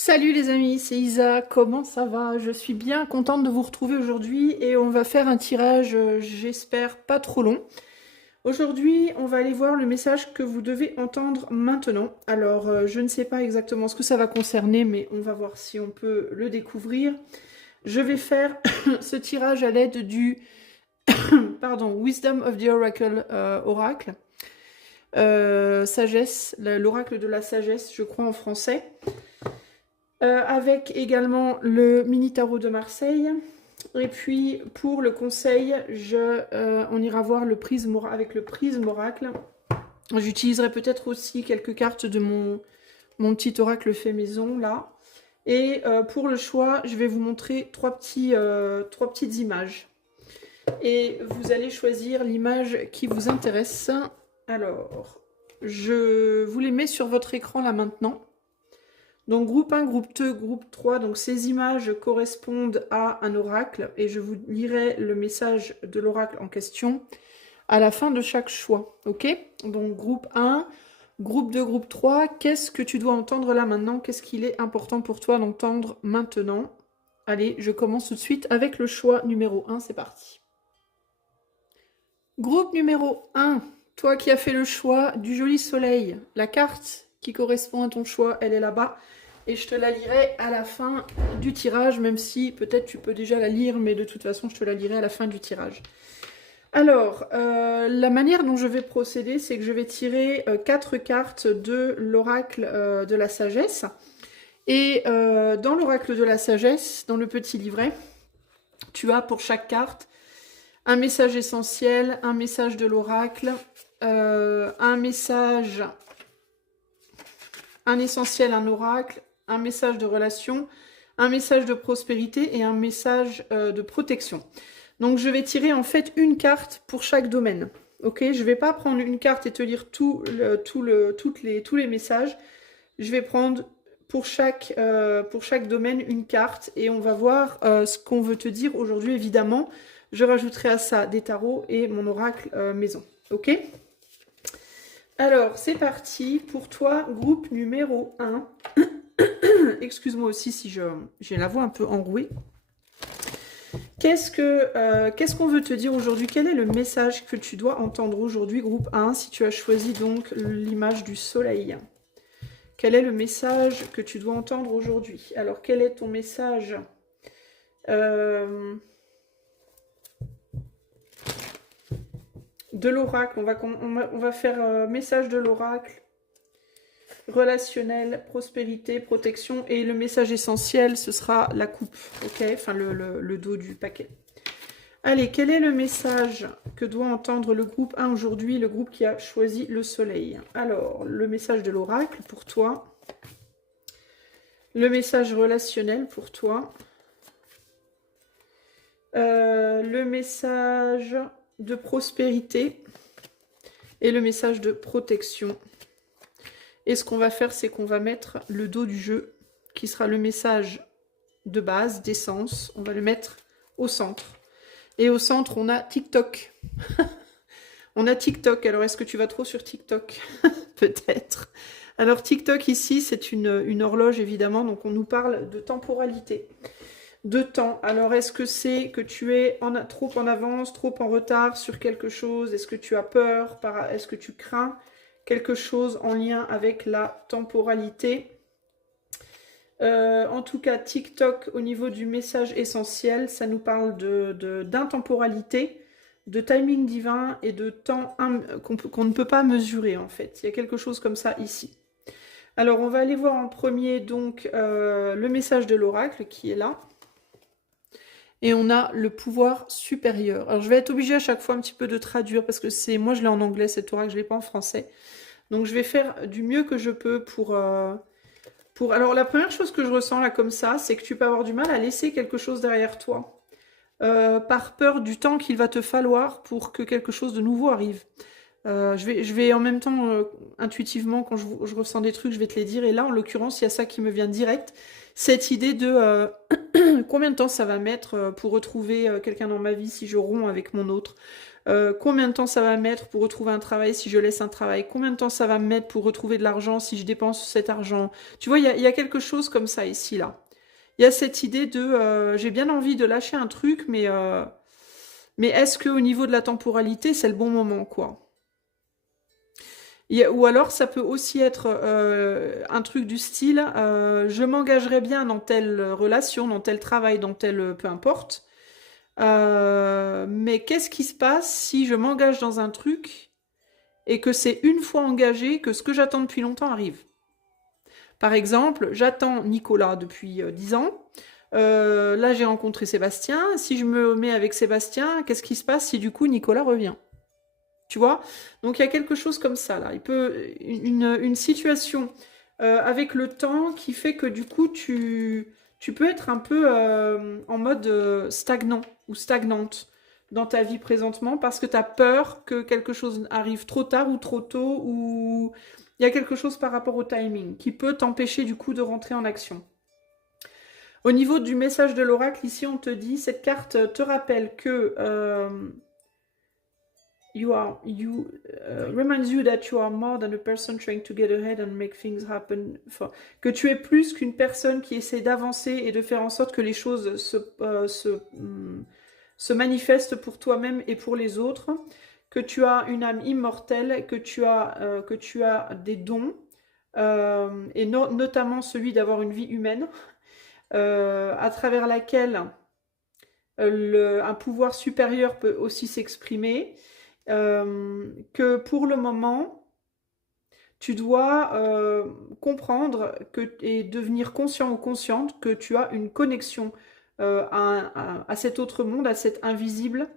Salut les amis, c'est Isa, comment ça va? Je suis bien contente de vous retrouver aujourd'hui et on va faire un tirage, j'espère, pas trop long. Aujourd'hui, on va aller voir le message que vous devez entendre maintenant. Alors, je ne sais pas exactement ce que ça va concerner, mais on va voir si on peut le découvrir. Je vais faire ce tirage à l'aide du pardon, Wisdom of the Oracle Oracle. Sagesse, l'oracle de la sagesse, je crois en français. Avec également le mini tarot de Marseille. Et puis pour le conseil, on ira voir le prisme avec le prisme oracle. J'utiliserai peut-être aussi quelques cartes de mon petit oracle fait maison là. Et pour le choix, je vais vous montrer trois petites images. Et vous allez choisir l'image qui vous intéresse. Alors, je vous les mets sur votre écran là maintenant. Donc groupe 1, groupe 2, groupe 3, donc ces images correspondent à un oracle et je vous lirai le message de l'oracle en question à la fin de chaque choix, ok? Donc groupe 1, groupe 2, groupe 3, qu'est-ce que tu dois entendre là maintenant? Qu'est-ce qu'il est important pour toi d'entendre maintenant? Allez, je commence tout de suite avec le choix numéro 1, c'est parti. Groupe numéro 1, toi qui as fait le choix du joli soleil, la carte qui correspond à ton choix, elle est là-bas. Et je te la lirai à la fin du tirage, même si peut-être tu peux déjà la lire, mais de toute façon, je te la lirai à la fin du tirage. Alors, la manière dont je vais procéder, c'est que je vais tirer 4 cartes de l'oracle de la sagesse. Et dans l'oracle de la sagesse, dans le petit livret, tu as pour chaque carte un message essentiel, un message de l'oracle, un message, un essentiel, un oracle, un message de relation, un message de prospérité et un message de protection. Donc je vais tirer en fait une carte pour chaque domaine. Ok, je ne vais pas prendre une carte et te lire tous les messages. Je vais prendre pour chaque domaine une carte et on va voir ce qu'on veut te dire aujourd'hui. Évidemment, je rajouterai à ça des tarots et mon oracle maison. Ok? Alors, c'est parti pour toi, groupe numéro 1. Excuse-moi aussi si j'ai la voix un peu enrouée. Qu'est-ce qu'on veut te dire aujourd'hui? Quel est le message que tu dois entendre aujourd'hui, groupe 1, si tu as choisi donc l'image du soleil? Quel est le message que tu dois entendre aujourd'hui? Alors, quel est ton message de l'oracle? On va faire message de l'oracle. Relationnel, prospérité, protection. Et le message essentiel, ce sera la coupe. Ok, enfin le dos du paquet. Allez, quel est le message que doit entendre le groupe 1 aujourd'hui, le groupe qui a choisi le soleil? Alors, le message de l'oracle pour toi. Le message relationnel pour toi. Le message de prospérité. Et le message de protection. Et ce qu'on va faire, c'est qu'on va mettre le dos du jeu, qui sera le message de base, d'essence. On va le mettre au centre. Et au centre, on a TikTok. On a TikTok. Alors, est-ce que tu vas trop sur TikTok? Peut-être. Alors, TikTok, ici, c'est une horloge, évidemment. Donc, on nous parle de temporalité, de temps. Alors, est-ce que c'est que tu es trop en avance, trop en retard sur quelque chose? Est-ce que tu as peur? Est-ce que tu crains quelque chose en lien avec la temporalité? En tout cas, TikTok, au niveau du message essentiel, ça nous parle d'intemporalité, de timing divin et de temps qu'on ne peut pas mesurer, en fait. Il y a quelque chose comme ça ici. Alors, on va aller voir en premier, donc, le message de l'oracle qui est là. Et on a le pouvoir supérieur. Alors, je vais être obligée à chaque fois un petit peu de traduire parce que moi, je l'ai en anglais, cet oracle, je ne l'ai pas en français. Donc, je vais faire du mieux que je peux pour... Alors, la première chose que je ressens là comme ça, c'est que tu peux avoir du mal à laisser quelque chose derrière toi. Par peur du temps qu'il va te falloir pour que quelque chose de nouveau arrive. Je vais en même temps, intuitivement, quand je ressens des trucs, je vais te les dire. Et là, en l'occurrence, il y a ça qui me vient direct. Cette idée de combien de temps ça va mettre pour retrouver quelqu'un dans ma vie si je romps avec mon autre. combien de temps ça va mettre pour retrouver un travail si je laisse un travail, combien de temps ça va me mettre pour retrouver de l'argent si je dépense cet argent. Tu vois, il y a quelque chose comme ça ici, là. Il y a cette idée de j'ai bien envie de lâcher un truc, mais est-ce qu'au niveau de la temporalité, c'est le bon moment, quoi? Ou alors ça peut aussi être un truc du style je m'engagerai bien dans telle relation, dans tel travail, dans tel peu importe. Mais qu'est-ce qui se passe si je m'engage dans un truc et que c'est une fois engagé que ce que j'attends depuis longtemps arrive? Par exemple, j'attends Nicolas depuis 10 ans. Là, j'ai rencontré Sébastien. Si je me mets avec Sébastien, qu'est-ce qui se passe si du coup Nicolas revient? Tu vois? Donc il y a quelque chose comme ça là. Une situation avec le temps qui fait que du coup tu peux être un peu en mode stagnant ou stagnante dans ta vie présentement parce que tu as peur que quelque chose arrive trop tard ou trop tôt ou il y a quelque chose par rapport au timing qui peut t'empêcher du coup de rentrer en action. Au niveau du message de l'oracle, ici on te dit, cette carte te rappelle que reminds you that you are more than a person trying to get ahead and make things happen. Que tu es plus qu'une personne qui essaie d'avancer et de faire en sorte que les choses se manifestent pour toi-même et pour les autres. Que tu as une âme immortelle, que tu as des dons, et notamment celui d'avoir une vie humaine, à travers laquelle un pouvoir supérieur peut aussi s'exprimer. Que pour le moment, tu dois comprendre et devenir conscient ou consciente que tu as une connexion à cet autre monde, à cet invisible,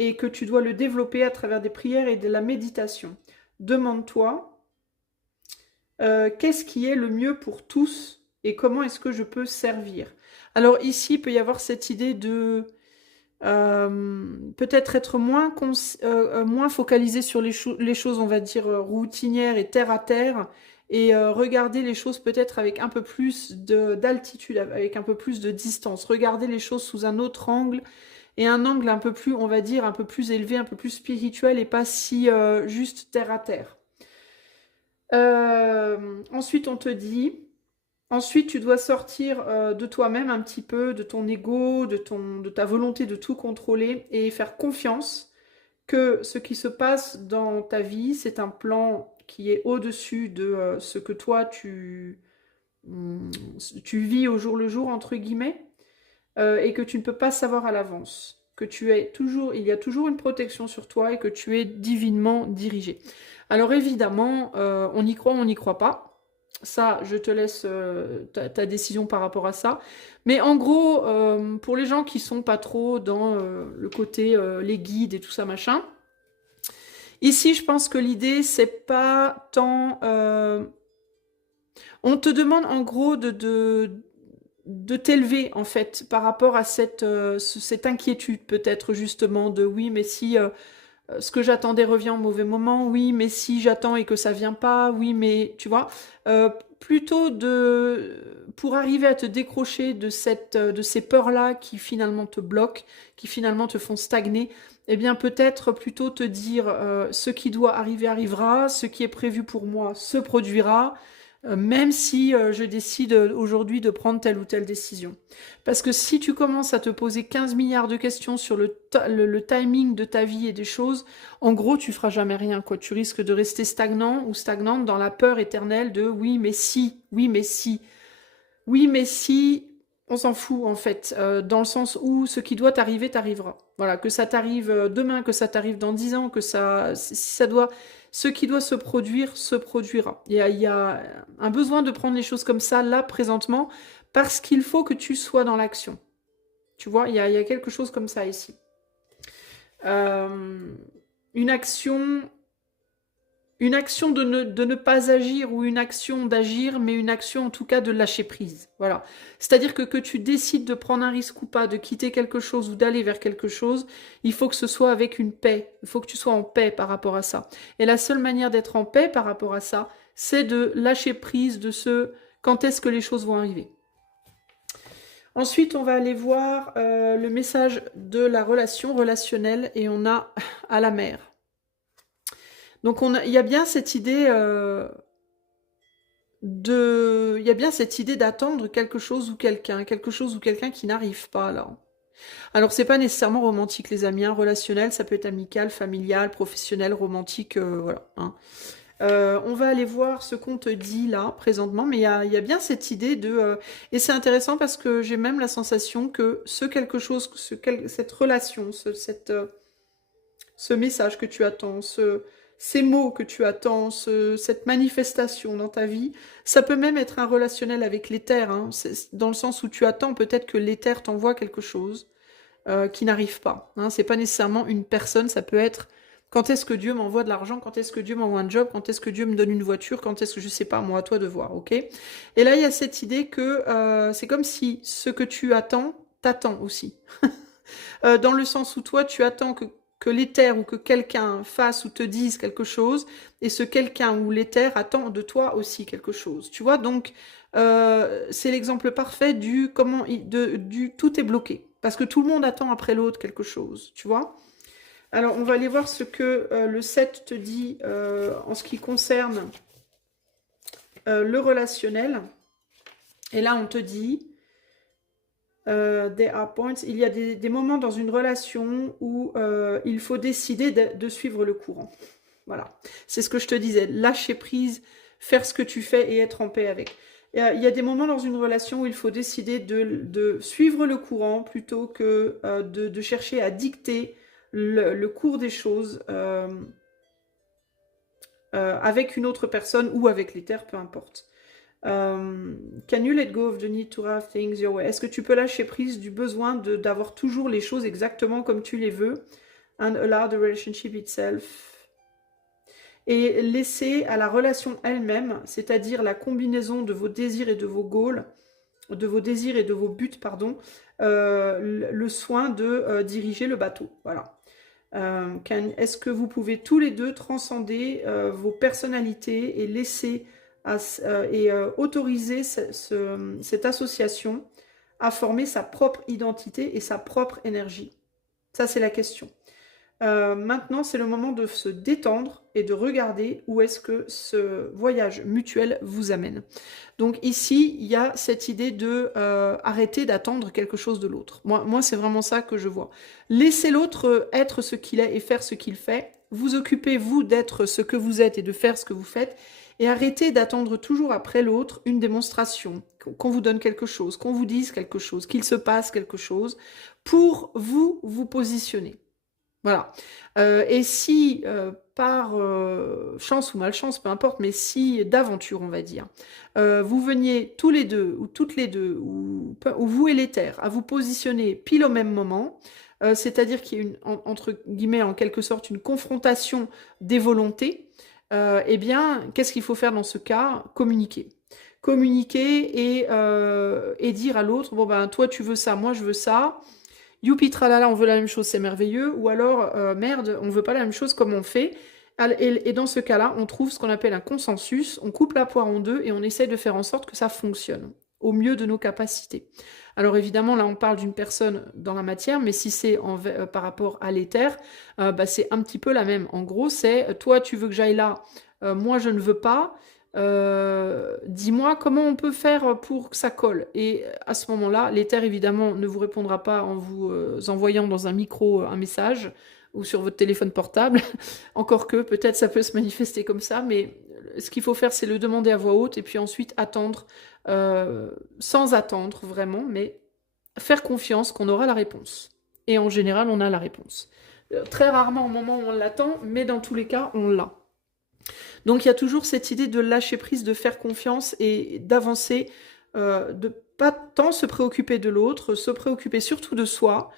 et que tu dois le développer à travers des prières et de la méditation. Demande-toi, qu'est-ce qui est le mieux pour tous et comment est-ce que je peux servir? Alors ici, il peut y avoir cette idée de peut-être être moins focalisé sur les choses, on va dire, routinières et terre à terre, et regarder les choses peut-être avec un peu plus d'altitude, avec un peu plus de distance, regarder les choses sous un autre angle, et un angle un peu plus, on va dire, un peu plus élevé, un peu plus spirituel, et pas si juste terre à terre. Ensuite, on te dit... Ensuite, tu dois sortir de toi-même un petit peu, de ton ego, de ta volonté de tout contrôler et faire confiance que ce qui se passe dans ta vie, c'est un plan qui est au-dessus de ce que toi tu vis au jour le jour, entre guillemets, et que tu ne peux pas savoir à l'avance. Que il y a toujours une protection sur toi et que tu es divinement dirigé. Alors évidemment, on y croit, on n'y croit pas. Ça, je te laisse ta décision par rapport à ça. Mais en gros, pour les gens qui sont pas trop dans le côté les guides et tout ça, machin, ici, je pense que l'idée, c'est pas tant... on te demande en gros de t'élever, en fait, par rapport à cette inquiétude, peut-être, justement, de oui, mais si... ce que j'attendais revient au mauvais moment, oui, mais si j'attends et que ça vient pas, oui, mais tu vois, plutôt pour arriver à te décrocher de ces peurs-là qui finalement te bloquent, qui finalement te font stagner, eh bien peut-être plutôt te dire ce qui doit arriver arrivera, ce qui est prévu pour moi se produira, même si je décide aujourd'hui de prendre telle ou telle décision. Parce que si tu commences à te poser 15 milliards de questions sur le timing de ta vie et des choses, en gros, tu feras jamais rien, quoi. Tu risques de rester stagnant ou stagnante dans la peur éternelle de oui, mais si, oui, mais si, oui, mais si, on s'en fout, en fait, dans le sens où ce qui doit t'arriver, t'arrivera. Voilà, que ça t'arrive demain, que ça t'arrive dans 10 ans, si ça doit... Ce qui doit se produire, se produira. Il y a un besoin de prendre les choses comme ça, là, présentement, parce qu'il faut que tu sois dans l'action. Tu vois, il y a quelque chose comme ça ici. Une action de ne pas agir ou une action d'agir, mais une action en tout cas de lâcher prise. Voilà. C'est-à-dire que tu décides de prendre un risque ou pas, de quitter quelque chose ou d'aller vers quelque chose, il faut que ce soit avec une paix. Il faut que tu sois en paix par rapport à ça. Et la seule manière d'être en paix par rapport à ça, c'est de lâcher prise de quand est-ce que les choses vont arriver. Ensuite, on va aller voir le message de la relation relationnelle et on a à la mère. Donc, il y a bien cette idée il y a bien cette idée d'attendre quelque chose ou quelqu'un qui n'arrive pas là. Alors, c'est pas nécessairement romantique, les amis, hein. Relationnel, ça peut être amical, familial, professionnel, romantique, voilà. Hein. On va aller voir ce qu'on te dit là, présentement, mais il y a bien cette idée de... et c'est intéressant parce que j'ai même la sensation que cette relation, ce message que tu attends, ces mots que tu attends, cette manifestation dans ta vie, ça peut même être un relationnel avec l'éther, hein. Dans le sens où tu attends peut-être que l'éther t'envoie quelque chose qui n'arrive pas. Hein. C'est pas nécessairement une personne, ça peut être quand est-ce que Dieu m'envoie de l'argent, quand est-ce que Dieu m'envoie un job, quand est-ce que Dieu me donne une voiture, quand est-ce que je sais pas, moi à toi de voir, ok? Et là il y a cette idée que c'est comme si ce que tu attends t'attend aussi. Dans le sens où toi tu attends que l'éther ou que quelqu'un fasse ou te dise quelque chose, et ce quelqu'un ou l'éther attend de toi aussi quelque chose. Tu vois, donc c'est l'exemple parfait du tout est bloqué. Parce que tout le monde attend après l'autre quelque chose, tu vois. Alors, on va aller voir ce que le 7 te dit en ce qui concerne le relationnel. Et là, on te dit, there are points, il y a des moments dans une relation où il faut décider de suivre le courant. Voilà, c'est ce que je te disais, lâcher prise, faire ce que tu fais et être en paix avec. Il y a des moments dans une relation où il faut décider de suivre le courant plutôt que de chercher à dicter le cours des choses avec une autre personne ou avec l'éther, peu importe. Can you let go of the need to have things your way? Est-ce que tu peux lâcher prise du besoin d'avoir toujours les choses exactement comme tu les veux? And allow the relationship itself. Et laisser à la relation elle-même, c'est-à-dire la combinaison de vos désirs et de vos goals, de vos désirs et de vos buts, pardon, le soin de diriger le bateau. Voilà. Est-ce que vous pouvez tous les deux transcender vos personnalités et laisser autoriser cette association à former sa propre identité et sa propre énergie? Ça, c'est la question. Maintenant, c'est le moment de se détendre et de regarder où est-ce que ce voyage mutuel vous amène. Donc ici, il y a cette idée de arrêter d'attendre quelque chose de l'autre. Moi c'est vraiment ça que je vois. Laissez l'autre être ce qu'il est et faire ce qu'il fait. Vous occupez, vous, d'être ce que vous êtes et de faire ce que vous faites. Et arrêtez d'attendre toujours après l'autre une démonstration, qu'on vous donne quelque chose, qu'on vous dise quelque chose, qu'il se passe quelque chose, pour vous positionner. Voilà. Et si, par chance ou malchance, peu importe, mais si d'aventure, on va dire, vous veniez tous les deux, ou toutes les deux, ou vous et l'éther, à vous positionner pile au même moment, c'est-à-dire qu'il y a entre guillemets, en quelque sorte, une confrontation des volontés, eh bien, qu'est-ce qu'il faut faire dans ce cas? Communiquer. Communiquer et dire à l'autre, bon ben, toi tu veux ça, moi je veux ça, youpi tralala, on veut la même chose, c'est merveilleux, ou alors, merde, on veut pas la même chose, comme on fait? Et dans ce cas-là, on trouve ce qu'on appelle un consensus, on coupe la poire en deux et on essaie de faire en sorte que ça fonctionne, au mieux de nos capacités. Alors évidemment, là on parle d'une personne dans la matière, mais si c'est par rapport à l'éther, bah, c'est un petit peu la même. En gros, c'est toi tu veux que j'aille là, moi je ne veux pas, dis-moi comment on peut faire pour que ça colle. Et à ce moment-là, l'éther évidemment ne vous répondra pas en vous envoyant dans un micro un message ou sur votre téléphone portable, encore que peut-être ça peut se manifester comme ça, mais ce qu'il faut faire c'est le demander à voix haute et puis ensuite attendre, sans attendre vraiment, mais faire confiance qu'on aura la réponse. Et en général on a la réponse. Très rarement au moment où on l'attend, mais dans tous les cas on l'a. Donc il y a toujours cette idée de lâcher prise, de faire confiance et d'avancer, de pas tant se préoccuper de l'autre, se préoccuper surtout de soi,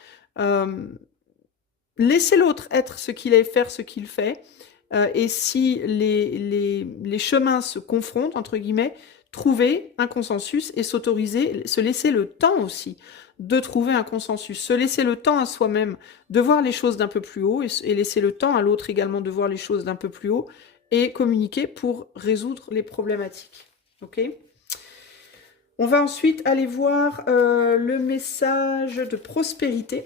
laisser l'autre être ce qu'il est, faire ce qu'il fait, et si les chemins se confrontent, entre guillemets, trouver un consensus et s'autoriser, se laisser le temps aussi de trouver un consensus, se laisser le temps à soi-même de voir les choses d'un peu plus haut et laisser le temps à l'autre également de voir les choses d'un peu plus haut, et communiquer pour résoudre les problématiques. Ok ? On va ensuite aller voir le message de prospérité.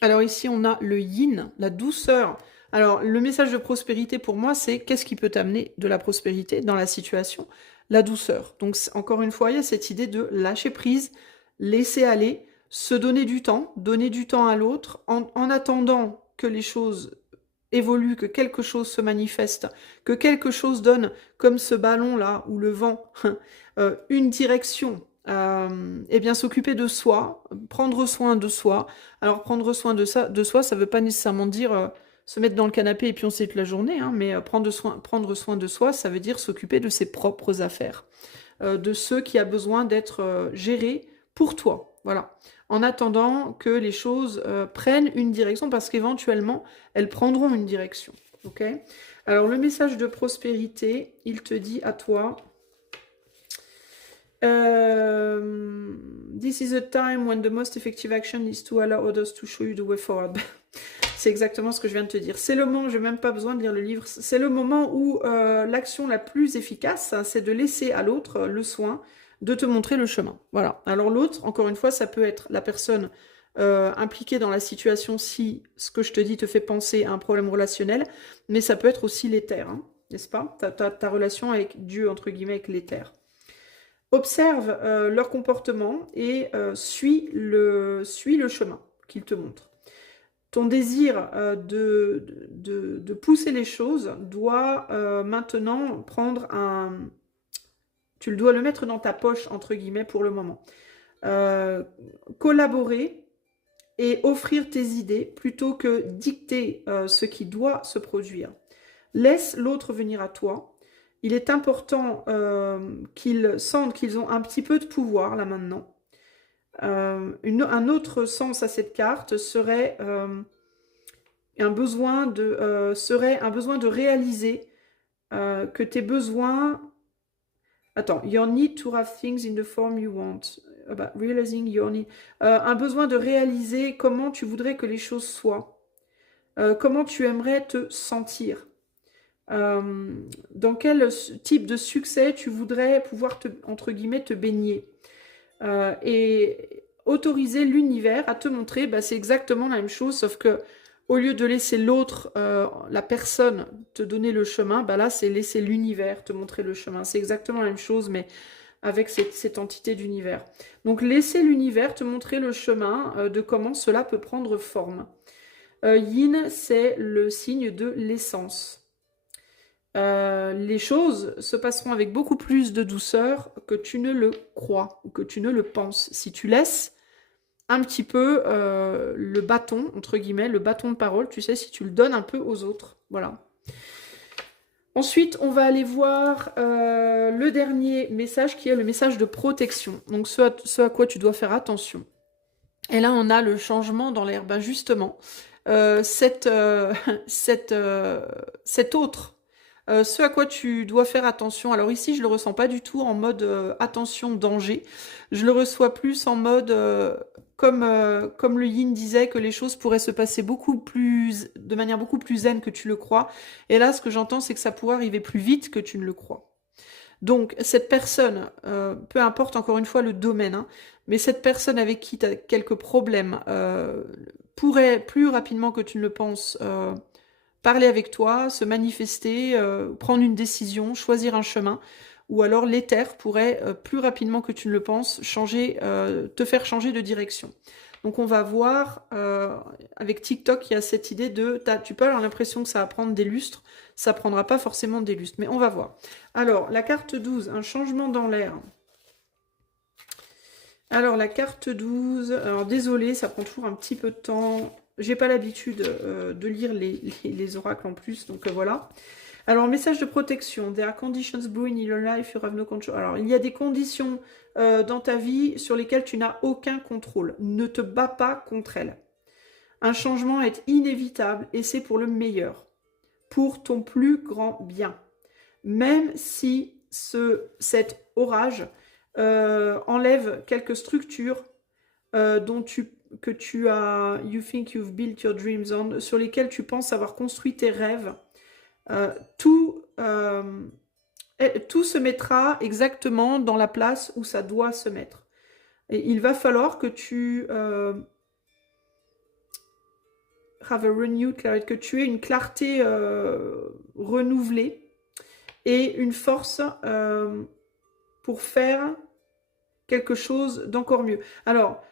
Alors ici, on a le yin, la douceur. Alors, le message de prospérité pour moi, c'est qu'est-ce qui peut t'amener de la prospérité dans la situation? La douceur. Donc, encore une fois, il y a cette idée de lâcher prise, laisser aller, se donner du temps à l'autre, en attendant que les choses évoluent, que quelque chose se manifeste, que quelque chose donne, comme ce ballon-là, ou le vent, une direction. Eh bien, s'occuper de soi, prendre soin de soi. Alors, prendre soin de soi, ça ne veut pas nécessairement dire se mettre dans le canapé et pioncer toute la journée, hein, mais prendre soin de soi, ça veut dire s'occuper de ses propres affaires, de ce qui a besoin d'être géré pour toi. Voilà. En attendant que les choses prennent une direction, parce qu'éventuellement, elles prendront une direction. Ok? Alors, le message de prospérité, il te dit à toi... This is a time when the most effective action is to allow others to show you the way forward. C'est exactement ce que je viens de te dire. C'est le moment, je n'ai même pas besoin de lire le livre, c'est le moment où l'action la plus efficace, hein, c'est de laisser à l'autre le soin de te montrer le chemin. Voilà. Alors l'autre, encore une fois, ça peut être la personne impliquée dans la situation si ce que je te dis te fait penser à un problème relationnel, mais ça peut être aussi l'éther, hein, n'est-ce pas? Ta relation avec Dieu, entre guillemets, avec l'éther. Observe leur comportement et suis le chemin qu'ils te montrent. Ton désir de pousser les choses doit maintenant prendre un... Tu dois le mettre dans ta poche, entre guillemets, pour le moment. Collaborer et offrir tes idées plutôt que dicter ce qui doit se produire. Laisse l'autre venir à toi. Il est important qu'ils sentent qu'ils ont un petit peu de pouvoir, là, maintenant. Un autre sens à cette carte serait un besoin de réaliser que tes besoins... Attends, you need to have things in the form you want. About realizing your need. Un besoin de réaliser comment tu voudrais que les choses soient. Comment tu aimerais te sentir. Dans quel type de succès tu voudrais pouvoir, entre guillemets, te baigner. Et autoriser l'univers à te montrer, bah, c'est exactement la même chose, sauf que au lieu de laisser l'autre, la personne, te donner le chemin, bah là, c'est laisser l'univers te montrer le chemin. C'est exactement la même chose, mais avec cette entité d'univers. Donc, laisser l'univers te montrer le chemin de comment cela peut prendre forme. Yin, c'est le signe de l'essence. Les choses se passeront avec beaucoup plus de douceur que tu ne le crois ou que tu ne le penses. Si tu laisses un petit peu le bâton, entre guillemets, le bâton de parole, tu sais, si tu le donnes un peu aux autres. Voilà. Ensuite, on va aller voir le dernier message qui est le message de protection. Donc, ce à quoi tu dois faire attention. Et là, on a le changement dans l'air. Ben justement, cet autre... ce à quoi tu dois faire attention, alors ici je ne le ressens pas du tout en mode attention, danger, je le reçois plus en mode comme le yin disait, que les choses pourraient se passer de manière beaucoup plus zen que tu le crois, et là ce que j'entends c'est que ça pourrait arriver plus vite que tu ne le crois. Donc cette personne, peu importe encore une fois le domaine, hein, mais cette personne avec qui tu as quelques problèmes pourrait plus rapidement que tu ne le penses parler avec toi, se manifester, prendre une décision, choisir un chemin, ou alors l'éther pourrait, plus rapidement que tu ne le penses, te faire changer de direction. Donc on va voir, avec TikTok, il y a cette idée de, tu peux avoir l'impression que ça va prendre des lustres, ça prendra pas forcément des lustres, mais on va voir. Alors, la carte 12, un changement dans l'air. Alors, la carte 12, alors désolé, ça prend toujours un petit peu de temps. J'ai pas l'habitude de lire les oracles en plus, donc voilà. Alors, message de protection. There are conditions brewing in your life, you have no control. Alors, il y a des conditions dans ta vie sur lesquelles tu n'as aucun contrôle. Ne te bats pas contre elles. Un changement est inévitable et c'est pour le meilleur. Pour ton plus grand bien. Même si cet orage enlève quelques structures que tu as, you think you've built your dreams on, sur lesquelles tu penses avoir construit tes rêves, tout tout se mettra exactement dans la place où ça doit se mettre. Et il va falloir que tu have a renewed clarity, que tu aies une clarté renouvelée et une force pour faire quelque chose d'encore mieux. Alors,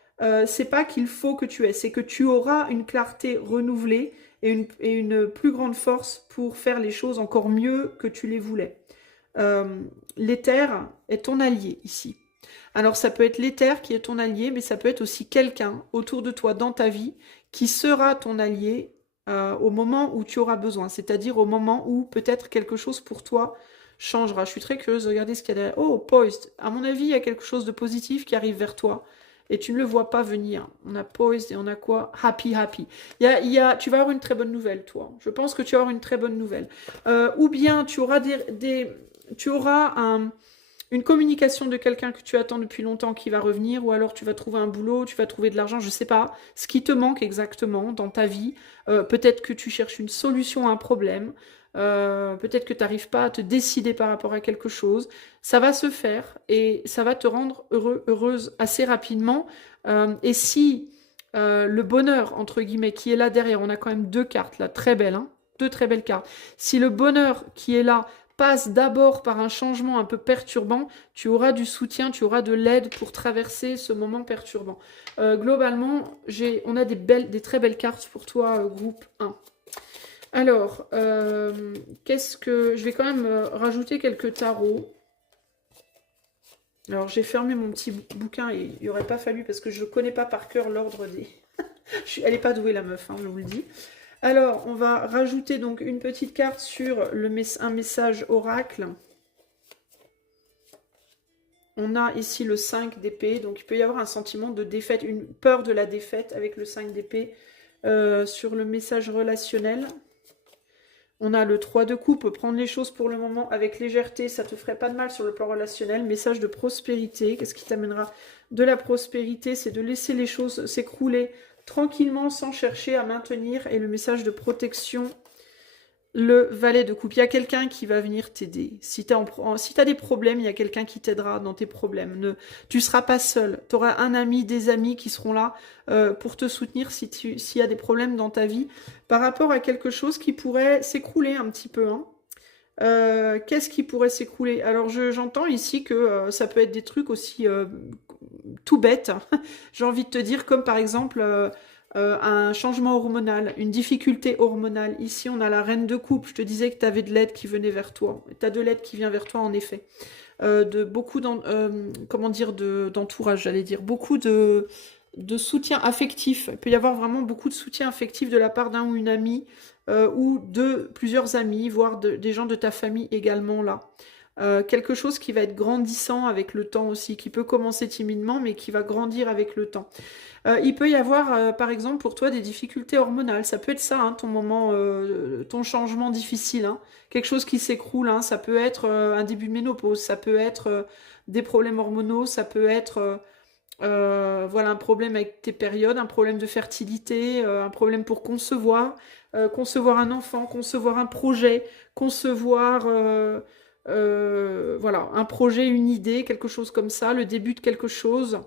c'est pas qu'il faut que tu aies, c'est que tu auras une clarté renouvelée et une plus grande force pour faire les choses encore mieux que tu les voulais. L'éther est ton allié ici. Alors ça peut être l'éther qui est ton allié, mais ça peut être aussi quelqu'un autour de toi dans ta vie qui sera ton allié au moment où tu auras besoin, c'est-à-dire au moment où peut-être quelque chose pour toi changera. Je suis très curieuse de regarder ce qu'il y a derrière. Oh, poised. À mon avis, il y a quelque chose de positif qui arrive vers toi et tu ne le vois pas venir. On a poised et on a quoi? Happy, happy. Tu vas avoir une très bonne nouvelle, toi. Je pense que tu vas avoir une très bonne nouvelle. Ou bien tu auras une communication de quelqu'un que tu attends depuis longtemps qui va revenir, ou alors tu vas trouver un boulot, tu vas trouver de l'argent, je ne sais pas, ce qui te manque exactement dans ta vie. Peut-être que tu cherches une solution à un problème, peut-être que tu n'arrives pas à te décider par rapport à quelque chose. Ça va se faire et ça va te rendre heureuse assez rapidement. Et si le bonheur, entre guillemets, qui est là derrière, on a quand même deux cartes là, très belles, hein, deux très belles cartes. Si le bonheur qui est là passe d'abord par un changement un peu perturbant, tu auras du soutien, tu auras de l'aide pour traverser ce moment perturbant. Globalement, on a des très belles cartes pour toi, groupe 1. Alors, je vais quand même rajouter quelques tarots. Alors, j'ai fermé mon petit bouquin et il n'aurait pas fallu parce que je ne connais pas par cœur l'ordre des... Elle n'est pas douée, la meuf, hein, je vous le dis. Alors, on va rajouter donc une petite carte sur un message oracle. On a ici le 5 d'épée, donc il peut y avoir un sentiment de défaite, une peur de la défaite avec le 5 d'épée sur le message relationnel. On a le 3 de coupe, prendre les choses pour le moment avec légèreté, ça te ferait pas de mal sur le plan relationnel. Message de prospérité, qu'est-ce qui t'amènera de la prospérité? C'est de laisser les choses s'écrouler tranquillement sans chercher à maintenir. Et le message de protection, le valet de coupe. Il y a quelqu'un qui va venir t'aider. Si tu as des problèmes, il y a quelqu'un qui t'aidera dans tes problèmes. Tu ne seras pas seul. Tu auras un ami, des amis qui seront là pour te soutenir s'il y a des problèmes dans ta vie par rapport à quelque chose qui pourrait s'écrouler un petit peu. Hein. Qu'est-ce qui pourrait s'écrouler? Alors j'entends ici que ça peut être des trucs aussi tout bêtes. J'ai envie de te dire comme par exemple... un changement hormonal, une difficulté hormonale. Ici, on a la reine de coupe. Je te disais que tu avais de l'aide qui venait vers toi. Tu as de l'aide qui vient vers toi, en effet. De beaucoup d'entourage, j'allais dire. Beaucoup de soutien affectif. Il peut y avoir vraiment beaucoup de soutien affectif de la part d'un ou une amie ou de plusieurs amis, voire des gens de ta famille également là. Quelque chose qui va être grandissant avec le temps aussi, qui peut commencer timidement, mais qui va grandir avec le temps. Il peut y avoir, par exemple, pour toi, des difficultés hormonales. Ça peut être ça, hein, ton moment, ton changement difficile. Hein. Quelque chose qui s'écroule. Hein. Ça peut être un début de ménopause. Ça peut être des problèmes hormonaux. Ça peut être voilà, un problème avec tes périodes, un problème de fertilité, un problème pour concevoir un enfant, concevoir un projet, concevoir... voilà, un projet, une idée, quelque chose comme ça, le début de quelque chose,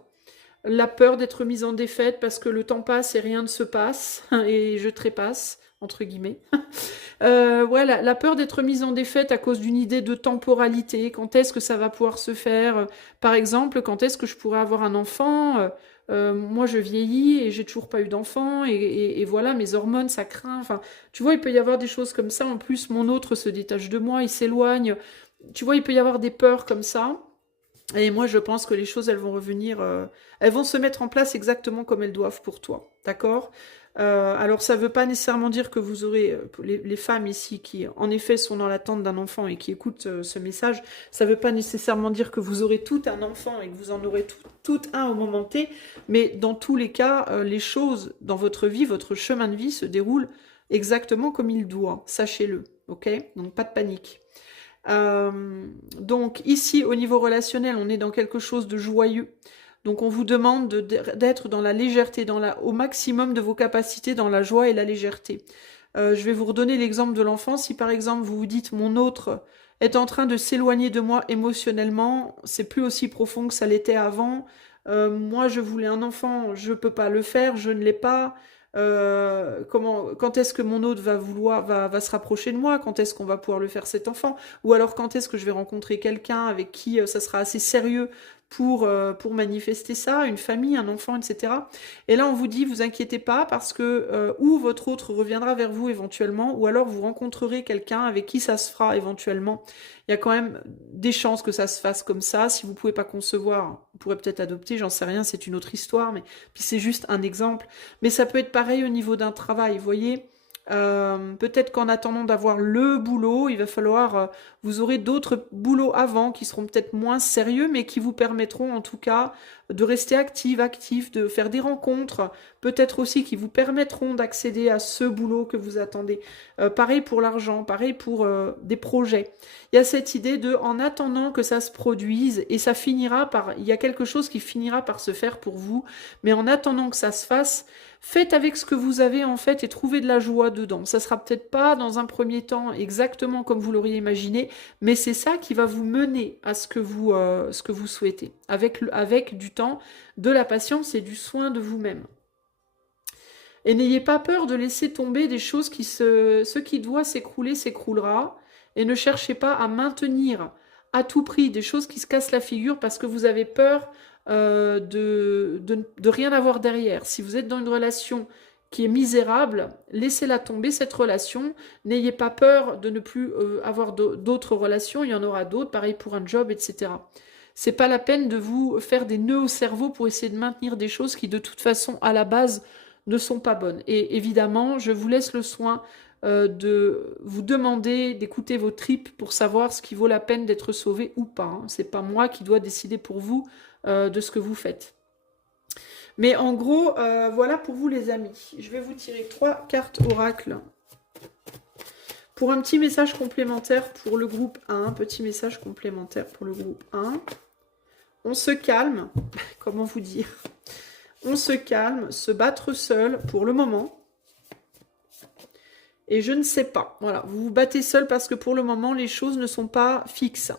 la peur d'être mise en défaite parce que le temps passe et rien ne se passe, et je trépasse, entre guillemets. Voilà, la peur d'être mise en défaite à cause d'une idée de temporalité, quand est-ce que ça va pouvoir se faire, par exemple, quand est-ce que je pourrais avoir un enfant, moi je vieillis et j'ai toujours pas eu d'enfant, et voilà, mes hormones, ça craint, enfin, tu vois, il peut y avoir des choses comme ça, en plus mon autre se détache de moi, il s'éloigne, tu vois, il peut y avoir des peurs comme ça. Et moi, je pense que les choses, elles vont revenir, elles vont se mettre en place exactement comme elles doivent pour toi. D'accord? Alors, ça ne veut pas nécessairement dire que vous aurez, les femmes ici qui, en effet, sont dans l'attente d'un enfant et qui écoutent ce message, ça ne veut pas nécessairement dire que vous aurez tout un enfant et que vous en aurez tout un au moment T, mais dans tous les cas, les choses dans votre vie, votre chemin de vie se déroulent exactement comme il doit. Sachez-le, ok? Donc, pas de panique. Donc ici au niveau relationnel on est dans quelque chose de joyeux, donc on vous demande d'être dans la légèreté, au maximum de vos capacités, dans la joie et la légèreté. Je vais vous redonner l'exemple de l'enfant. Si par exemple vous vous dites mon autre est en train de s'éloigner de moi émotionnellement. C'est plus aussi profond que ça l'était avant. Moi, je voulais un enfant, je peux pas le faire, je ne l'ai pas. Quand est-ce que mon autre va se rapprocher de moi? Quand est-ce qu'on va pouvoir le faire cet enfant? Ou alors quand est-ce que je vais rencontrer quelqu'un avec qui ça sera assez sérieux pour manifester ça, une famille, un enfant, etc. Et là, on vous dit, vous inquiétez pas, parce que ou votre autre reviendra vers vous éventuellement, ou alors vous rencontrerez quelqu'un avec qui ça se fera éventuellement. Il y a quand même des chances que ça se fasse comme ça. Si vous pouvez pas concevoir, vous pourrez peut-être adopter, j'en sais rien, c'est une autre histoire, mais puis c'est juste un exemple. Mais ça peut être pareil au niveau d'un travail, vous voyez. Peut-être qu'en attendant d'avoir le boulot, il va falloir, vous aurez d'autres boulots avant qui seront peut-être moins sérieux, mais qui vous permettront en tout cas de rester actif, de faire des rencontres, peut-être aussi qui vous permettront d'accéder à ce boulot que vous attendez. Pareil pour l'argent, pareil pour des projets. Il y a cette idée de, en attendant que ça se produise, et ça finira par, il y a quelque chose qui finira par se faire pour vous, mais en attendant que ça se fasse, faites avec ce que vous avez en fait et trouvez de la joie dedans. Ça sera peut-être pas dans un premier temps exactement comme vous l'auriez imaginé, mais c'est ça qui va vous mener à ce que vous souhaitez. Avec du temps, de la patience et du soin de vous-même. Et n'ayez pas peur de laisser tomber des choses ce qui doit s'écrouler s'écroulera. Et ne cherchez pas à maintenir à tout prix des choses qui se cassent la figure parce que vous avez peur de rien avoir derrière. Si vous êtes dans une relation qui est misérable, laissez-la tomber cette relation. N'ayez pas peur de ne plus avoir d'autres relations. Il y en aura d'autres, pareil pour un job, etc. C'est pas la peine de vous faire des nœuds au cerveau pour essayer de maintenir des choses qui de toute façon à la base ne sont pas bonnes. Et évidemment, je vous laisse le soin de vous demander, d'écouter vos tripes pour savoir ce qui vaut la peine d'être sauvé ou pas. Hein. C'est pas moi qui dois décider pour vous de ce que vous faites. Mais en gros, voilà pour vous les amis. Je vais vous tirer 3 cartes oracle pour un petit message complémentaire pour le groupe 1. Petit message complémentaire pour le groupe 1. On se calme. Comment vous dire? On se calme, se battre seul pour le moment. Et je ne sais pas. Voilà, vous vous battez seul parce que pour le moment, les choses ne sont pas fixes.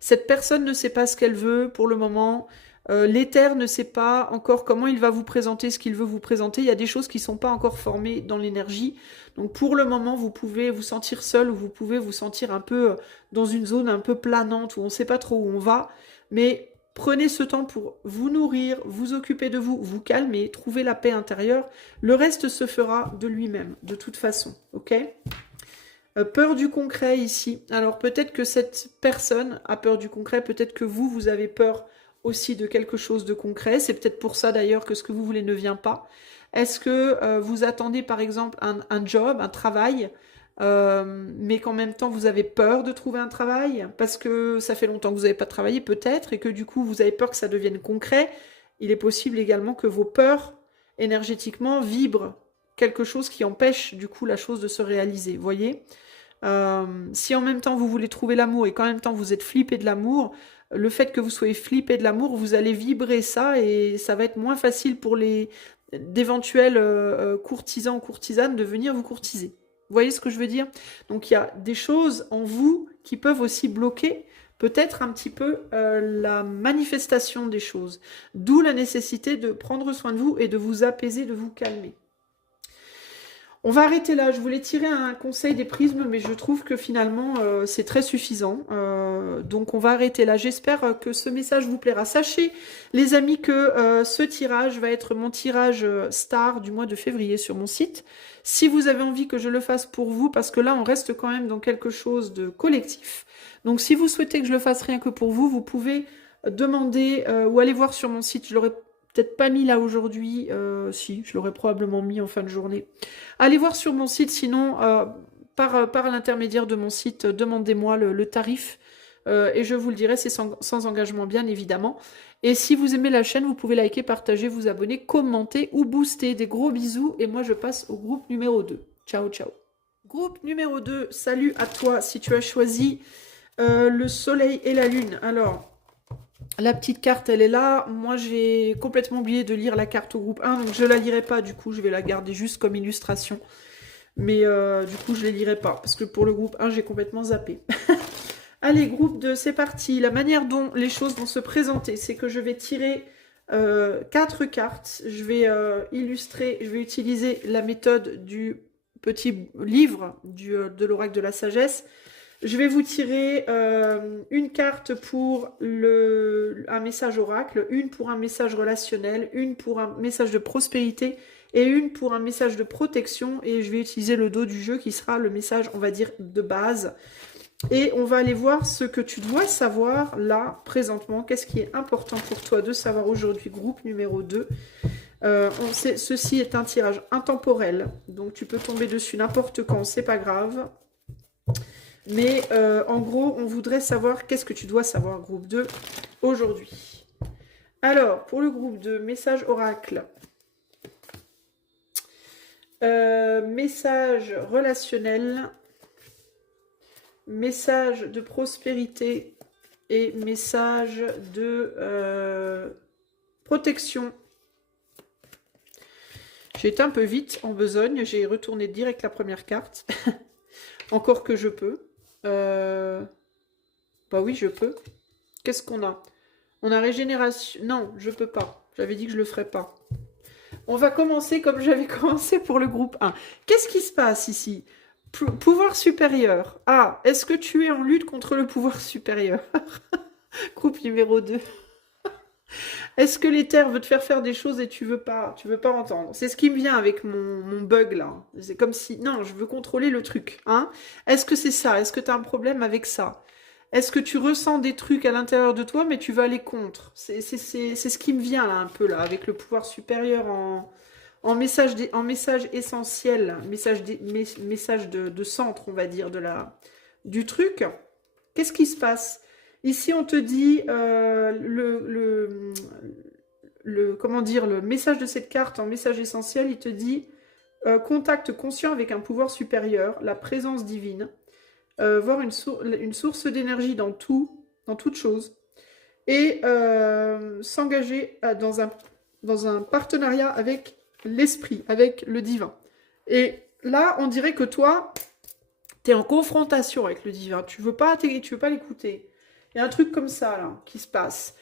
Cette personne ne sait pas ce qu'elle veut pour le moment. L'éther ne sait pas encore comment il va vous présenter ce qu'il veut vous présenter. Il y a des choses qui ne sont pas encore formées dans l'énergie. Donc pour le moment, vous pouvez vous sentir seul ou vous pouvez vous sentir un peu dans une zone un peu planante où on ne sait pas trop où on va. Mais prenez ce temps pour vous nourrir, vous occuper de vous, vous calmer, trouver la paix intérieure. Le reste se fera de lui-même, de toute façon. Ok ? Peur du concret ici. Alors peut-être que cette personne a peur du concret, peut-être que vous avez peur aussi de quelque chose de concret. C'est peut-être pour ça d'ailleurs que ce que vous voulez ne vient pas. Est-ce que vous attendez par exemple un job, un travail, mais qu'en même temps vous avez peur de trouver un travail parce que ça fait longtemps que vous n'avez pas travaillé peut-être et que du coup vous avez peur que ça devienne concret. Il est possible également que vos peurs énergétiquement vibrent quelque chose qui empêche du coup la chose de se réaliser, vous voyez. Si en même temps vous voulez trouver l'amour et qu'en même temps vous êtes flippé de l'amour, le fait que vous soyez flippé de l'amour, vous allez vibrer ça et ça va être moins facile pour d'éventuels courtisans ou courtisanes de venir vous courtiser. Vous voyez ce que je veux dire? Donc il y a des choses en vous qui peuvent aussi bloquer peut-être un petit peu la manifestation des choses. D'où la nécessité de prendre soin de vous et de vous apaiser, de vous calmer. On va arrêter là. Je voulais tirer un conseil des prismes, mais je trouve que finalement, c'est très suffisant. Donc, on va arrêter là. J'espère que ce message vous plaira. Sachez, les amis, que ce tirage va être mon tirage star du mois de février sur mon site. Si vous avez envie que je le fasse pour vous, parce que là, on reste quand même dans quelque chose de collectif. Donc, si vous souhaitez que je le fasse rien que pour vous, vous pouvez demander ou aller voir sur mon site. Je l'aurais peut-être pas mis là aujourd'hui, si, je l'aurais probablement mis en fin de journée. Allez voir sur mon site, sinon, par l'intermédiaire de mon site, demandez-moi le tarif, et je vous le dirai, c'est sans engagement bien évidemment. Et si vous aimez la chaîne, vous pouvez liker, partager, vous abonner, commenter ou booster. Des gros bisous, et moi je passe au groupe numéro 2. Ciao, ciao. Groupe numéro 2, salut à toi, si tu as choisi le soleil et la lune. Alors, la petite carte, elle est là. Moi, j'ai complètement oublié de lire la carte au groupe 1, donc je la lirai pas. Du coup, je vais la garder juste comme illustration. Mais du coup, je ne les lirai pas, parce que pour le groupe 1, j'ai complètement zappé. Allez, groupe 2, c'est parti. La manière dont les choses vont se présenter, c'est que je vais tirer 4 cartes. Je vais illustrer, je vais utiliser la méthode du petit livre de l'oracle de la sagesse. Je vais vous tirer une carte pour un message oracle, une pour un message relationnel, une pour un message de prospérité et une pour un message de protection. Et je vais utiliser le dos du jeu qui sera le message, on va dire, de base. Et on va aller voir ce que tu dois savoir là, présentement. Qu'est-ce qui est important pour toi de savoir aujourd'hui, groupe numéro 2. Ceci est un tirage intemporel, donc tu peux tomber dessus n'importe quand, c'est pas grave. Mais en gros, on voudrait savoir qu'est-ce que tu dois savoir, groupe 2, aujourd'hui. Alors, pour le groupe 2, message oracle. Message relationnel. Message de prospérité et message de protection. J'ai été un peu vite en besogne, j'ai retourné direct la première carte. Encore que je peux. Bah oui, je peux. Qu'est-ce qu'on a? On a régénération. Non, je peux pas. J'avais dit que je le ferais pas. On va commencer comme j'avais commencé pour le groupe 1. Qu'est-ce qui se passe ici? Pouvoir supérieur. Ah, est-ce que tu es en lutte contre le pouvoir supérieur? Groupe numéro 2. Est-ce que l'éther veut te faire des choses et tu veux pas entendre? C'est ce qui me vient avec mon bug là. C'est comme si, non, je veux contrôler le truc. Hein? Est-ce que c'est ça? Est-ce que tu as un problème avec ça? Est-ce que tu ressens des trucs à l'intérieur de toi mais tu vas aller contre? C'est ce qui me vient là un peu là, avec le pouvoir supérieur en message essentiel, message de centre, on va dire, du truc. Qu'est-ce qui se passe? Ici, on te dit comment dire, le message de cette carte en message essentiel, il te dit contact conscient avec un pouvoir supérieur, la présence divine, voir une source d'énergie dans toute chose, et s'engager dans un partenariat avec l'esprit, avec le divin. Et là, on dirait que toi, tu es en confrontation avec le divin. Tu veux pas l'écouter. Il y a un truc comme ça, là, qui se passe.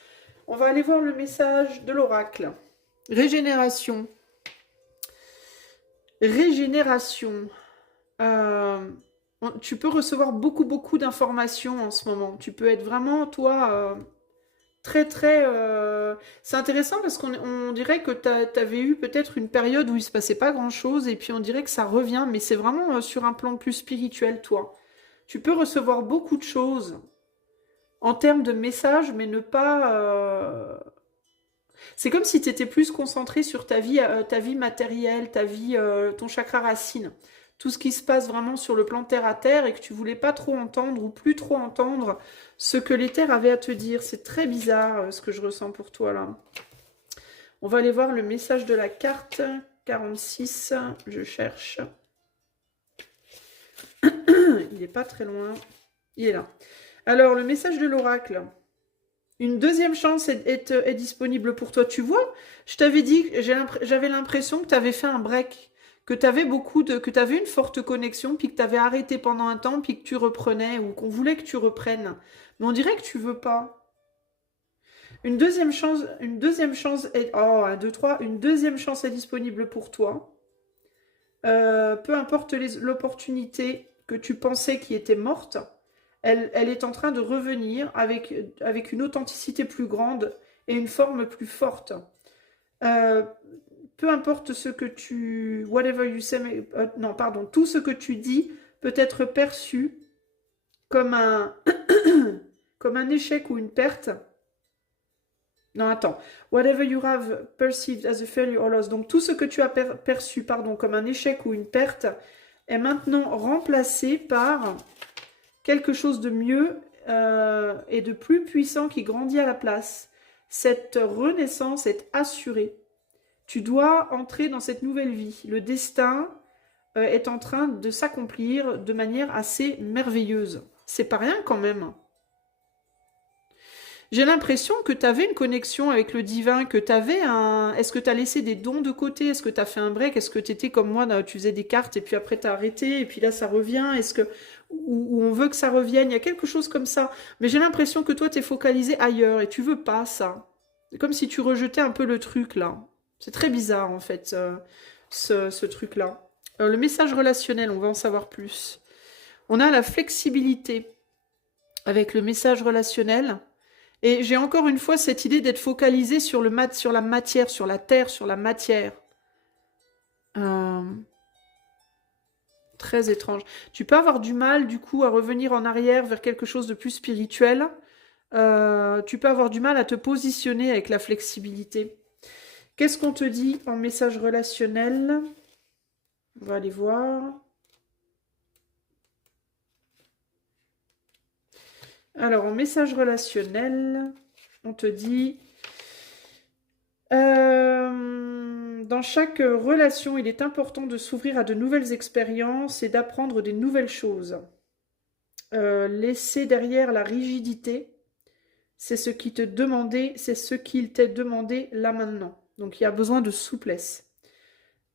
On va aller voir le message de l'oracle. Régénération. Régénération. Tu peux recevoir beaucoup d'informations en ce moment. Tu peux être vraiment, toi, très... C'est intéressant parce qu'on dirait que tu avais eu peut-être une période où il se passait pas grand-chose et puis on dirait que ça revient, mais c'est vraiment sur un plan plus spirituel, toi. Tu peux recevoir beaucoup de choses en termes de messages, mais ne pas... C'est comme si tu étais plus concentré sur ta vie matérielle, ton chakra racine. Tout ce qui se passe vraiment sur le plan terre à terre et que tu voulais pas trop entendre ou plus trop entendre ce que l'éther avait à te dire. C'est très bizarre ce que je ressens pour toi là. On va aller voir le message de la carte 46. Je cherche. Il n'est pas très loin. Il est là. Alors, le message de l'oracle. Une deuxième chance est disponible pour toi. Tu vois, je t'avais dit, j'avais l'impression que tu avais fait un break, que tu avais une forte connexion, puis que tu avais arrêté pendant un temps, puis que tu reprenais, ou qu'on voulait que tu reprennes. Mais on dirait que tu veux pas. Une deuxième chance est... Oh, 1, 2, 3. Une deuxième chance est disponible pour toi. Peu importe l'opportunité que tu pensais qui était morte, elle est en train de revenir avec une authenticité plus grande et une forme plus forte. Peu importe ce que tu... Whatever you say... non, pardon. Tout ce que tu dis peut être perçu comme un... comme un échec ou une perte. Non, attends. Whatever you have perceived as a failure or loss. Donc, tout ce que tu as perçu, comme un échec ou une perte est maintenant remplacé par quelque chose de mieux et de plus puissant qui grandit à la place. Cette renaissance est assurée. Tu dois entrer dans cette nouvelle vie. Le destin est en train de s'accomplir de manière assez merveilleuse. C'est pas rien quand même. J'ai l'impression que tu avais une connexion avec le divin, que tu avais un... Est-ce que tu as laissé des dons de côté? Est-ce que tu as fait un break? Est-ce que tu étais comme moi, tu faisais des cartes et puis après tu as arrêté et puis là ça revient? Est-ce que... où on veut que ça revienne. Il y a quelque chose comme ça. Mais j'ai l'impression que toi, tu es focalisé ailleurs et tu veux pas ça. C'est comme si tu rejetais un peu le truc là. C'est très bizarre en fait, ce truc-là. Le message relationnel, on va en savoir plus. On a la flexibilité avec le message relationnel. Et j'ai encore une fois cette idée d'être focalisé sur sur la matière, sur la terre, sur la matière. Euh, Très étrange. Tu peux avoir du mal, du coup, à revenir en arrière vers quelque chose de plus spirituel. Tu peux avoir du mal à te positionner avec la flexibilité. Qu'est-ce qu'on te dit en message relationnel? On va aller voir. Alors, en message relationnel, on te dit... dans chaque relation, il est important de s'ouvrir à de nouvelles expériences et d'apprendre des nouvelles choses. Laisser derrière la rigidité, c'est ce qui c'est ce qu'il t'est demandé là maintenant. Donc il y a besoin de souplesse.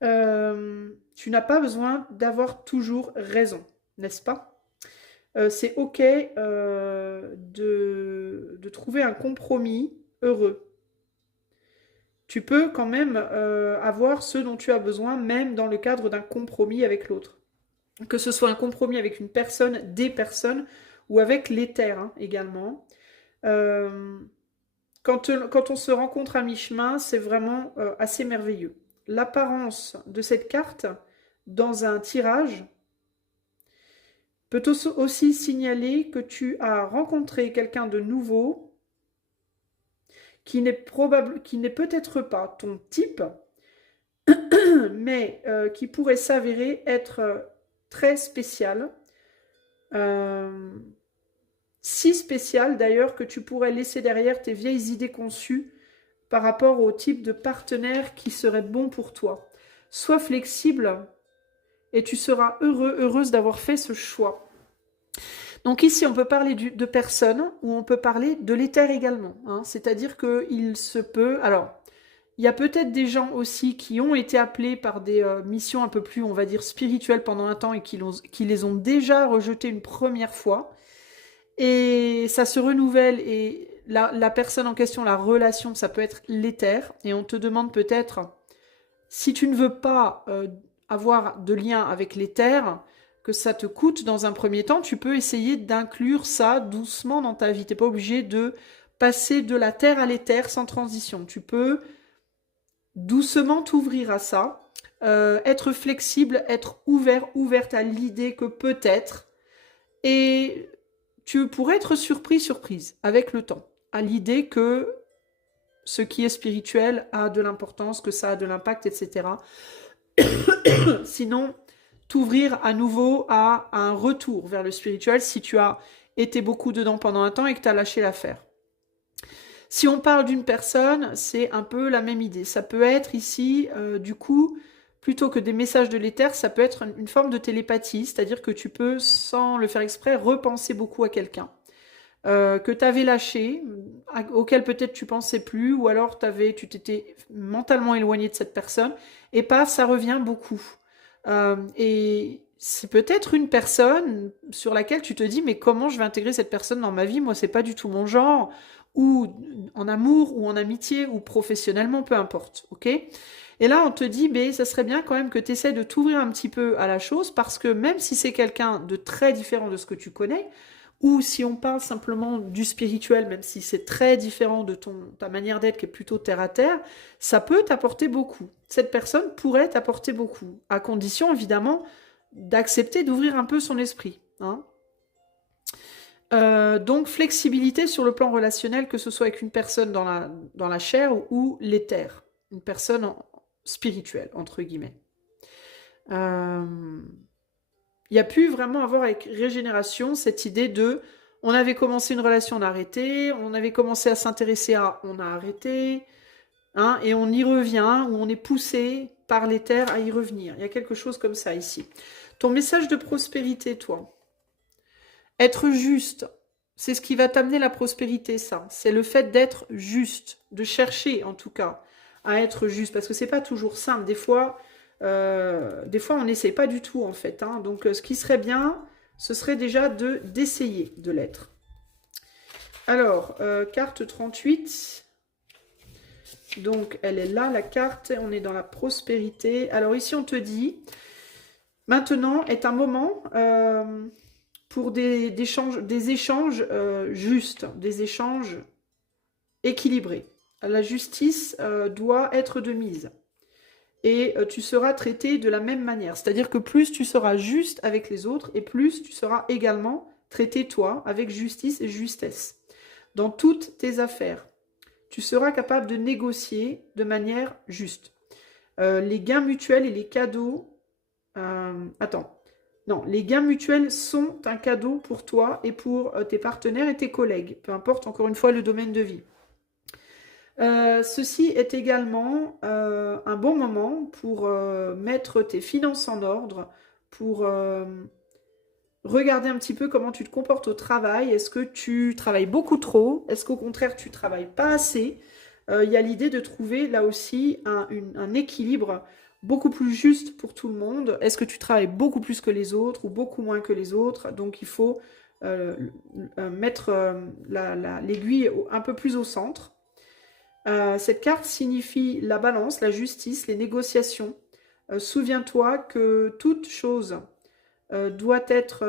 Tu n'as pas besoin d'avoir toujours raison, n'est-ce pas? C'est ok de trouver un compromis heureux. Tu peux quand même avoir ce dont tu as besoin, même dans le cadre d'un compromis avec l'autre. Que ce soit un compromis avec une personne, des personnes, ou avec l'éther hein, également. Quand on se rencontre à mi-chemin, c'est vraiment assez merveilleux. L'apparence de cette carte dans un tirage peut aussi signaler que tu as rencontré quelqu'un de nouveau qui n'est peut-être pas ton type, mais qui pourrait s'avérer être très spécial. Si spécial d'ailleurs que tu pourrais laisser derrière tes vieilles idées conçues par rapport au type de partenaire qui serait bon pour toi. Sois flexible et tu seras heureuse d'avoir fait ce choix. Donc ici, on peut parler de personnes ou on peut parler de l'éther également. Hein. C'est-à-dire qu'il se peut... Alors, il y a peut-être des gens aussi qui ont été appelés par des missions un peu plus, on va dire, spirituelles pendant un temps et qui les ont déjà rejetées une première fois. Et ça se renouvelle et la personne en question, la relation, ça peut être l'éther. Et on te demande peut-être, si tu ne veux pas avoir de lien avec l'éther, que ça te coûte dans un premier temps, tu peux essayer d'inclure ça doucement dans ta vie. Tu n'es pas obligé de passer de la terre à l'éther sans transition. Tu peux doucement t'ouvrir à ça, être flexible, être ouverte à l'idée que peut-être, et tu pourrais être surprise avec le temps, à l'idée que ce qui est spirituel a de l'importance, que ça a de l'impact, etc. Sinon, t'ouvrir à nouveau à un retour vers le spirituel si tu as été beaucoup dedans pendant un temps et que tu as lâché l'affaire. Si on parle d'une personne, c'est un peu la même idée. Ça peut être ici, du coup, plutôt que des messages de l'éther, ça peut être une forme de télépathie, c'est-à-dire que tu peux, sans le faire exprès, repenser beaucoup à quelqu'un. Que tu avais lâché, auquel peut-être tu pensais plus, ou alors tu t'étais mentalement éloigné de cette personne, et paf, ça revient beaucoup. Et c'est peut-être une personne sur laquelle tu te dis, mais comment je vais intégrer cette personne dans ma vie? Moi, c'est pas du tout mon genre, ou en amour, ou en amitié, ou professionnellement, peu importe, ok? Et là, on te dit, mais ça serait bien quand même que tu essaies de t'ouvrir un petit peu à la chose, parce que même si c'est quelqu'un de très différent de ce que tu connais, ou si on parle simplement du spirituel, même si c'est très différent de ta manière d'être qui est plutôt terre à terre, ça peut t'apporter beaucoup. Cette personne pourrait t'apporter beaucoup, à condition évidemment d'accepter d'ouvrir un peu son esprit. Hein. Donc flexibilité sur le plan relationnel, que ce soit avec une personne dans la chair ou l'éther, une personne spirituelle, entre guillemets. Il y a pu vraiment avoir avec régénération cette idée de on avait commencé une relation, on a arrêté, on avait commencé à s'intéresser à on a arrêté, hein, et on y revient, ou on est poussé par l'éther à y revenir. Il y a quelque chose comme ça ici. Ton message de prospérité, toi. Être juste, c'est ce qui va t'amener la prospérité, ça. C'est le fait d'être juste, de chercher en tout cas à être juste, parce que c'est pas toujours simple. Des fois, on n'essaie pas du tout en fait. Hein. Donc ce qui serait bien, ce serait déjà d'essayer de l'être. Alors, carte 38. Donc, elle est là, la carte. On est dans la prospérité. Alors, ici, on te dit, maintenant est un moment pour des échanges justes, des échanges équilibrés. La justice doit être de mise. Et tu seras traité de la même manière. C'est-à-dire que plus tu seras juste avec les autres, et plus tu seras également traité, toi, avec justice et justesse. Dans toutes tes affaires, tu seras capable de négocier de manière juste. Les gains mutuels et les cadeaux... Non, les gains mutuels sont un cadeau pour toi et pour tes partenaires et tes collègues. Peu importe, encore une fois, le domaine de vie. Ceci est également un bon moment pour mettre tes finances en ordre, pour regarder un petit peu comment tu te comportes au travail. Est-ce que tu travailles beaucoup trop? Est-ce qu'au contraire, tu travailles pas assez? Il y a l'idée de trouver là aussi un équilibre beaucoup plus juste pour tout le monde. Est-ce que tu travailles beaucoup plus que les autres ou beaucoup moins que les autres? Donc il faut mettre l'aiguille un peu plus au centre. Cette carte signifie la balance, la justice, les négociations. Souviens-toi que toute chose doit être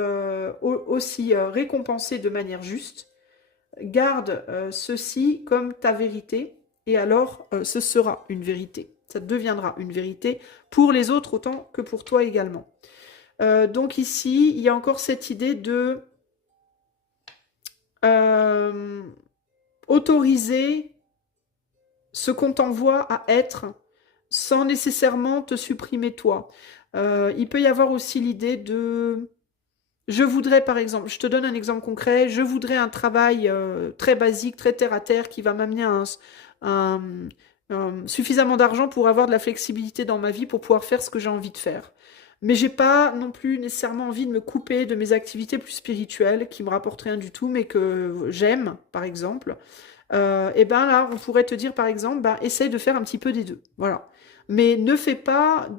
aussi récompensée de manière juste. Garde ceci comme ta vérité et alors ce sera une vérité. Ça deviendra une vérité pour les autres autant que pour toi également. Donc ici, il y a encore cette idée de autoriser ce qu'on t'envoie à être sans nécessairement te supprimer toi. Il peut y avoir aussi l'idée de... Je voudrais, par exemple, je te donne un exemple concret, je voudrais un travail très basique, très terre-à-terre, qui va m'amener suffisamment d'argent pour avoir de la flexibilité dans ma vie, pour pouvoir faire ce que j'ai envie de faire. Mais j'ai pas non plus nécessairement envie de me couper de mes activités plus spirituelles, qui me rapportent rien du tout, mais que j'aime, par exemple. Et ben là, on pourrait te dire, par exemple, essaye de faire un petit peu des deux. Voilà. Mais ne fais pas...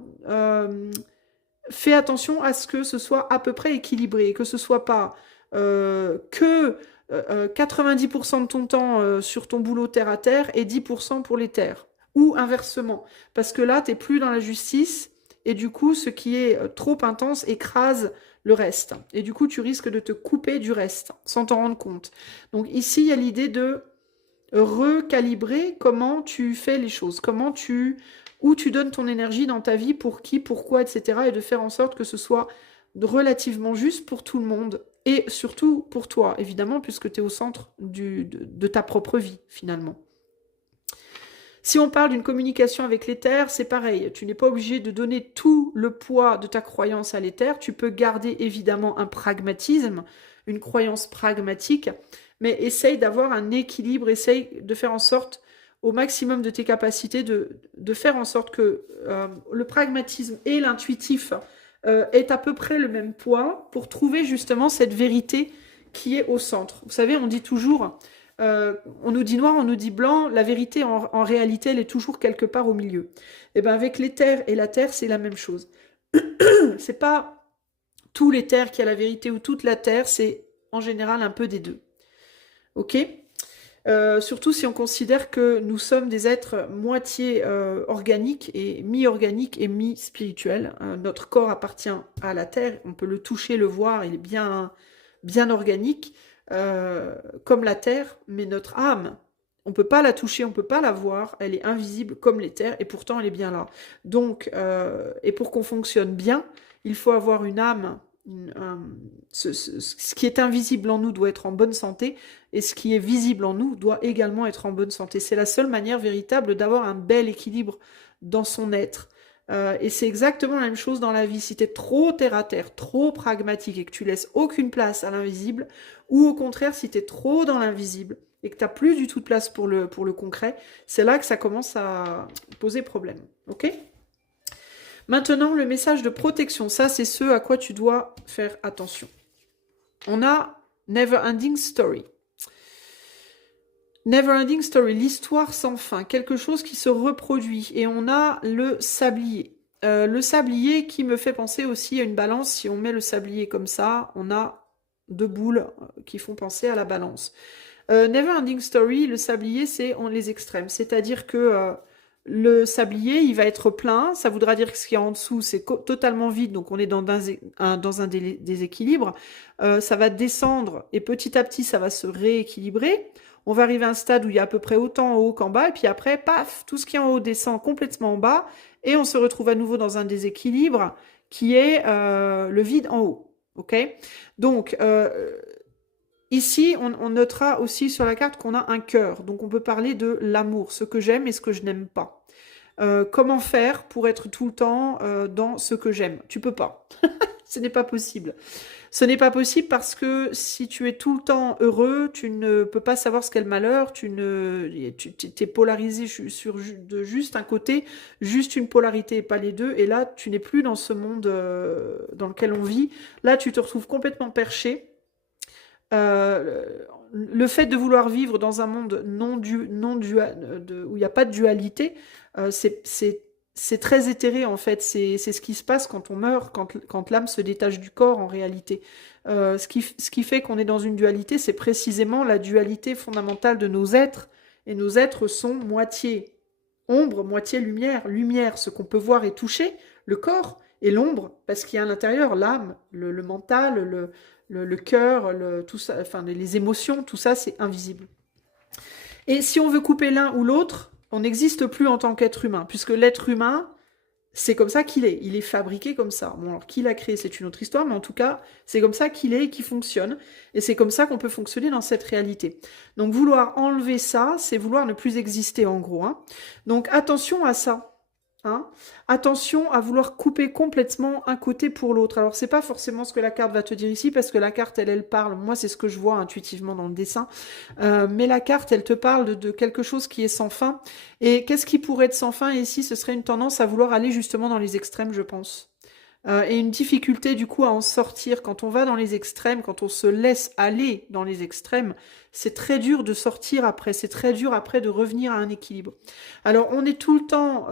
fais attention à ce que ce soit à peu près équilibré, que ce soit pas que 90% de ton temps sur ton boulot terre à terre et 10% pour les terres. Ou inversement. Parce que là, tu n'es plus dans la justice et du coup, ce qui est trop intense écrase le reste. Et du coup, tu risques de te couper du reste sans t'en rendre compte. Donc ici, il y a l'idée de recalibrer comment tu fais les choses, où tu donnes ton énergie dans ta vie, pour qui, pourquoi, etc. Et de faire en sorte que ce soit relativement juste pour tout le monde. Et surtout pour toi, évidemment, puisque tu es au centre de ta propre vie, finalement. Si on parle d'une communication avec l'éther, c'est pareil. Tu n'es pas obligé de donner tout le poids de ta croyance à l'éther. Tu peux garder évidemment un pragmatisme, une croyance pragmatique, mais essaye d'avoir un équilibre, essaye de faire en sorte, au maximum de tes capacités, de faire en sorte que le pragmatisme et l'intuitif aient à peu près le même poids pour trouver justement cette vérité qui est au centre. Vous savez, on dit toujours, on nous dit noir, on nous dit blanc, la vérité en réalité, elle est toujours quelque part au milieu. Et bien avec l'éther et la terre, c'est la même chose. C'est pas tout l'éther qui a la vérité ou toute la terre, c'est en général un peu des deux. Ok ? Surtout si on considère que nous sommes des êtres moitié organiques et mi-organiques et mi-spirituels. Notre corps appartient à la terre, on peut le toucher, le voir, il est bien, bien organique, comme la terre, mais notre âme, on ne peut pas la toucher, on ne peut pas la voir, elle est invisible comme l'éther, et pourtant elle est bien là. Donc, et pour qu'on fonctionne bien, il faut avoir une âme. Ce qui est invisible en nous doit être en bonne santé, et ce qui est visible en nous doit également être en bonne santé. C'est la seule manière véritable d'avoir un bel équilibre dans son être. Et c'est exactement la même chose dans la vie. Si tu es trop terre-à-terre, trop pragmatique et que tu laisses aucune place à l'invisible, ou au contraire, si tu es trop dans l'invisible et que tu n'as plus du tout de place pour le concret, c'est là que ça commence à poser problème. Ok ? Maintenant, le message de protection, ça c'est ce à quoi tu dois faire attention. On a Never Ending Story. Never Ending Story, l'histoire sans fin, quelque chose qui se reproduit. Et on a le sablier. le sablier qui me fait penser aussi à une balance. Si on met le sablier comme ça, on a deux boules qui font penser à la balance. Neverending Story, le sablier, c'est les extrêmes. C'est-à-dire que le sablier, il va être plein. Ça voudra dire que ce qu'il y a en dessous, c'est totalement vide. Donc, on est dans un déséquilibre. Ça va descendre et petit à petit, ça va se rééquilibrer. On va arriver à un stade où il y a à peu près autant en haut qu'en bas. Et puis après, paf, tout ce qui est en haut descend complètement en bas. Et on se retrouve à nouveau dans un déséquilibre qui est le vide en haut. OK? Donc, ici, on notera aussi sur la carte qu'on a un cœur. Donc, on peut parler de l'amour, ce que j'aime et ce que je n'aime pas. Comment faire pour être tout le temps dans ce que j'aime? Tu peux pas. Ce n'est pas possible. Ce n'est pas possible parce que si tu es tout le temps heureux, tu ne peux pas savoir ce qu'est le malheur, tu es polarisé sur de juste un côté, juste une polarité et pas les deux. Et là, tu n'es plus dans ce monde dans lequel on vit. Là, tu te retrouves complètement perché. Le fait de vouloir vivre dans un monde où il n'y a pas de dualité, c'est très éthéré en fait. C'est ce qui se passe quand on meurt, quand l'âme se détache du corps en réalité. Ce qui fait qu'on est dans une dualité, c'est précisément la dualité fondamentale de nos êtres. Et nos êtres sont moitié ombre, moitié lumière. Lumière, ce qu'on peut voir et toucher, le corps, et l'ombre, parce qu'il y a à l'intérieur l'âme, le mental, le cœur, tout ça, enfin les émotions, tout ça, c'est invisible. Et si on veut couper l'un ou l'autre, on n'existe plus en tant qu'être humain, puisque l'être humain, c'est comme ça qu'il est. Il est fabriqué comme ça. Bon, alors qui l'a créé, c'est une autre histoire, mais en tout cas, c'est comme ça qu'il est et qu'il fonctionne. Et c'est comme ça qu'on peut fonctionner dans cette réalité. Donc vouloir enlever ça, c'est vouloir ne plus exister en gros. Hein. Donc attention à ça. Hein. Attention à vouloir couper complètement un côté pour l'autre. Alors c'est pas forcément ce que la carte va te dire ici, parce que la carte elle parle, moi c'est ce que je vois intuitivement dans le dessin, mais la carte elle te parle de quelque chose qui est sans fin. Et qu'est-ce qui pourrait être sans fin ici? Ce serait une tendance à vouloir aller justement dans les extrêmes, je pense. Et une difficulté du coup à en sortir. Quand on va dans les extrêmes, quand on se laisse aller dans les extrêmes, c'est très dur de sortir après, c'est très dur après de revenir à un équilibre. Alors on est tout le temps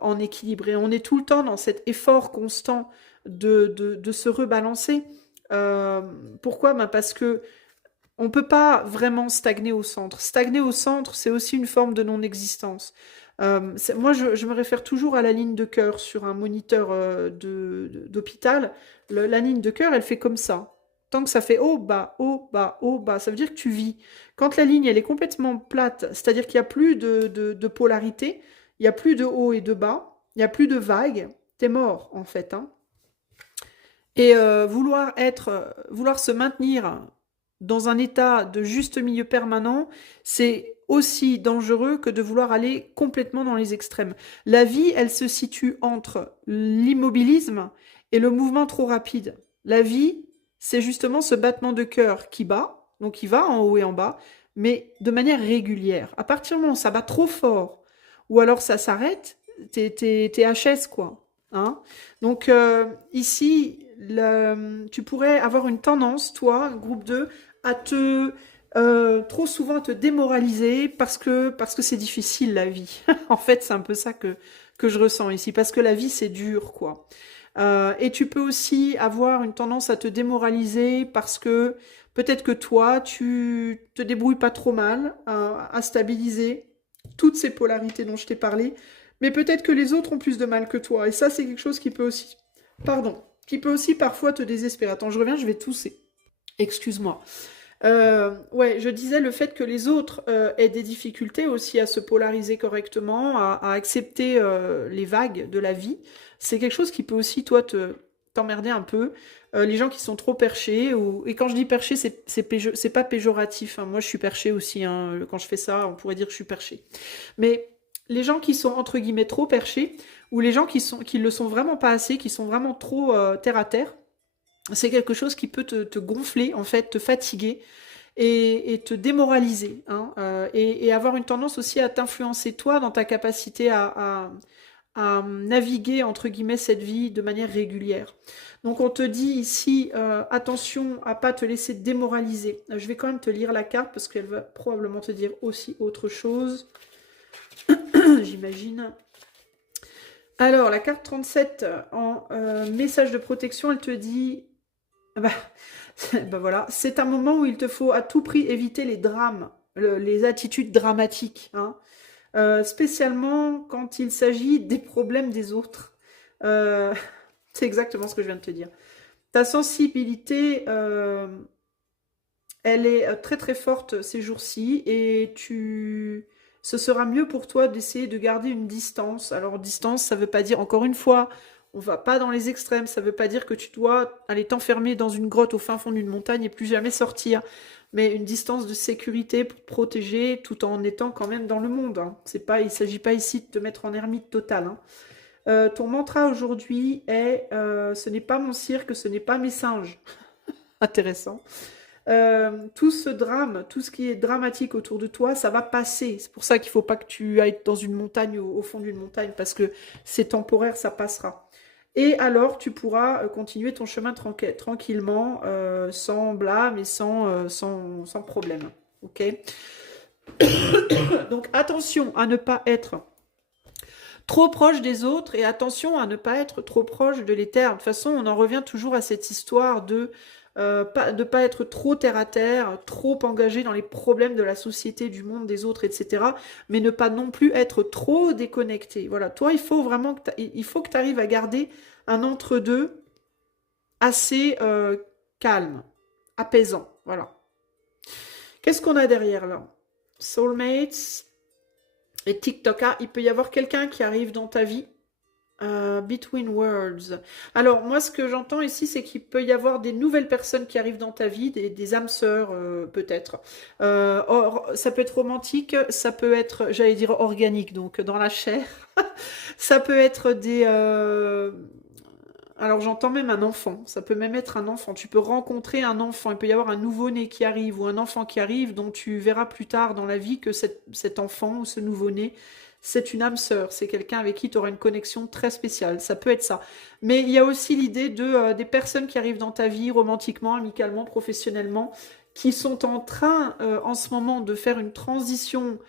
en équilibre et on est tout le temps dans cet effort constant de se rebalancer. Pourquoi? Ben parce que on ne peut pas vraiment stagner au centre. Stagner au centre, c'est aussi une forme de non-existence. Moi, je me réfère toujours à la ligne de cœur sur un moniteur d'hôpital. La ligne de cœur, elle fait comme ça. Tant que ça fait haut, bas, haut, bas, haut, bas, ça veut dire que tu vis. Quand la ligne, elle est complètement plate, c'est-à-dire qu'il n'y a plus de polarité, il n'y a plus de haut et de bas, il n'y a plus de vagues, t'es mort, en fait. Hein. Et vouloir se maintenir dans un état de juste milieu permanent, c'est aussi dangereux que de vouloir aller complètement dans les extrêmes. La vie, elle se situe entre l'immobilisme et le mouvement trop rapide. La vie, c'est justement ce battement de cœur qui bat, donc il va en haut et en bas, mais de manière régulière. À partir du moment où ça bat trop fort, ou alors ça s'arrête, t'es HS, quoi. Hein. Donc ici, tu pourrais avoir une tendance, toi, groupe 2, à trop souvent te démoraliser parce que c'est difficile la vie. En fait, c'est un peu ça que je ressens ici, parce que la vie, c'est dur, quoi. Et tu peux aussi avoir une tendance à te démoraliser parce que peut-être que toi, tu te débrouilles pas trop mal à stabiliser toutes ces polarités dont je t'ai parlé, mais peut-être que les autres ont plus de mal que toi. Et ça, c'est quelque chose qui peut aussi, qui peut aussi parfois te désespérer. Attends, je reviens, je vais tousser. Excuse-moi. Ouais, je disais le fait que les autres aient des difficultés aussi à se polariser correctement, à accepter les vagues de la vie, c'est quelque chose qui peut aussi, toi, t'emmerder un peu. Les gens qui sont trop perchés, et quand je dis perché, c'est pas péjoratif. Hein. Moi, je suis perché aussi. Hein. Quand je fais ça, on pourrait dire que je suis perché. Mais les gens qui sont, entre guillemets, trop perchés, ou les gens qui le sont vraiment pas assez, qui sont vraiment trop terre à terre, c'est quelque chose qui peut te gonfler, en fait, te fatiguer et te démoraliser. Hein, et avoir une tendance aussi à t'influencer, toi, dans ta capacité à naviguer, entre guillemets, cette vie de manière régulière. Donc, on te dit ici, attention à pas te laisser démoraliser. Je vais quand même te lire la carte parce qu'elle va probablement te dire aussi autre chose. J'imagine. Alors, la carte 37 en message de protection, elle te dit, bah, bah voilà, c'est un moment où il te faut à tout prix éviter les drames, les attitudes dramatiques, hein. Spécialement quand il s'agit des problèmes des autres. Euh, c'est exactement ce que je viens de te dire. Ta sensibilité, elle est très très forte ces jours-ci et ce sera mieux pour toi d'essayer de garder une distance. Alors distance, ça veut pas dire, encore une fois, on va pas dans les extrêmes, ça veut pas dire que tu dois aller t'enfermer dans une grotte au fin fond d'une montagne et plus jamais sortir. Mais une distance de sécurité pour te protéger tout en étant quand même dans le monde, hein. C'est pas, il s'agit pas ici de te mettre en ermite totale, hein. Ton mantra aujourd'hui est ce n'est pas mon cirque, ce n'est pas mes singes. Intéressant. Tout ce drame, tout ce qui est dramatique autour de toi, ça va passer. C'est pour ça qu'il ne faut pas que tu ailles dans une montagne, au fond d'une montagne, parce que c'est temporaire, ça passera. Et alors, tu pourras continuer ton chemin tranquillement, sans blâme et sans problème. Ok. Donc, attention à ne pas être trop proche des autres et attention à ne pas être trop proche de l'éther. De toute façon, on en revient toujours à cette histoire de pas être trop terre à terre, trop engagé dans les problèmes de la société, du monde, des autres, etc. Mais ne pas non plus être trop déconnecté. Voilà, toi, il faut vraiment que tu arrives à garder un entre-deux assez calme, apaisant. Voilà. Qu'est-ce qu'on a derrière là? Soulmates et TikTok. Ah, il peut y avoir quelqu'un qui arrive dans ta vie. Between Worlds. Alors, moi, ce que j'entends ici, c'est qu'il peut y avoir des nouvelles personnes qui arrivent dans ta vie, des âmes sœurs, peut-être. Ça peut être romantique, ça peut être, j'allais dire organique, donc dans la chair. Ça peut être des... Alors, j'entends même un enfant. Ça peut même être un enfant. Tu peux rencontrer un enfant. Il peut y avoir un nouveau-né qui arrive ou un enfant qui arrive dont tu verras plus tard dans la vie que cet enfant ou ce nouveau-né, c'est une âme sœur, c'est quelqu'un avec qui tu auras une connexion très spéciale, ça peut être ça. Mais il y a aussi l'idée des personnes qui arrivent dans ta vie romantiquement, amicalement, professionnellement, qui sont en train en ce moment de faire une transition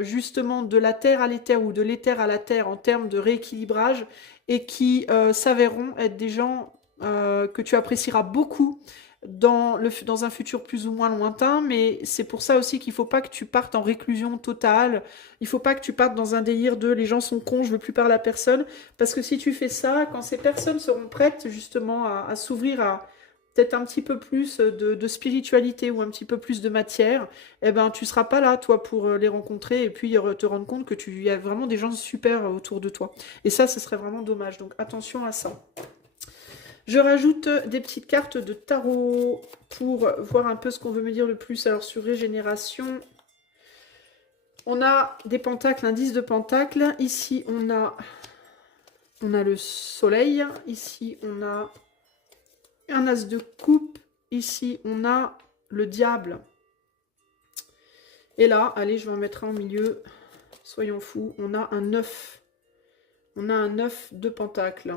justement de la terre à l'éther ou de l'éther à la terre en termes de rééquilibrage et qui s'avéreront être des gens que tu apprécieras beaucoup dans un futur plus ou moins lointain, mais c'est pour ça aussi qu'il ne faut pas que tu partes en réclusion totale, il ne faut pas que tu partes dans un délire de les gens sont cons, je ne veux plus parler à personne, parce que si tu fais ça, quand ces personnes seront prêtes justement à s'ouvrir à peut-être un petit peu plus de spiritualité ou un petit peu plus de matière, eh ben tu seras pas là toi pour les rencontrer et puis te rendre compte que il y a vraiment des gens super autour de toi. Et ça, ce serait vraiment dommage, donc attention à ça. Je rajoute des petites cartes de tarot pour voir un peu ce qu'on veut me dire le plus. Alors sur régénération, on a des pentacles, un 10 de pentacles. Ici, on a le soleil. Ici, on a un as de coupe. Ici, on a le diable. Et là, allez, je vais en mettre un au milieu. Soyons fous. On a un 9. On a un 9 de pentacles.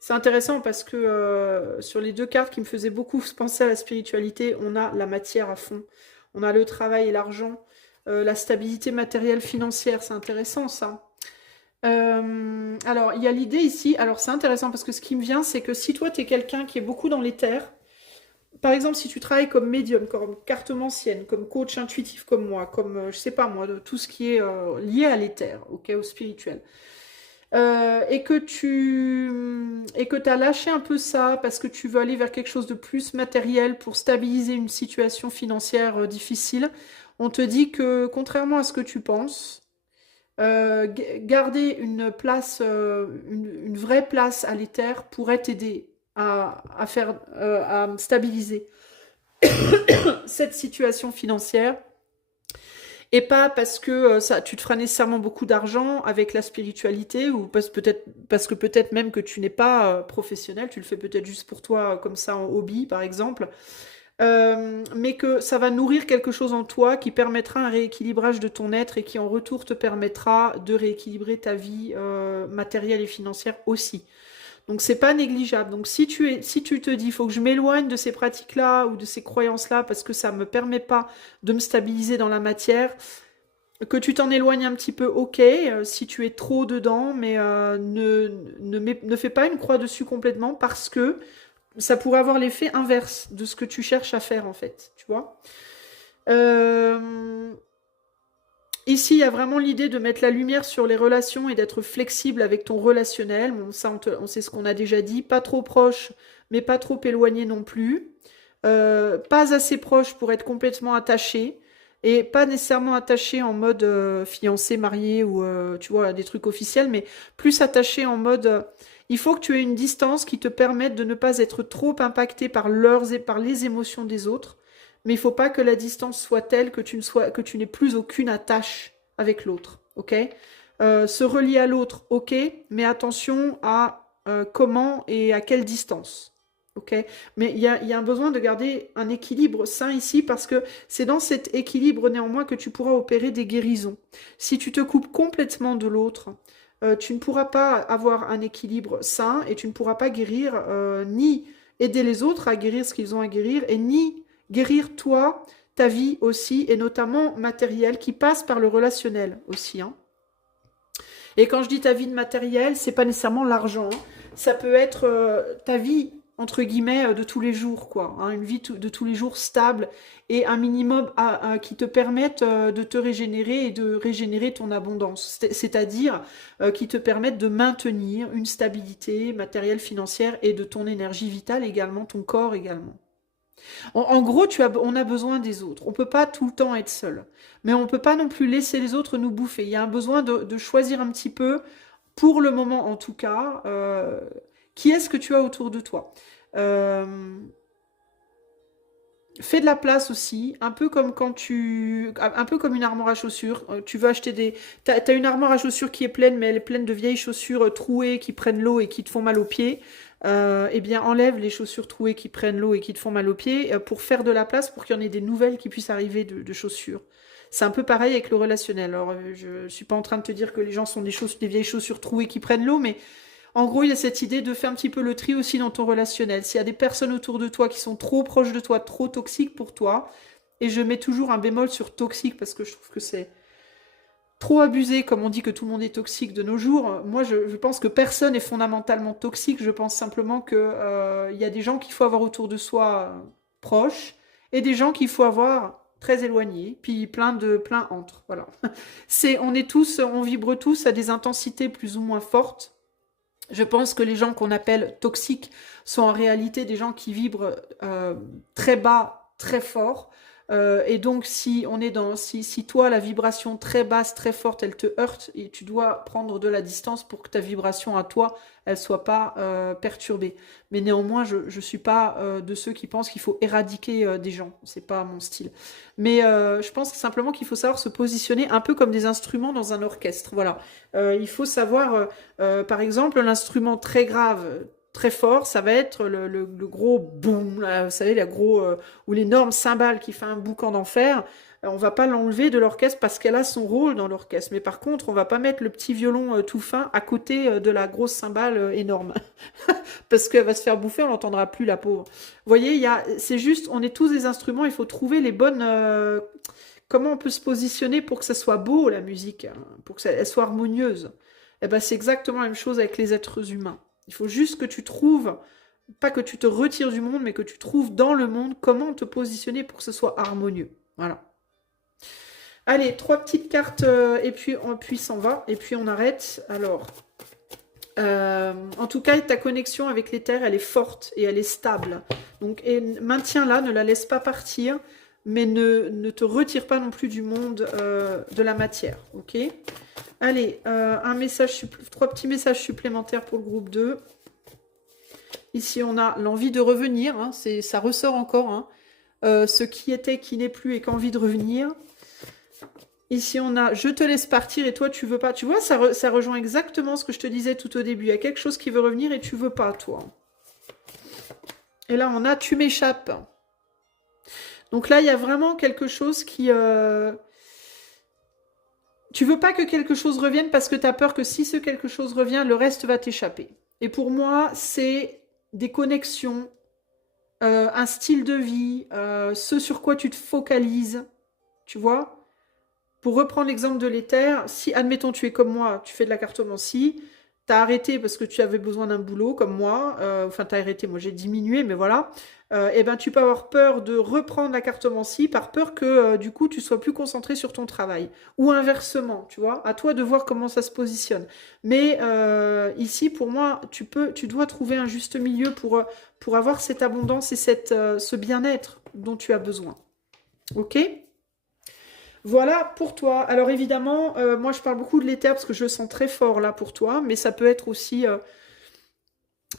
C'est intéressant parce que sur les deux cartes qui me faisaient beaucoup penser à la spiritualité, on a la matière à fond. On a le travail et l'argent, la stabilité matérielle financière. C'est intéressant ça. Alors, il y a l'idée ici. Alors, c'est intéressant parce que ce qui me vient, c'est que si toi, tu es quelqu'un qui est beaucoup dans l'éther, par exemple, si tu travailles comme médium, comme cartomancienne, comme coach intuitif comme moi, comme, je sais pas moi, de tout ce qui est lié à l'éther, ok, au spirituel. Et que tu as lâché un peu ça parce que tu veux aller vers quelque chose de plus matériel pour stabiliser une situation financière difficile, on te dit que contrairement à ce que tu penses, garder une place, une vraie place à l'éther pourrait t'aider à stabiliser cette situation financière. Et pas parce que tu te feras nécessairement beaucoup d'argent avec la spiritualité, ou parce que peut-être même que tu n'es pas professionnel, tu le fais peut-être juste pour toi, comme ça, en hobby, par exemple. Mais que ça va nourrir quelque chose en toi qui permettra un rééquilibrage de ton être et qui en retour te permettra de rééquilibrer ta vie matérielle et financière aussi. Donc c'est pas négligeable. Donc si tu te dis, il faut que je m'éloigne de ces pratiques-là ou de ces croyances-là parce que ça me permet pas de me stabiliser dans la matière, Que tu t'en éloignes un petit peu, ok, si tu es trop dedans, mais ne fais pas une croix dessus complètement parce que ça pourrait avoir l'effet inverse de ce que tu cherches à faire en fait, tu vois. Euh, Ici, il y a vraiment l'idée de mettre la lumière sur les relations et d'être flexible avec ton relationnel. Bon, ça, on sait ce qu'on a déjà dit. Pas trop proche, mais pas trop éloigné non plus. Pas assez proche pour être complètement attaché. Et pas nécessairement attaché en mode fiancé, marié ou tu vois, des trucs officiels, mais plus attaché en mode il faut que tu aies une distance qui te permette de ne pas être trop impacté par par les émotions des autres, mais il faut pas que la distance soit telle que que tu n'aies plus aucune attache avec l'autre, ok? Se relier à l'autre, ok, mais attention à comment et à quelle distance, ok? Mais il y a un besoin de garder un équilibre sain ici parce que c'est dans cet équilibre néanmoins que tu pourras opérer des guérisons. Si tu te coupes complètement de l'autre, tu ne pourras pas avoir un équilibre sain et tu ne pourras pas guérir ni aider les autres à guérir ce qu'ils ont à guérir et ni guérir toi, ta vie aussi, et notamment matérielle, qui passe par le relationnel aussi. Hein. Et quand je dis ta vie de matériel, c'est pas nécessairement l'argent. Hein. Ça peut être ta vie entre guillemets de tous les jours, quoi. Hein, une vie de tous les jours stable et un minimum qui te permette de te régénérer et de régénérer ton abondance. C'est-à-dire qui te permettent de maintenir une stabilité matérielle, financière et de ton énergie vitale également, ton corps également. En gros, on a besoin des autres. On ne peut pas tout le temps être seul. Mais on ne peut pas non plus laisser les autres nous bouffer. Il y a un besoin de choisir un petit peu, pour le moment en tout cas, qui est-ce que tu as autour de toi. Euh, Fais de la place aussi, un peu comme un peu comme une armoire à chaussures. Tu veux acheter t'as une armoire à chaussures qui est pleine, mais elle est pleine de vieilles chaussures trouées qui prennent l'eau et qui te font mal aux pieds. Eh bien, enlève les chaussures trouées qui prennent l'eau et qui te font mal aux pieds pour faire de la place pour qu'il y en ait des nouvelles qui puissent arriver de chaussures. C'est un peu pareil avec le relationnel. Alors, je suis pas en train de te dire que les gens sont des vieilles chaussures trouées qui prennent l'eau, mais en gros, il y a cette idée de faire un petit peu le tri aussi dans ton relationnel. S'il y a des personnes autour de toi qui sont trop proches de toi, trop toxiques pour toi, et je mets toujours un bémol sur toxique parce que je trouve que c'est trop abusé, comme on dit que tout le monde est toxique de nos jours. Moi, je pense que personne est fondamentalement toxique. Je pense simplement que il y a des gens qu'il faut avoir autour de soi proches et des gens qu'il faut avoir très éloignés, puis plein entre. Voilà. On vibre tous à des intensités plus ou moins fortes. Je pense que les gens qu'on appelle toxiques sont en réalité des gens qui vibrent très bas, très fort. Et donc, si toi, la vibration très basse, très forte, elle te heurte, et tu dois prendre de la distance pour que ta vibration à toi, elle soit pas perturbée. Mais néanmoins, je suis pas de ceux qui pensent qu'il faut éradiquer des gens. C'est pas mon style. Mais je pense simplement qu'il faut savoir se positionner un peu comme des instruments dans un orchestre. Voilà. Il faut savoir, par exemple, l'instrument très grave, très fort, ça va être le gros boom, là, vous savez, ou l'énorme cymbale qui fait un boucan d'enfer. On va pas l'enlever de l'orchestre parce qu'elle a son rôle dans l'orchestre. Mais par contre, on va pas mettre le petit violon tout fin à côté de la grosse cymbale énorme. Parce qu'elle va se faire bouffer, on l'entendra plus, la pauvre. Vous voyez, c'est juste, on est tous des instruments, il faut trouver les bonnes... comment on peut se positionner pour que ça soit beau, la musique, hein, pour que elle soit harmonieuse. Eh ben, c'est exactement la même chose avec les êtres humains. Il faut juste que tu trouves, pas que tu te retires du monde, mais que tu trouves dans le monde comment te positionner pour que ce soit harmonieux. Voilà. Allez, 3 petites cartes et puis s'en va, et puis on arrête. Alors, en tout cas, ta connexion avec les terres, elle est forte et elle est stable. Donc, maintiens-la, ne la laisse pas partir, mais ne te retire pas non plus du monde de la matière. Ok? Allez, 3 petits messages supplémentaires pour le groupe 2. Ici, on a l'envie de revenir. Hein, ça ressort encore. Hein, ce qui était, qui n'est plus et qui a envie de revenir. Ici, on a « je te laisse partir et toi, tu veux pas ». Tu vois, ça rejoint exactement ce que je te disais tout au début. Il y a quelque chose qui veut revenir et tu veux pas, toi. Et là, on a « tu m'échappes ». Donc là, il y a vraiment quelque chose qui... Tu veux pas que quelque chose revienne parce que tu as peur que si ce quelque chose revient, le reste va t'échapper. Et pour moi, c'est des connexions, un style de vie, ce sur quoi tu te focalises, tu vois. pour reprendre l'exemple de l'éther, si, admettons, tu es comme moi, tu fais de la cartomancie, tu as arrêté parce que tu avais besoin d'un boulot, comme moi, enfin, tu as arrêté, moi j'ai diminué, mais voilà, et ben, tu peux avoir peur de reprendre la cartomancie par peur que, du coup, tu sois plus concentré sur ton travail. Ou inversement, tu vois, à toi de voir comment ça se positionne. Mais ici, pour moi, tu dois trouver un juste milieu pour avoir cette abondance et ce bien-être dont tu as besoin. Ok? Voilà pour toi. Alors évidemment, moi je parle beaucoup de l'éther parce que je le sens très fort là pour toi, mais ça peut être aussi,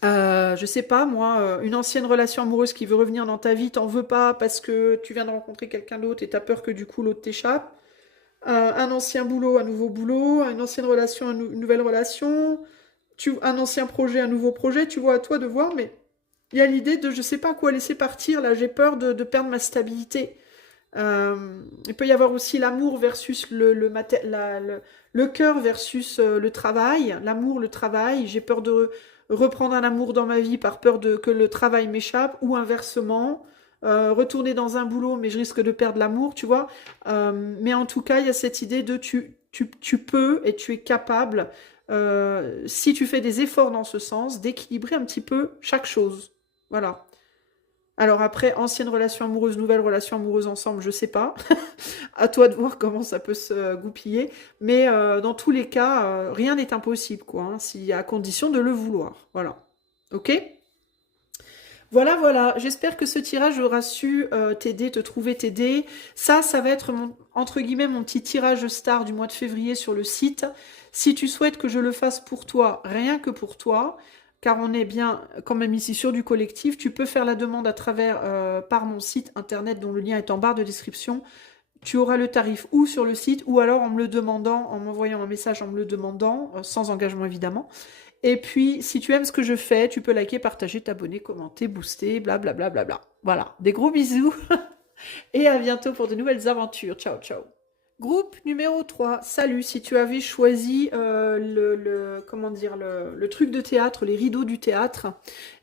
je sais pas moi, une ancienne relation amoureuse qui veut revenir dans ta vie, t'en veux pas parce que tu viens de rencontrer quelqu'un d'autre et t'as peur que du coup l'autre t'échappe. Un ancien boulot, un nouveau boulot, une ancienne relation, une nouvelle relation, un ancien projet, un nouveau projet, tu vois, à toi de voir, mais il y a l'idée de je sais pas quoi laisser partir, là j'ai peur de perdre ma stabilité. Il peut y avoir aussi l'amour versus le cœur versus le travail. L'amour, le travail. J'ai peur de reprendre un amour dans ma vie par peur que le travail m'échappe ou inversement. Retourner dans un boulot, mais je risque de perdre l'amour, tu vois. Mais en tout cas, il y a cette idée de tu peux et tu es capable, si tu fais des efforts dans ce sens, d'équilibrer un petit peu chaque chose. Voilà. Alors après, ancienne relation amoureuse, nouvelle relation amoureuse ensemble, je sais pas. À toi de voir comment ça peut se goupiller. Mais dans tous les cas, rien n'est impossible, quoi. Hein, à condition de le vouloir. Voilà. Ok? Voilà, voilà. J'espère que ce tirage aura su t'aider, te trouver, t'aider. Ça va être entre guillemets mon petit tirage star du mois de février sur le site. Si tu souhaites que je le fasse pour toi, rien que pour toi, car on est bien quand même ici sur du collectif, tu peux faire la demande à travers par mon site internet dont le lien est en barre de description. Tu auras le tarif ou sur le site ou alors en me le demandant, en m'envoyant un message en me le demandant, sans engagement évidemment. Et puis, si tu aimes ce que je fais, tu peux liker, partager, t'abonner, commenter, booster, blablabla. Bla bla bla. Voilà, des gros bisous et à bientôt pour de nouvelles aventures. Ciao, ciao. Groupe numéro 3. Salut, si tu avais choisi comment dire, le truc de théâtre, les rideaux du théâtre,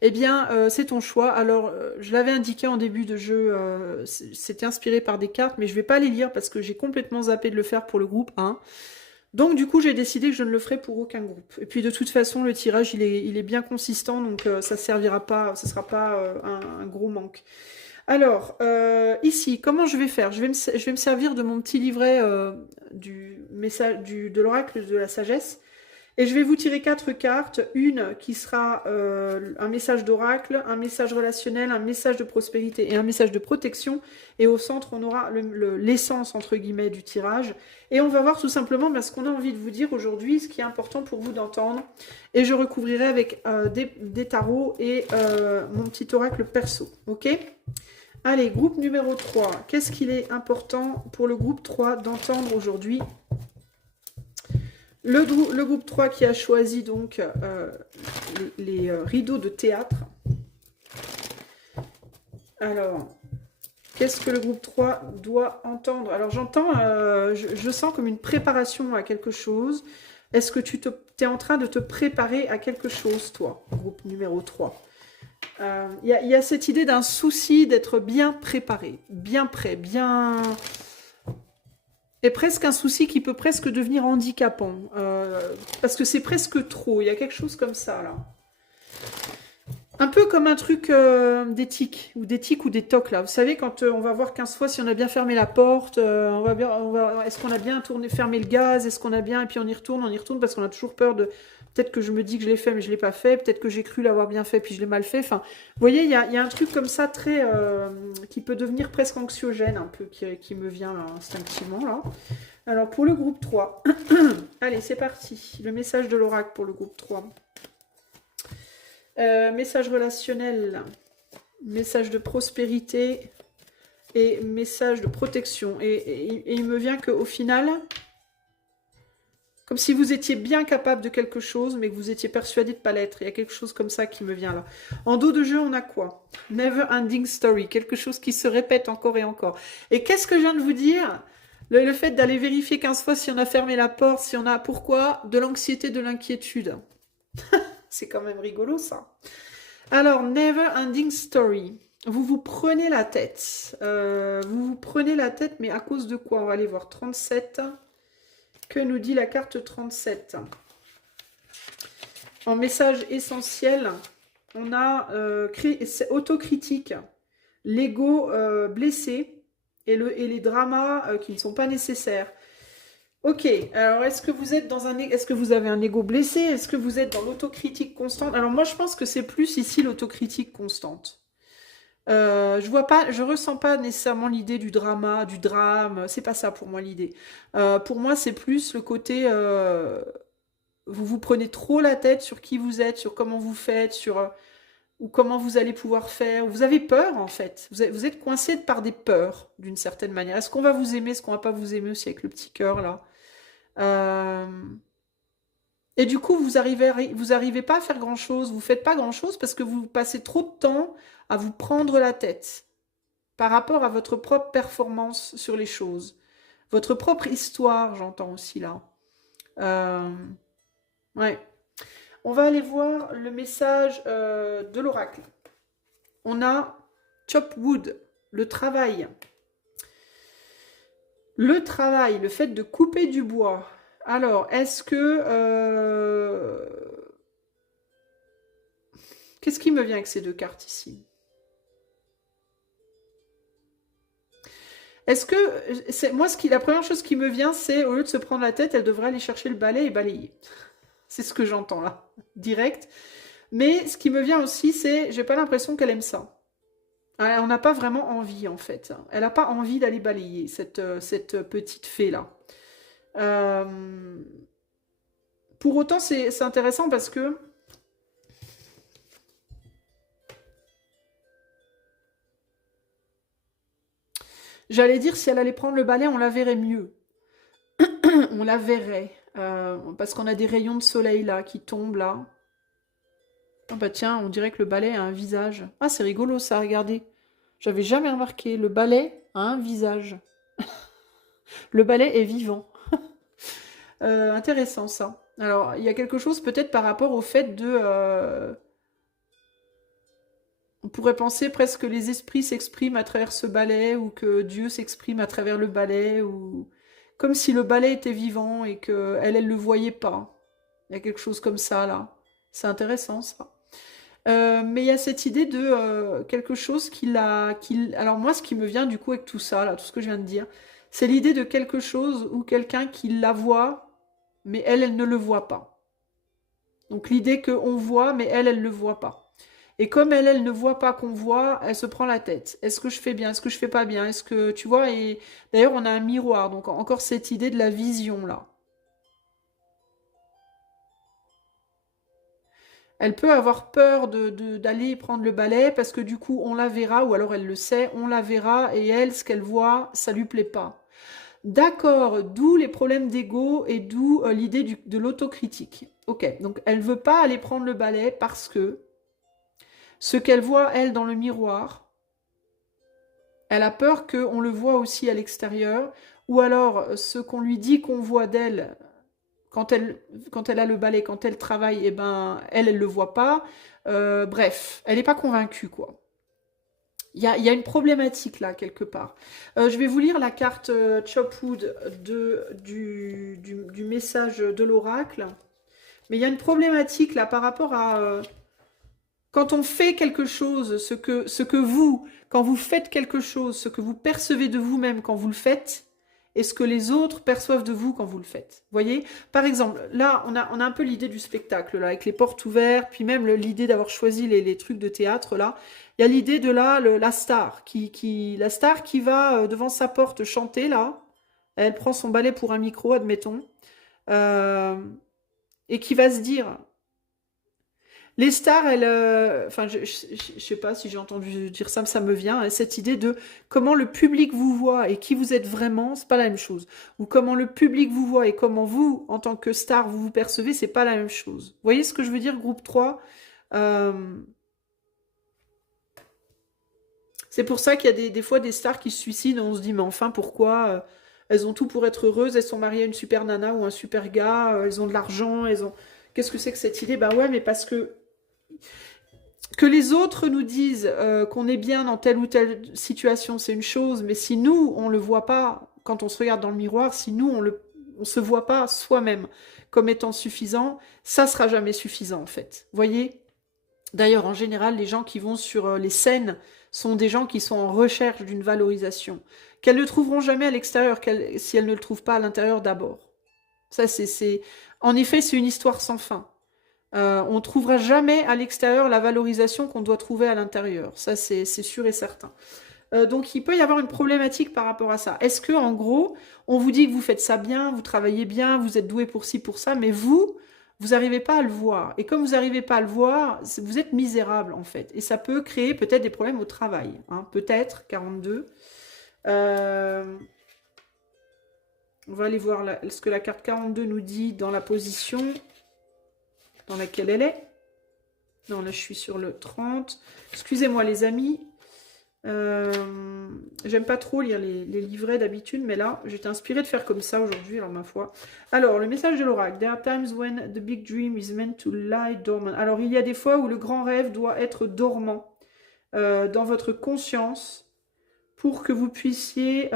eh bien, c'est ton choix. Alors, je l'avais indiqué en début de jeu, c'était inspiré par des cartes, mais je vais pas les lire parce que j'ai complètement zappé de le faire pour le groupe 1. Donc du coup, j'ai décidé que je ne le ferai pour aucun groupe. Et puis de toute façon, le tirage, il est bien consistant, donc ça servira pas, ça sera pas un gros manque. Alors, ici, comment je vais faire? Je vais me servir de mon petit livret du message de l'oracle de la sagesse. Et je vais vous tirer 4 cartes. Une qui sera un message d'oracle, un message relationnel, un message de prospérité et un message de protection. Et au centre, on aura l'essence, entre guillemets, du tirage. Et on va voir tout simplement ce qu'on a envie de vous dire aujourd'hui, ce qui est important pour vous d'entendre. Et je recouvrirai avec des tarots et mon petit oracle perso. Ok? Allez, groupe numéro 3. Qu'est-ce qu'il est important pour le groupe 3 d'entendre aujourd'hui? Le groupe 3 qui a choisi donc les rideaux de théâtre. Alors, qu'est-ce que le groupe 3 doit entendre? Alors j'entends, je sens comme une préparation à quelque chose. Est-ce que tu es en train de te préparer à quelque chose, toi, groupe numéro 3? Il y a cette idée d'un souci d'être bien préparé, bien prêt, bien... Et presque un souci qui peut presque devenir handicapant. Parce que c'est presque trop. Il y a quelque chose comme ça, là. Un peu comme un truc d'éthique, ou des tocs, là. Vous savez, quand on va voir 15 fois si on a bien fermé la porte, est-ce qu'on a bien fermé le gaz, est-ce qu'on a bien... Et puis on y retourne, parce qu'on a toujours peur de... Peut-être que je me dis que je l'ai fait, mais je ne l'ai pas fait. Peut-être que j'ai cru l'avoir bien fait, puis je l'ai mal fait. Enfin, vous voyez, il y a un truc comme ça, très... qui peut devenir presque anxiogène, un peu, qui me vient là, instinctivement, là. Alors, pour le groupe 3. Allez, c'est parti. Le message de l'oracle pour le groupe 3. Message relationnel. Message de prospérité. Et message de protection. Et il me vient qu'au final... Comme si vous étiez bien capable de quelque chose, mais que vous étiez persuadé de ne pas l'être. Il y a quelque chose comme ça qui me vient là. En dos de jeu, on a quoi? Never ending story. Quelque chose qui se répète encore et encore. Et qu'est-ce que je viens de vous dire? Le fait d'aller vérifier 15 fois si on a fermé la porte, si on a... Pourquoi? De l'anxiété, de l'inquiétude. C'est quand même rigolo, ça. Alors, never ending story. vous vous prenez la tête. Vous vous prenez la tête, mais à cause de quoi? On va aller voir 37. Que nous dit la carte 37? En message essentiel, on a autocritique, l'ego blessé et les dramas qui ne sont pas nécessaires. Ok, alors est-ce que vous êtes est-ce que vous avez un ego blessé? Est-ce que vous êtes dans l'autocritique constante? Alors moi je pense que c'est plus ici l'autocritique constante. Je ressens pas nécessairement l'idée du drame, c'est pas ça pour moi l'idée. Pour moi c'est plus le côté vous vous prenez trop la tête sur qui vous êtes, sur comment vous faites, sur ou comment vous allez pouvoir faire. Vous avez peur en fait. Vous êtes coincé par des peurs d'une certaine manière. Est-ce qu'on va vous aimer, est-ce qu'on va pas vous aimer aussi avec le petit cœur là? Euh, Et du coup, vous arrivez pas à faire grand-chose, vous faites pas grand-chose parce que vous passez trop de temps à vous prendre la tête par rapport à votre propre performance sur les choses. Votre propre histoire, j'entends aussi là. Euh, ouais. On va aller voir le message de l'oracle. On a chop wood, le travail. Le travail, le fait de couper du bois. Alors, est-ce que... Qu'est-ce qui me vient avec ces deux cartes ici? Est-ce que... Moi, la première chose qui me vient, c'est, au lieu de se prendre la tête, elle devrait aller chercher le balai et balayer. C'est ce que j'entends là, direct. Mais ce qui me vient aussi, c'est, j'ai pas l'impression qu'elle aime ça. On n'a pas vraiment envie, en fait. Elle n'a pas envie d'aller balayer, cette petite fée-là. Pour autant, c'est intéressant parce que... J'allais dire, si elle allait prendre le balai, on la verrait mieux. On la verrait. Parce qu'on a des rayons de soleil là, qui tombent là. Ah bah tiens, on dirait que le balai a un visage. Ah, c'est rigolo ça, regardez. J'avais jamais remarqué. Le balai a un visage. Le balai est vivant. Intéressant ça. Alors, il y a quelque chose peut-être par rapport au fait de... On pourrait penser presque que les esprits s'expriment à travers ce balai ou que Dieu s'exprime à travers le balai ou comme si le balai était vivant et que elle le voyait pas. Il y a quelque chose comme ça là. C'est intéressant ça. Mais il y a cette idée de quelque chose Alors moi, ce qui me vient du coup avec tout ça là, tout ce que je viens de dire, c'est l'idée de quelque chose ou quelqu'un qui la voit, mais elle ne le voit pas. Donc l'idée qu'on voit, mais elle le voit pas. Et comme elle ne voit pas qu'on voit, elle se prend la tête. Est-ce que je fais bien? Est-ce que je fais pas bien? Est-ce que tu vois? Et d'ailleurs, on a un miroir, donc encore cette idée de la vision là. Elle peut avoir peur d'aller prendre le balai parce que du coup, on la verra, ou alors elle le sait, on la verra et elle, ce qu'elle voit, ça lui plaît pas. D'accord, d'où les problèmes d'ego et d'où l'idée de l'autocritique. Ok, donc elle veut pas aller prendre le balai parce que ce qu'elle voit, elle, dans le miroir, elle a peur qu'on le voit aussi à l'extérieur, ou alors ce qu'on lui dit qu'on voit d'elle quand elle a le balai, quand elle travaille, eh ben, elle le voit pas. Bref, elle n'est pas convaincue, quoi. Il y a une problématique là, quelque part. Je vais vous lire la carte Chopwood du message de l'oracle. Mais il y a une problématique là par rapport à... quand on fait quelque chose, quand vous faites quelque chose, ce que vous percevez de vous-même quand vous le faites, et ce que les autres perçoivent de vous quand vous le faites. Vous voyez? Par exemple, là, on a un peu l'idée du spectacle, là, avec les portes ouvertes, puis même l'idée d'avoir choisi les trucs de théâtre, là. Il y a l'idée de là, la star, la star qui va devant sa porte chanter, là. Elle prend son balai pour un micro, admettons. euh, et qui va se dire, les stars, elles, enfin, je sais pas si j'ai entendu dire ça, mais ça me vient, hein, cette idée de comment le public vous voit et qui vous êtes vraiment, c'est pas la même chose. Ou comment le public vous voit et comment vous, en tant que star, vous vous percevez, c'est pas la même chose. Vous voyez ce que je veux dire, groupe 3? Euh, C'est pour ça qu'il y a des fois des stars qui se suicident, on se dit, mais enfin, pourquoi elles ont tout pour être heureuses, elles sont mariées à une super nana ou un super gars, elles ont de l'argent, elles ont... Qu'est-ce que c'est que cette idée? Bah ouais, mais parce que Que les autres nous disent qu'on est bien dans telle ou telle situation, c'est une chose, mais si nous, on le voit pas, quand on se regarde dans le miroir, si nous, on se voit pas soi-même comme étant suffisant, ça sera jamais suffisant, en fait. Voyez? D'ailleurs, en général, les gens qui vont sur les scènes sont des gens qui sont en recherche d'une valorisation, qu'elles ne trouveront jamais à l'extérieur, si elles ne le trouvent pas à l'intérieur d'abord. Ça, En effet, c'est une histoire sans fin. On ne trouvera jamais à l'extérieur la valorisation qu'on doit trouver à l'intérieur. Ça, c'est sûr et certain. Donc, il peut y avoir une problématique par rapport à ça. Est-ce que, en gros, on vous dit que vous faites ça bien, vous travaillez bien, vous êtes doué pour ci, pour ça, mais vous n'arrivez pas à le voir. Et comme vous n'arrivez pas à le voir, vous êtes misérable, en fait. Et ça peut créer peut-être des problèmes au travail. Hein. Peut-être, 42. On va aller voir ce que la carte 42 nous dit dans la position dans laquelle elle est. Non, là, je suis sur le 30. Excusez-moi, les amis. J'aime pas trop lire les livrets d'habitude, mais là, j'étais inspirée de faire comme ça aujourd'hui, alors ma foi. Alors, le message de l'oracle. There are times when the big dream is meant to lie dormant. Alors, il y a des fois où le grand rêve doit être dormant dans votre conscience pour que vous puissiez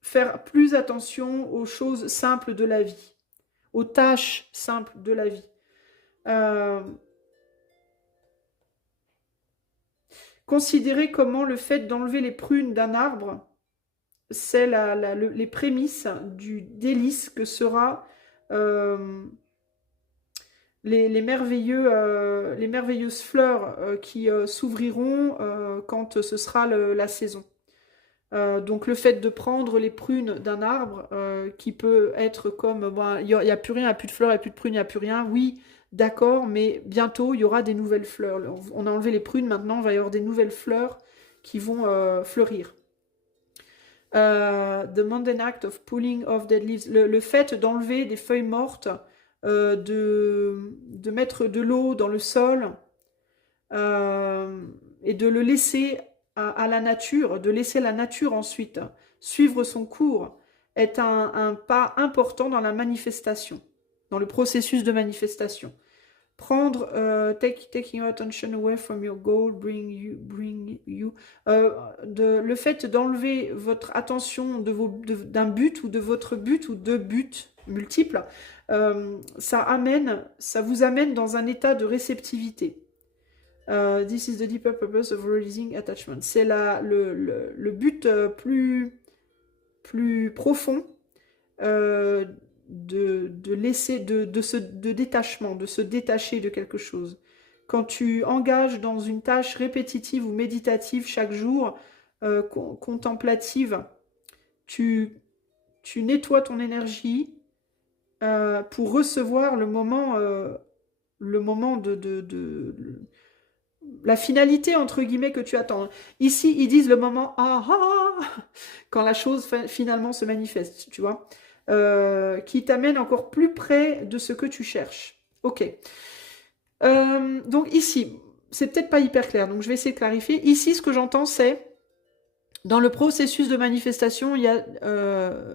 faire plus attention aux choses simples de la vie, aux tâches simples de la vie. Considérez comment le fait d'enlever les prunes d'un arbre, c'est les prémices du délice que sera les merveilleuses fleurs qui s'ouvriront quand ce sera la saison. Donc le fait de prendre les prunes d'un arbre qui peut être comme il n'y a plus rien, il n'y a plus de fleurs, il n'y a plus de prunes, il n'y a plus rien, oui, d'accord, mais bientôt il y aura des nouvelles fleurs. On a enlevé les prunes, maintenant il va y avoir des nouvelles fleurs qui vont fleurir. The mundane act of pulling off dead leaves, le fait d'enlever des feuilles mortes, de mettre de l'eau dans le sol et de le laisser à la nature, de laisser la nature ensuite suivre son cours, est un pas important dans la manifestation, dans le processus de manifestation. Prendre, taking your attention away from your goal, bring you, le fait d'enlever votre attention d'un but ou de votre but ou de buts multiples, ça vous amène dans un état de réceptivité. This is the deeper purpose of releasing attachment. C'est le but plus profond de laisser, de détachement, de se détacher de quelque chose. Quand tu engages dans une tâche répétitive ou méditative chaque jour, contemplative, tu nettoies ton énergie pour recevoir le moment la finalité, entre guillemets, que tu attends. Ici, ils disent le moment « ah ah » quand la chose finalement se manifeste, tu vois, qui t'amène encore plus près de ce que tu cherches. Ok. Donc ici, c'est peut-être pas hyper clair, donc je vais essayer de clarifier. Ici, ce que j'entends, c'est, dans le processus de manifestation, il y a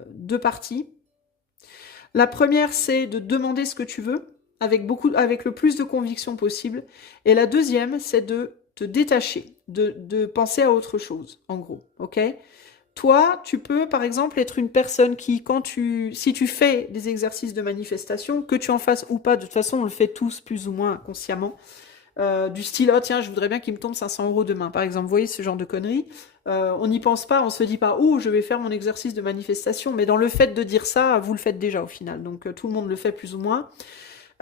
deux parties. La première, c'est de demander ce que tu veux, avec le plus de conviction possible. Et la deuxième, c'est de te détacher, de penser à autre chose, en gros, ok ? Toi, tu peux, par exemple, être une personne qui, si tu fais des exercices de manifestation, que tu en fasses ou pas, de toute façon, on le fait tous plus ou moins inconsciemment, du style, oh tiens, je voudrais bien qu'il me tombe 500 € demain, par exemple, vous voyez, ce genre de conneries. On n'y pense pas, on se dit pas, oh, je vais faire mon exercice de manifestation, mais dans le fait de dire ça, vous le faites déjà au final, donc tout le monde le fait plus ou moins.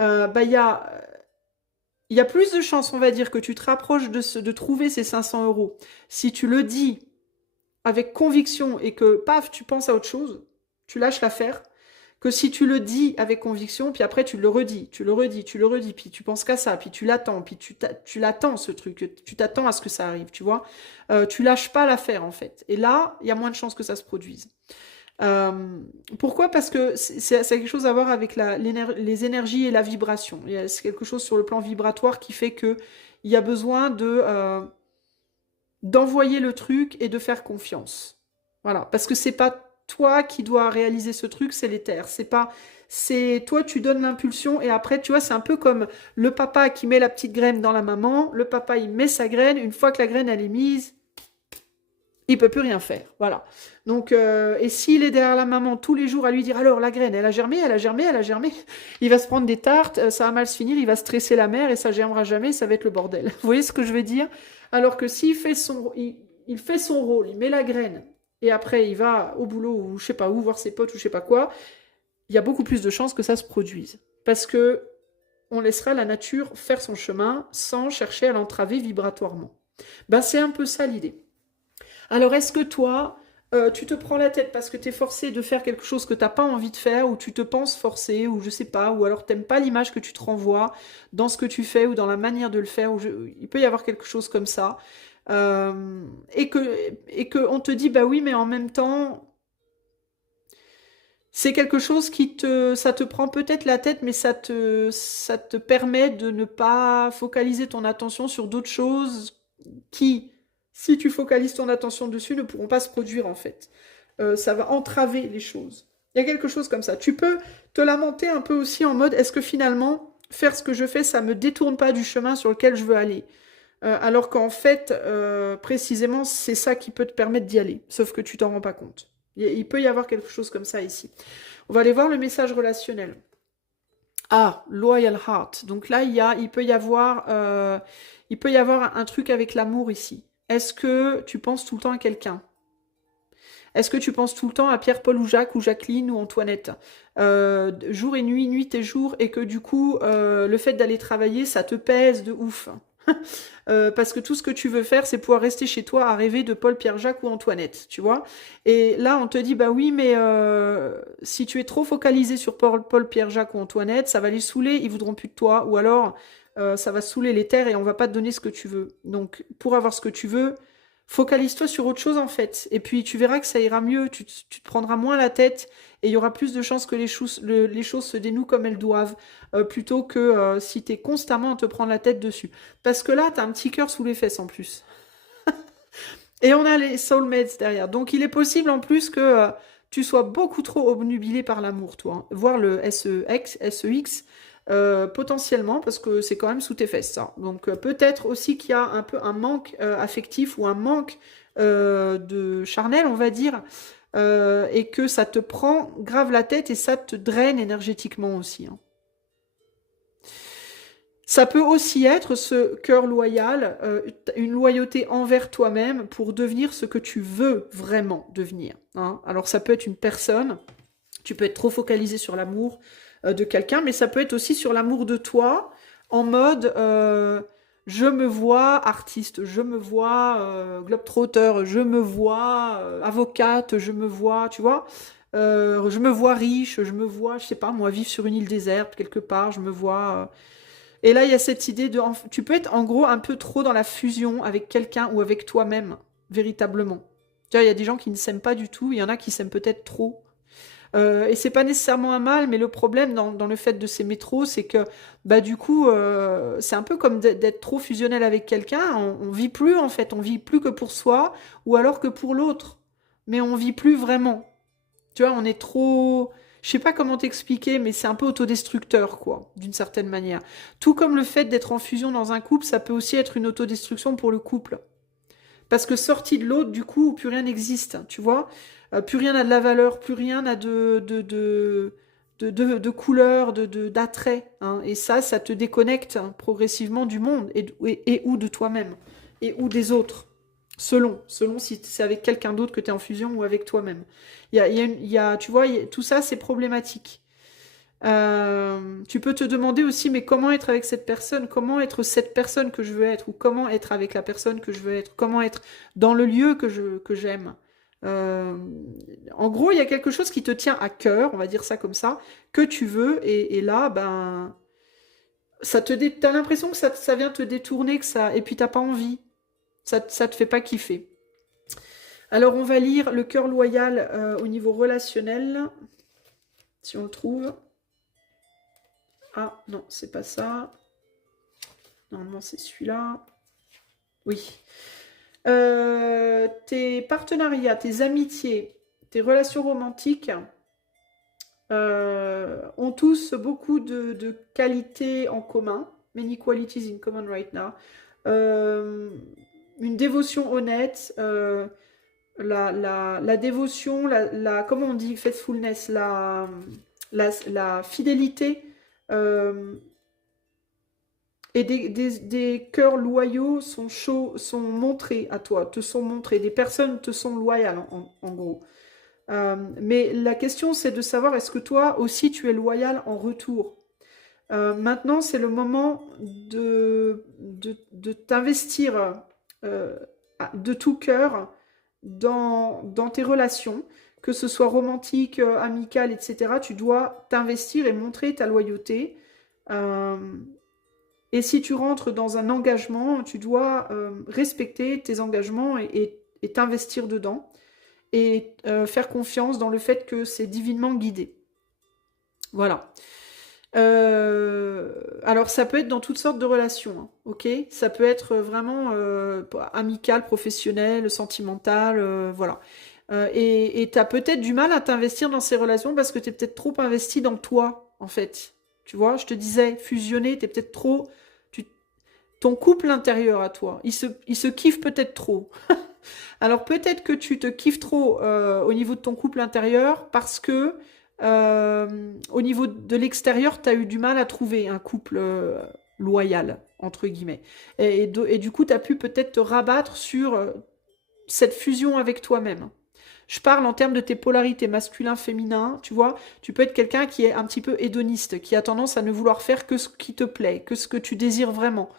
Il y a plus de chances, on va dire, que tu te rapproches de trouver ces 500 € si tu le dis avec conviction et que, paf, tu penses à autre chose, tu lâches l'affaire, que si tu le dis avec conviction, puis après tu le redis, puis tu penses qu'à ça, puis tu l'attends, puis tu l'attends ce truc, tu t'attends à ce que ça arrive, tu vois. Tu lâches pas l'affaire, en fait. Et là, il y a moins de chances que ça se produise. Pourquoi ? Parce que c'est quelque chose à voir avec les énergies et la vibration. C'est quelque chose sur le plan vibratoire qui fait qu'il y a besoin d'envoyer le truc et de faire confiance. Voilà, parce que c'est pas toi qui dois réaliser ce truc, c'est l'éther. C'est pas, c'est toi, tu donnes l'impulsion et après, tu vois, c'est un peu comme le papa qui met la petite graine dans la maman. Le papa, il met sa graine. Une fois que la graine, elle est mise, il peut plus rien faire. Voilà. Donc, et s'il est derrière la maman tous les jours à lui dire alors la graine, elle a germé, elle a germé, elle a germé, il va se prendre des tartes, ça va mal se finir, il va stresser la mère et ça germera jamais, ça va être le bordel. Vous voyez ce que je veux dire? Alors que s'il fait il fait son rôle, il met la graine et après il va au boulot ou je sais pas où voir ses potes ou je sais pas quoi, il y a beaucoup plus de chances que ça se produise parce que on laissera la nature faire son chemin sans chercher à l'entraver vibratoirement. Ben c'est un peu ça l'idée. Alors, est-ce que toi, tu te prends la tête parce que tu es forcé de faire quelque chose que tu n'as pas envie de faire, ou tu te penses forcé, ou je sais pas, ou alors t'aimes pas l'image que tu te renvoies dans ce que tu fais ou dans la manière de le faire, il peut y avoir quelque chose comme ça, et que on te dit bah oui, mais en même temps, c'est quelque chose ça te prend peut-être la tête, mais ça te permet de ne pas focaliser ton attention sur d'autres choses qui, si tu focalises ton attention dessus, ne pourront pas se produire en fait. Ça va entraver les choses. Il y a quelque chose comme ça. Tu peux te lamenter un peu aussi en mode, est-ce que finalement, faire ce que je fais, ça me détourne pas du chemin sur lequel je veux aller? Alors qu'en fait, précisément, c'est ça qui peut te permettre d'y aller. Sauf que tu t'en rends pas compte. Il peut y avoir quelque chose comme ça ici. On va aller voir le message relationnel. Ah, loyal heart. Donc là, il peut y avoir un truc avec l'amour ici. Est-ce que tu penses tout le temps à quelqu'un? Est-ce que tu penses tout le temps à Pierre, Paul ou Jacques ou Jacqueline ou Antoinette? Jour et nuit, nuit et jour, et que du coup, le fait d'aller travailler, ça te pèse de ouf. Parce que tout ce que tu veux faire, c'est pouvoir rester chez toi à rêver de Paul, Pierre, Jacques ou Antoinette, tu vois. Et là, on te dit, bah oui, mais si tu es trop focalisé sur Paul, Pierre, Jacques ou Antoinette, ça va les saouler, ils voudront plus de toi, ou alors ça va saouler les terres et on va pas te donner ce que tu veux. Donc, pour avoir ce que tu veux, focalise-toi sur autre chose en fait. Et puis, tu verras que ça ira mieux, tu te prendras moins la tête et il y aura plus de chances que les choses se dénouent comme elles doivent, plutôt que si tu es constamment à te prendre la tête dessus. Parce que là, tu as un petit cœur sous les fesses en plus. Et on a les soulmates derrière. Donc il est possible en plus que tu sois beaucoup trop obnubilé par l'amour, toi. Hein. Voir le SEX, potentiellement, parce que c'est quand même sous tes fesses, ça. Donc peut-être aussi qu'il y a un peu un manque affectif ou un manque de charnel, on va dire, et que ça te prend grave la tête et ça te draine énergétiquement aussi. Hein. Ça peut aussi être ce cœur loyal, une loyauté envers toi-même pour devenir ce que tu veux vraiment devenir. Hein. Alors ça peut être une personne, tu peux être trop focalisé sur l'amour de quelqu'un, mais ça peut être aussi sur l'amour de toi, en mode je me vois artiste, je me vois globetrotter, je me vois avocate, je me vois, tu vois, je me vois riche, je me vois, je sais pas moi, vivre sur une île déserte quelque part, je me vois... Et là, il y a cette idée de... Tu peux être en gros un peu trop dans la fusion avec quelqu'un ou avec toi-même, véritablement. Tu vois, il y a des gens qui ne s'aiment pas du tout, il y en a qui s'aiment peut-être trop. Et c'est pas nécessairement un mal, mais le problème dans le fait de s'aimer trop, c'est que bah du coup, c'est un peu comme d'être trop fusionnel avec quelqu'un. On vit plus en fait, on vit plus que pour soi, ou alors que pour l'autre. Mais on vit plus vraiment. Tu vois, on est trop... Je sais pas comment t'expliquer, mais c'est un peu autodestructeur, quoi, d'une certaine manière. Tout comme le fait d'être en fusion dans un couple, ça peut aussi être une autodestruction pour le couple. Parce que sorti de l'autre, du coup, plus rien n'existe, tu vois. Plus rien n'a de la valeur, plus rien n'a de couleur, d'attrait. Hein. Et ça te déconnecte hein, progressivement du monde et ou de toi-même, et ou des autres. Selon si c'est avec quelqu'un d'autre que tu es en fusion ou avec toi-même. Tu vois, tout ça, c'est problématique. Tu peux te demander aussi, mais comment être avec cette personne? Comment être cette personne que je veux être? Ou comment être avec la personne que je veux être? Comment être dans le lieu que j'aime? Euh, En gros, il y a quelque chose qui te tient à cœur, on va dire ça comme ça, que tu veux, et là, ben, t'as l'impression que ça vient te détourner, et puis t'as pas envie. Ça te fait pas kiffer. Alors, on va lire le cœur loyal au niveau relationnel, si on le trouve. Ah, non, c'est pas ça. Normalement, c'est celui-là. Oui. Tes partenariats, tes amitiés, tes relations romantiques ont tous beaucoup de qualités en commun. Many qualities in common right now. Une dévotion honnête, la dévotion, comment on dit, faithfulness, la fidélité et des cœurs loyaux sont montrés à toi, te sont montrés. Des personnes te sont loyales, en gros. Mais la question, c'est de savoir, est-ce que toi aussi, tu es loyal en retour? Maintenant, c'est le moment de t'investir de tout cœur dans tes relations, que ce soit romantique, amicale, etc. Tu dois t'investir et montrer ta loyauté. Et si tu rentres dans un engagement, tu dois respecter tes engagements et t'investir dedans. Et faire confiance dans le fait que c'est divinement guidé. Voilà. Alors ça peut être dans toutes sortes de relations, hein, ok? Ça peut être vraiment amical, professionnel, sentimental, voilà. Et tu as peut-être du mal à t'investir dans ces relations parce que tu es peut-être trop investi dans toi, en fait. Tu vois, je te disais, fusionner, tu es peut-être trop... Ton couple intérieur à toi, il se kiffe peut-être trop. Alors peut-être que tu te kiffes trop au niveau de ton couple intérieur parce que au niveau de l'extérieur, tu as eu du mal à trouver un couple loyal, entre guillemets. Et du coup, tu as pu peut-être te rabattre sur cette fusion avec toi-même. Je parle en termes de tes polarités masculin-féminin, tu vois. Tu peux être quelqu'un qui est un petit peu hédoniste, qui a tendance à ne vouloir faire que ce qui te plaît, que ce que tu désires vraiment.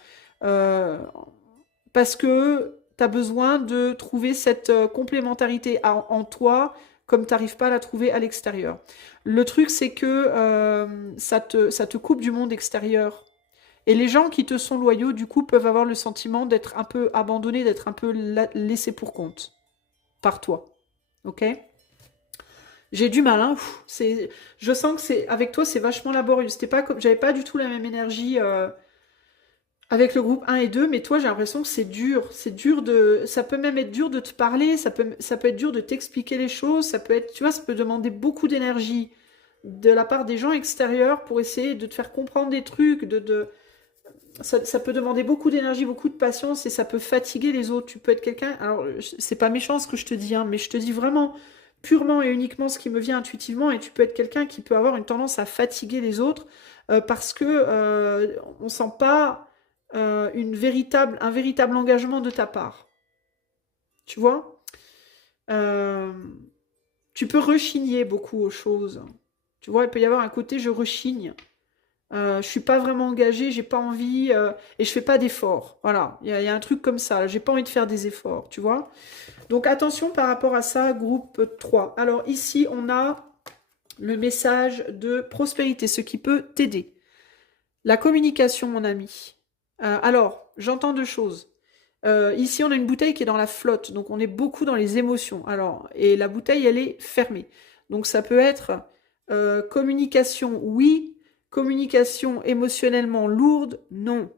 Parce que tu as besoin de trouver cette complémentarité en toi comme tu n'arrives pas à la trouver à l'extérieur. Le truc, c'est que ça te coupe du monde extérieur. Et les gens qui te sont loyaux, du coup, peuvent avoir le sentiment d'être un peu abandonnés, d'être un peu laissés pour compte par toi. Ok? J'ai du mal, hein. Je sens que avec toi, c'est vachement laborieux. J'avais pas du tout la même énergie avec le groupe 1 et 2, mais toi, j'ai l'impression que c'est dur. Ça peut même être dur de te parler, ça peut être dur de t'expliquer les choses, tu vois, ça peut demander beaucoup d'énergie de la part des gens extérieurs pour essayer de te faire comprendre des trucs, ça peut demander beaucoup d'énergie, beaucoup de patience et ça peut fatiguer les autres. Tu peux être quelqu'un, alors c'est pas méchant ce que je te dis, hein, mais je te dis vraiment purement et uniquement ce qui me vient intuitivement et tu peux être quelqu'un qui peut avoir une tendance à fatiguer les autres parce que on sent pas un véritable engagement de ta part. Tu vois? Tu peux rechigner beaucoup aux choses. Tu vois, il peut y avoir un côté je rechigne. Je suis pas vraiment engagée, j'ai pas envie et je fais pas d'efforts. Voilà, il y a un truc comme ça. J'ai pas envie de faire des efforts, tu vois. Donc attention par rapport à ça, groupe 3. Alors ici, on a le message de prospérité, ce qui peut t'aider. La communication, mon ami. Alors, j'entends deux choses. Ici, on a une bouteille qui est dans la flotte, donc on est beaucoup dans les émotions. Alors, et la bouteille, elle est fermée. Donc ça peut être communication, oui. Communication émotionnellement lourde, non.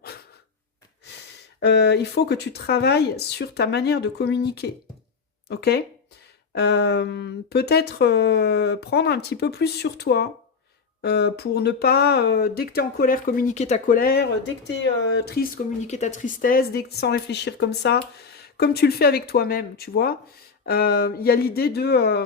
Il faut que tu travailles sur ta manière de communiquer. Ok? Peut-être prendre un petit peu plus sur toi pour ne pas, dès que tu es en colère, communiquer ta colère, dès que tu es triste, communiquer ta tristesse, sans réfléchir comme ça, comme tu le fais avec toi-même, tu vois. Il y a l'idée de...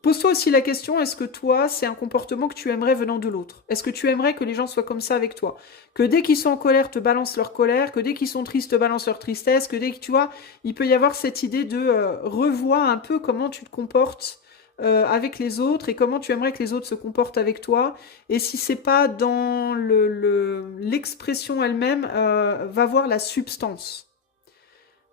Pose-toi aussi la question, est-ce que toi, c'est un comportement que tu aimerais venant de l'autre? Est-ce que tu aimerais que les gens soient comme ça avec toi? Que dès qu'ils sont en colère, te balancent leur colère, que dès qu'ils sont tristes, te balancent leur tristesse, que dès que, tu vois, il peut y avoir cette idée de revoir un peu comment tu te comportes avec les autres et comment tu aimerais que les autres se comportent avec toi. Et si c'est pas dans l'expression elle-même, va voir la substance.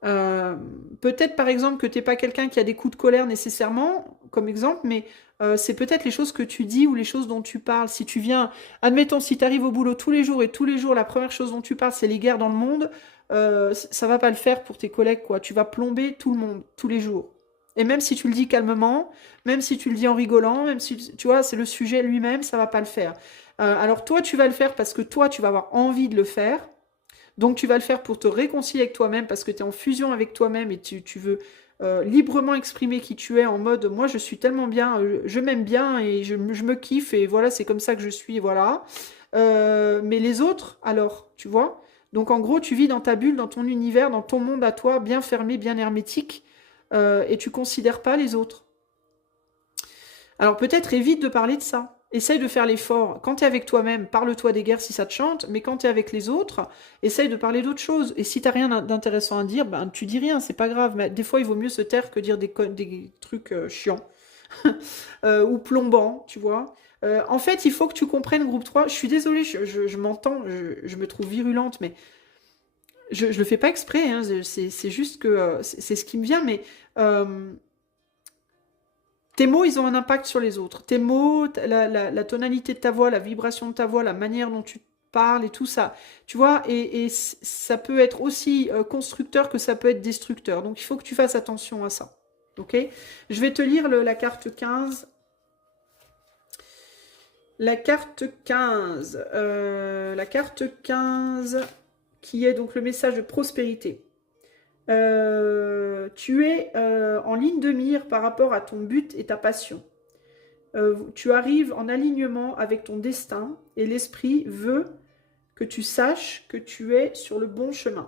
Peut-être par exemple que tu n'es pas quelqu'un qui a des coups de colère nécessairement, comme exemple, mais c'est peut-être les choses que tu dis ou les choses dont tu parles. Si tu viens, admettons, si tu arrives au boulot tous les jours et tous les jours, la première chose dont tu parles, c'est les guerres dans le monde, ça va pas le faire pour tes collègues, quoi. Tu vas plomber tout le monde, tous les jours. Et même si tu le dis calmement, même si tu le dis en rigolant, même si, tu vois, c'est le sujet lui-même, ça va pas le faire. Alors toi, tu vas le faire parce que toi, tu vas avoir envie de le faire. Donc tu vas le faire pour te réconcilier avec toi-même parce que tu es en fusion avec toi-même et tu veux librement exprimer qui tu es en mode moi je suis tellement bien, je m'aime bien et je me kiffe et voilà, c'est comme ça que je suis, voilà. Mais les autres, alors, tu vois? Donc en gros, tu vis dans ta bulle, dans ton univers, dans ton monde à toi, bien fermé, bien hermétique, et tu considères pas les autres. Alors peut-être évite de parler de ça. Essaye de faire l'effort. Quand tu es avec toi-même, parle-toi des guerres si ça te chante, mais quand tu es avec les autres, essaye de parler d'autre chose. Et si t'as rien d'intéressant à dire, ben tu dis rien, c'est pas grave. Mais des fois, il vaut mieux se taire que dire des trucs chiants ou plombants, tu vois. En fait, il faut que tu comprennes, groupe 3. Je suis désolée, je m'entends, je me trouve virulente, mais je le fais pas exprès. Hein, c'est juste que c'est ce qui me vient, mais tes mots, ils ont un impact sur les autres. Tes mots, la tonalité de ta voix, la vibration de ta voix, la manière dont tu parles et tout ça. Tu vois, et ça peut être aussi constructeur que ça peut être destructeur. Donc, il faut que tu fasses attention à ça. Ok? Je vais te lire la carte 15. La carte 15. La carte 15, qui est donc le message de prospérité. Tu es en ligne de mire par rapport à ton but et ta passion. Tu arrives en alignement avec ton destin et l'esprit veut que tu saches que tu es sur le bon chemin.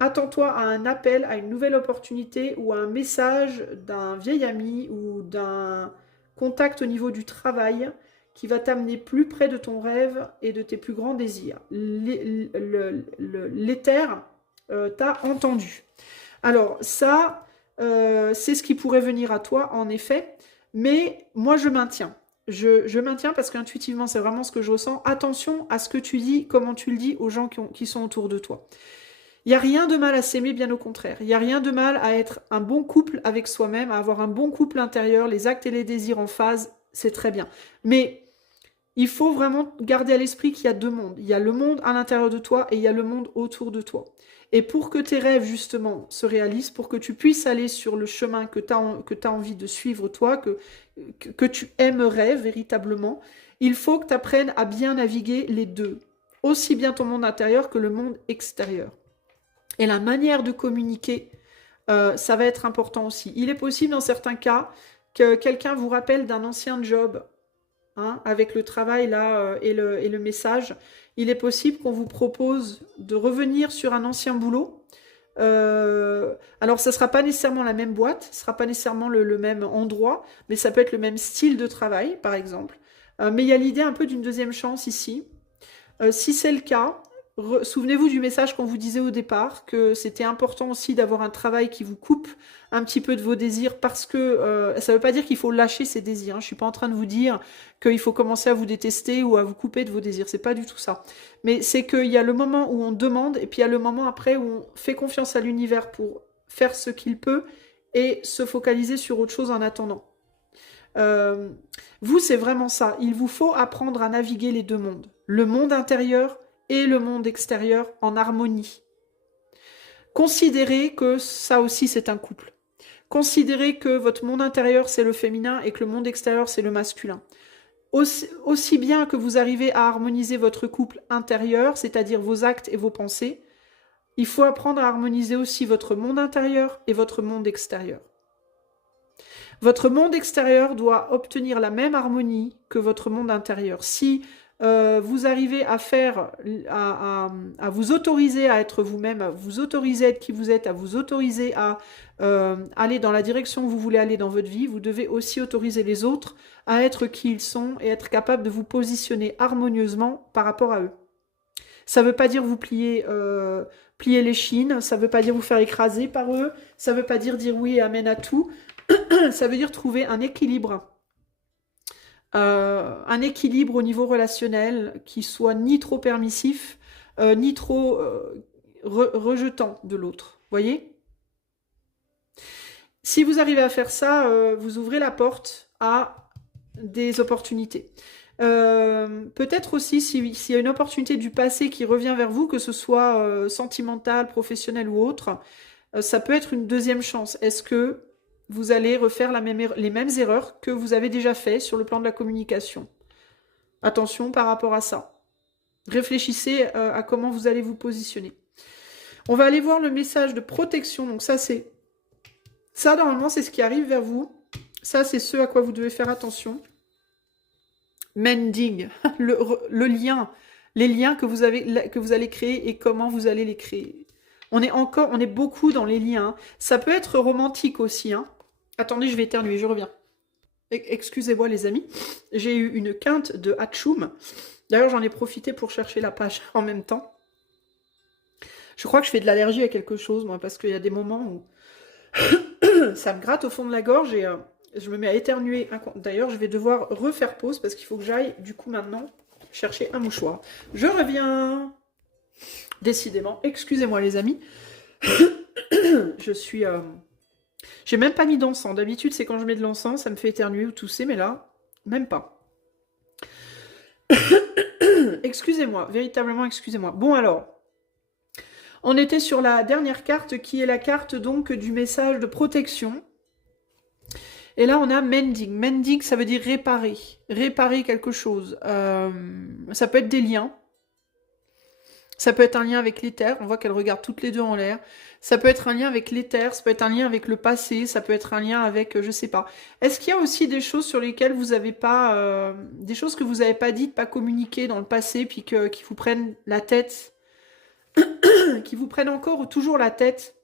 Attends-toi à un appel, à une nouvelle opportunité ou à un message d'un vieil ami ou d'un contact au niveau du travail qui va t'amener plus près de ton rêve et de tes plus grands désirs. L'éther t'a entendu. Alors ça, c'est ce qui pourrait venir à toi, en effet, mais moi je maintiens. Je maintiens parce qu'intuitivement, c'est vraiment ce que je ressens. Attention à ce que tu dis, comment tu le dis aux gens qui sont autour de toi. Il n'y a rien de mal à s'aimer, bien au contraire. Il n'y a rien de mal à être un bon couple avec soi-même, à avoir un bon couple intérieur, les actes et les désirs en phase, c'est très bien. Mais il faut vraiment garder à l'esprit qu'il y a deux mondes. Il y a le monde à l'intérieur de toi et il y a le monde autour de toi. Et pour que tes rêves, justement, se réalisent, pour que tu puisses aller sur le chemin que tu as envie de suivre, toi, que tu aimerais véritablement, il faut que tu apprennes à bien naviguer les deux. Aussi bien ton monde intérieur que le monde extérieur. Et la manière de communiquer, ça va être important aussi. Il est possible, dans certains cas, que quelqu'un vous rappelle d'un ancien job, hein, avec le travail là et le message. Il est possible qu'on vous propose de revenir sur un ancien boulot. Alors, ça ne sera pas nécessairement la même boîte, ce ne sera pas nécessairement le même endroit, mais ça peut être le même style de travail, par exemple. Mais il y a l'idée un peu d'une deuxième chance ici. Si c'est le cas, souvenez-vous du message qu'on vous disait au départ, que c'était important aussi d'avoir un travail qui vous coupe un petit peu de vos désirs, parce que ça ne veut pas dire qu'il faut lâcher ses désirs. Hein. Je ne suis pas en train de vous dire qu'il faut commencer à vous détester ou à vous couper de vos désirs. C'est pas du tout ça. Mais c'est qu'il y a le moment où on demande, et puis il y a le moment après où on fait confiance à l'univers pour faire ce qu'il peut et se focaliser sur autre chose en attendant. Vous, c'est vraiment ça. Il vous faut apprendre à naviguer les deux mondes. Le monde intérieur et le monde extérieur en harmonie. Considérez que ça aussi c'est un couple. Considérez que votre monde intérieur c'est le féminin et que le monde extérieur c'est le masculin. Aussi bien que vous arrivez à harmoniser votre couple intérieur, c'est-à-dire vos actes et vos pensées, il faut apprendre à harmoniser aussi votre monde intérieur et votre monde extérieur. Votre monde extérieur doit obtenir la même harmonie que votre monde intérieur. Si vous arrivez à faire, à vous autoriser à être vous-même, à vous autoriser à être qui vous êtes, à vous autoriser à aller dans la direction où vous voulez aller dans votre vie, vous devez aussi autoriser les autres à être qui ils sont et être capable de vous positionner harmonieusement par rapport à eux. Ça ne veut pas dire vous plier les chines, ça ne veut pas dire vous faire écraser par eux, ça ne veut pas dire oui et amen à tout, ça veut dire trouver un équilibre. Un équilibre au niveau relationnel qui soit ni trop permissif, ni trop rejetant de l'autre. Voyez ? Si vous arrivez à faire ça, vous ouvrez la porte à des opportunités. Peut-être aussi s'il y a une opportunité du passé qui revient vers vous, que ce soit sentimental, professionnel ou autre, ça peut être une deuxième chance. Est-ce que vous allez refaire les mêmes erreurs que vous avez déjà fait sur le plan de la communication? Attention par rapport à ça. Réfléchissez à comment vous allez vous positionner. On va aller voir le message de protection. Donc ça, c'est Ça, normalement, c'est ce qui arrive vers vous. Ça, c'est ce à quoi vous devez faire attention. Mending, le lien, les liens que vous allez créer et comment vous allez les créer. On est beaucoup dans les liens. Ça peut être romantique aussi. Hein. Attendez, je vais éternuer, je reviens. Excusez-moi les amis, j'ai eu une quinte de Hatchoum. D'ailleurs, j'en ai profité pour chercher la page en même temps. Je crois que je fais de l'allergie à quelque chose, moi, parce qu'il y a des moments où ça me gratte au fond de la gorge et je me mets à éternuer. D'ailleurs, je vais devoir refaire pause parce qu'il faut que j'aille, du coup, maintenant, chercher un mouchoir. Je reviens. Décidément, excusez-moi les amis. Je suis... J'ai même pas mis d'encens. D'habitude, c'est quand je mets de l'encens, ça me fait éternuer ou tousser, mais là, même pas. Excusez-moi, véritablement excusez-moi. Bon alors, on était sur la dernière carte qui est la carte donc du message de protection. Et là, on a mending. Mending, ça veut dire réparer. Réparer quelque chose. Ça peut être des liens. Ça peut être un lien avec l'éther. On voit qu'elles regardent toutes les deux en l'air. Ça peut être un lien avec l'éther. Ça peut être un lien avec le passé. Ça peut être un lien avec, je sais pas. Est-ce qu'il y a aussi des choses sur lesquelles vous n'avez pas... des choses que vous n'avez pas dites, pas communiquées dans le passé, puis qui vous prennent la tête, qui vous prennent encore ou toujours la tête?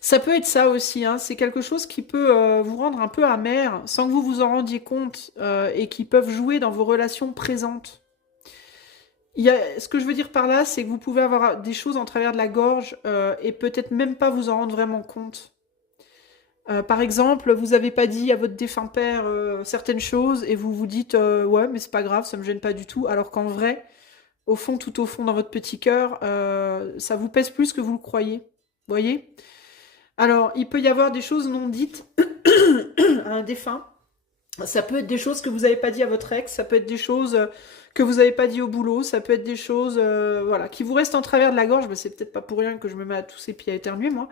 Ça peut être ça aussi, hein. C'est quelque chose qui peut vous rendre un peu amer sans que vous vous en rendiez compte et qui peuvent jouer dans vos relations présentes. Ce que je veux dire par là, c'est que vous pouvez avoir des choses en travers de la gorge et peut-être même pas vous en rendre vraiment compte. Par exemple, vous n'avez pas dit à votre défunt père certaines choses et vous vous dites ouais, mais c'est pas grave, ça me gêne pas du tout, alors qu'en vrai, au fond, tout au fond, dans votre petit cœur, ça vous pèse plus que vous le croyez. Vous voyez? Alors, il peut y avoir des choses non dites à un défunt. Ça peut être des choses que vous n'avez pas dit à votre ex, ça peut être des choses que vous n'avez pas dit au boulot, ça peut être des choses voilà, qui vous restent en travers de la gorge. Ben, c'est peut-être pas pour rien que je me mets à tousser puis à éternuer, moi.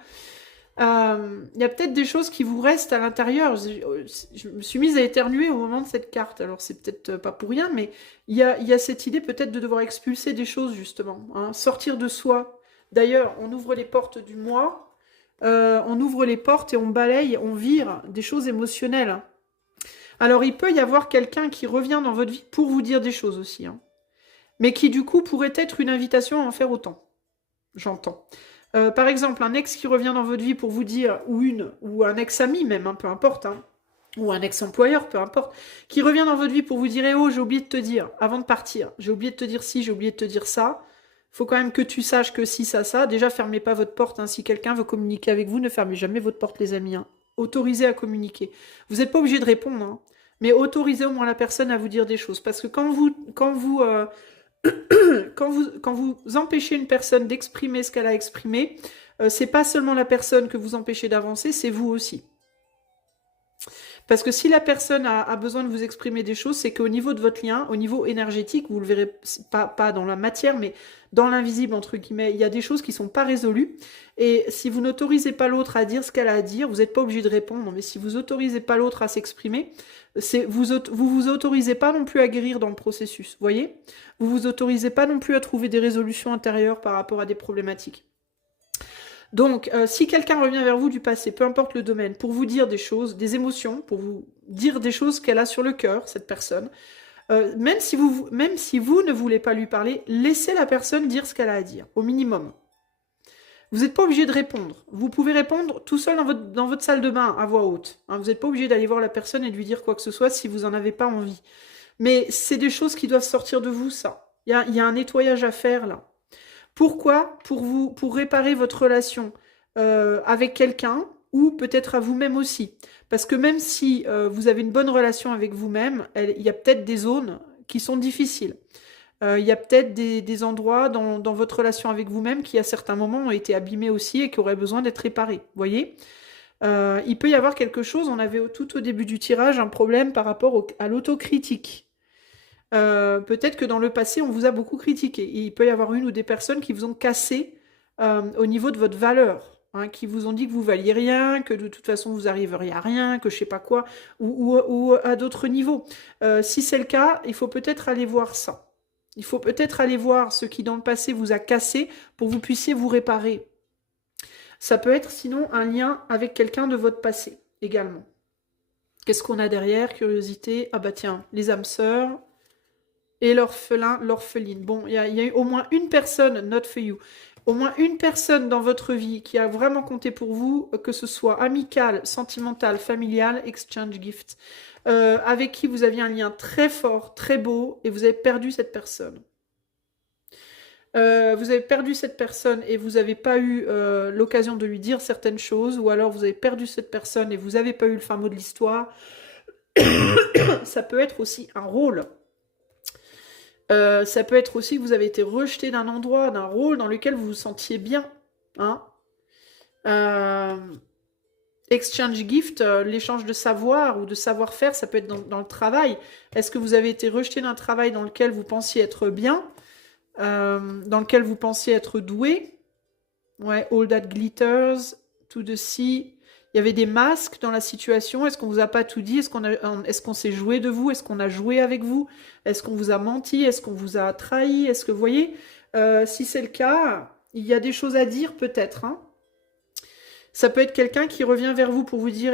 Il y a peut-être des choses qui vous restent à l'intérieur. Je me suis mise à éternuer au moment de cette carte, alors c'est peut-être pas pour rien, mais il y a cette idée peut-être de devoir expulser des choses, justement. Hein, sortir de soi. D'ailleurs, on ouvre les portes du moi, on ouvre les portes et on balaye, on vire des choses émotionnelles. Alors, il peut y avoir quelqu'un qui revient dans votre vie pour vous dire des choses aussi, hein, mais qui, du coup, pourrait être une invitation à en faire autant. J'entends. Par exemple, un ex qui revient dans votre vie pour vous dire, ou un ex-ami même, hein, peu importe, hein, ou un ex-employeur, peu importe, qui revient dans votre vie pour vous dire, eh oh, j'ai oublié de te dire, avant de partir, j'ai oublié de te dire ci, j'ai oublié de te dire ça, faut quand même que tu saches que si, ça, déjà, fermez pas votre porte, hein. Si quelqu'un veut communiquer avec vous, ne fermez jamais votre porte, les amis, hein. Autorisez à communiquer. Vous n'êtes pas obligé de répondre, hein, mais autorisez au moins la personne à vous dire des choses, parce que quand vous empêchez une personne d'exprimer ce qu'elle a exprimé, c'est pas seulement la personne que vous empêchez d'avancer, c'est vous aussi. Parce que si la personne a besoin de vous exprimer des choses, c'est qu'au niveau de votre lien, au niveau énergétique, vous le verrez pas dans la matière, mais dans l'invisible, entre guillemets, il y a des choses qui sont pas résolues. Et si vous n'autorisez pas l'autre à dire ce qu'elle a à dire, vous n'êtes pas obligé de répondre, mais si vous autorisez pas l'autre à s'exprimer, vous autorisez pas non plus à guérir dans le processus, voyez? Vous autorisez pas non plus à trouver des résolutions intérieures par rapport à des problématiques. Donc, si quelqu'un revient vers vous du passé, peu importe le domaine, pour vous dire des choses, des émotions, pour vous dire des choses qu'elle a sur le cœur, cette personne, même si vous ne voulez pas lui parler, laissez la personne dire ce qu'elle a à dire, au minimum. Vous n'êtes pas obligé de répondre. Vous pouvez répondre tout seul dans votre salle de bain, à voix haute. Hein, vous n'êtes pas obligé d'aller voir la personne et de lui dire quoi que ce soit si vous n'en avez pas envie. Mais c'est des choses qui doivent sortir de vous, ça. Il y a un nettoyage à faire, là. Pourquoi? Pour réparer votre relation avec quelqu'un ou peut-être à vous-même aussi. Parce que même si vous avez une bonne relation avec vous-même, il y a peut-être des zones qui sont difficiles. Il y a peut-être des endroits dans votre relation avec vous-même qui, à certains moments, ont été abîmés aussi et qui auraient besoin d'être réparés. Vous voyez? Il peut y avoir quelque chose, on avait tout au début du tirage un problème par rapport à l'autocritique. Peut-être que dans le passé, on vous a beaucoup critiqué. Et il peut y avoir une ou des personnes qui vous ont cassé au niveau de votre valeur, hein, qui vous ont dit que vous valiez rien, que de toute façon vous arriveriez à rien, que je sais pas quoi, ou à d'autres niveaux. Si c'est le cas, il faut peut-être aller voir ça. Il faut peut-être aller voir ce qui dans le passé vous a cassé pour que vous puissiez vous réparer. Ça peut être sinon un lien avec quelqu'un de votre passé également. Qu'est-ce qu'on a derrière? Curiosité. Ah bah tiens, les âmes sœurs et l'orphelin, l'orpheline. Bon, il y a eu au moins une personne, not for you, au moins une personne dans votre vie qui a vraiment compté pour vous, que ce soit amical, sentimental, familial, exchange gift, avec qui vous aviez un lien très fort, très beau, et vous avez perdu cette personne. Vous avez perdu cette personne et vous n'avez pas eu l'occasion de lui dire certaines choses, ou alors vous avez perdu cette personne et vous n'avez pas eu le fin mot de l'histoire. Ça peut être aussi un rôle. Ça peut être aussi que vous avez été rejeté d'un endroit, d'un rôle dans lequel vous vous sentiez bien. Hein. Exchange gift, l'échange de savoir ou de savoir-faire, ça peut être dans le travail. Est-ce que vous avez été rejeté d'un travail dans lequel vous pensiez être bien, dans lequel vous pensiez être doué? Ouais, all that glitters, to the sea. Il y avait des masques dans la situation. Est-ce qu'on vous a pas tout dit? Est-ce qu'on s'est joué de vous? Est-ce qu'on a joué avec vous? Est-ce qu'on vous a menti? Est-ce qu'on vous a trahi? Est-ce que vous voyez? Si c'est le cas, il y a des choses à dire peut-être. Hein. Ça peut être quelqu'un qui revient vers vous pour vous dire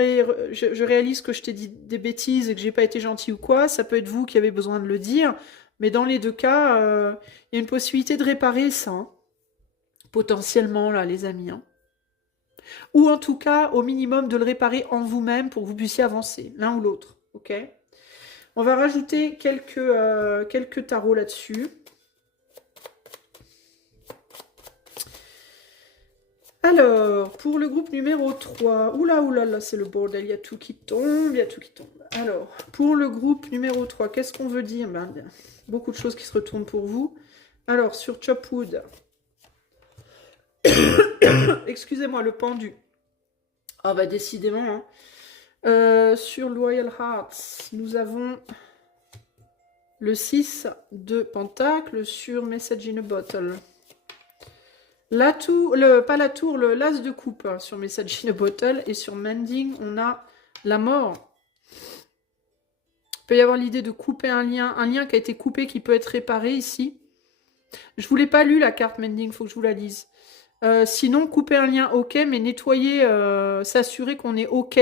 je réalise que je t'ai dit des bêtises et que j'ai pas été gentil ou quoi. Ça peut être vous qui avez besoin de le dire. Mais dans les deux cas, il y a une possibilité de réparer ça. Hein. Potentiellement, là, les amis. Hein. Ou en tout cas, au minimum, de le réparer en vous-même pour que vous puissiez avancer, l'un ou l'autre. Ok? On va rajouter quelques tarots là-dessus. Alors, pour le groupe numéro 3, oula, c'est le bordel, il y a tout qui tombe, il y a tout qui tombe. Alors, pour le groupe numéro 3, qu'est-ce qu'on veut dire? Ben, beaucoup de choses qui se retournent pour vous. Alors, sur Chopwood, excusez-moi, le pendu. Ah bah décidément. Hein. Sur Loyal Hearts, nous avons le 6 de Pentacle sur Message in a Bottle. La tour, pas la tour, l'as de coupe hein, sur Message in a Bottle. Et sur Mending, on a la mort. Il peut y avoir l'idée de couper un lien qui a été coupé, qui peut être réparé ici. Je vous l'ai pas lu la carte Mending, il faut que je vous la lise. Sinon, couper un lien, ok, mais nettoyer, s'assurer qu'on est ok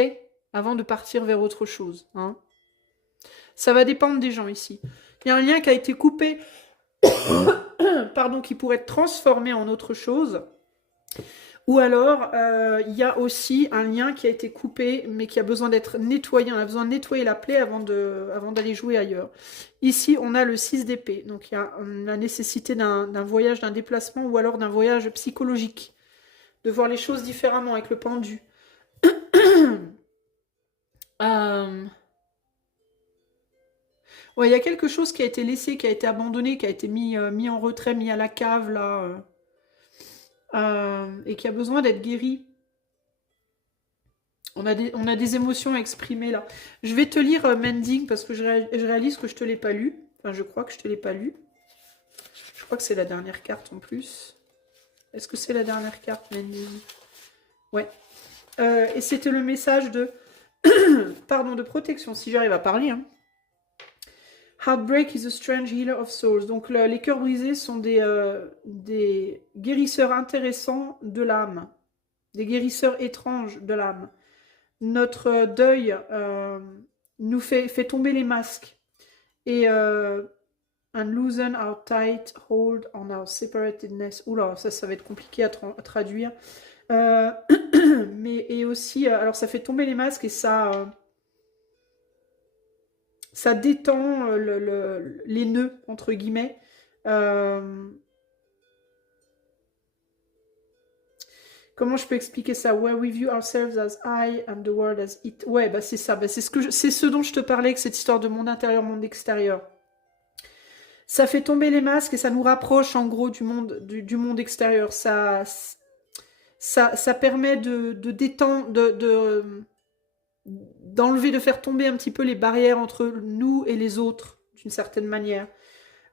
avant de partir vers autre chose. Hein. Ça va dépendre des gens ici. Il y a un lien qui a été coupé, pardon, qui pourrait être transformé en autre chose. Ou alors, il y a aussi un lien qui a été coupé, mais qui a besoin d'être nettoyé. On a besoin de nettoyer la plaie avant d'aller jouer ailleurs. Ici, on a le 6 d'épée. Donc, il y a la nécessité d'un voyage, d'un déplacement, ou alors d'un voyage psychologique. De voir les choses différemment avec le pendu. Ouais, il y a quelque chose qui a été laissé, qui a été abandonné, qui a été mis en retrait, mis à la cave, là. Et qui a besoin d'être guéri. On a des émotions à exprimer là. Je vais te lire Mending parce que je réalise que je te l'ai pas lu. Enfin, je crois que je te l'ai pas lu. Je crois que c'est la dernière carte en plus. Est-ce que c'est la dernière carte, Mending? Ouais. Et c'était le message de... Pardon, de protection, si j'arrive à parler. Hein. Heartbreak is a strange healer of souls. Donc les cœurs brisés sont des guérisseurs intéressants de l'âme. Des guérisseurs étranges de l'âme. Notre deuil nous fait tomber les masques. Et and loosen our tight hold on our separatedness. Oula, ça va être compliqué à traduire. Mais et aussi, alors ça fait tomber les masques et ça détend les nœuds, entre guillemets. Comment je peux expliquer ça? Where we view ourselves as I and the world as it. Ouais, bah c'est ça. Bah, c'est ce dont je te parlais avec cette histoire de monde intérieur, monde extérieur. Ça fait tomber les masques et ça nous rapproche en gros du monde extérieur. Ça permet de détendre, d'enlever, de faire tomber un petit peu les barrières entre nous et les autres, d'une certaine manière.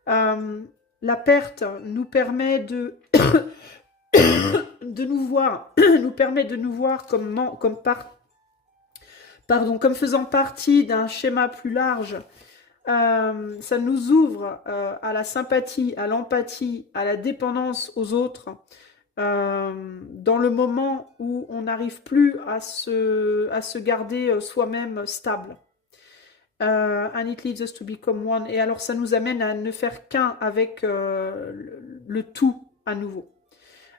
La perte nous permet de nous voir, comme faisant partie d'un schéma plus large. Ça nous ouvre à la sympathie, à l'empathie, à la dépendance aux autres. dans le moment où on n'arrive plus à se garder soi-même stable. And it leads us to become one. Et alors ça nous amène à ne faire qu'un avec le tout à nouveau.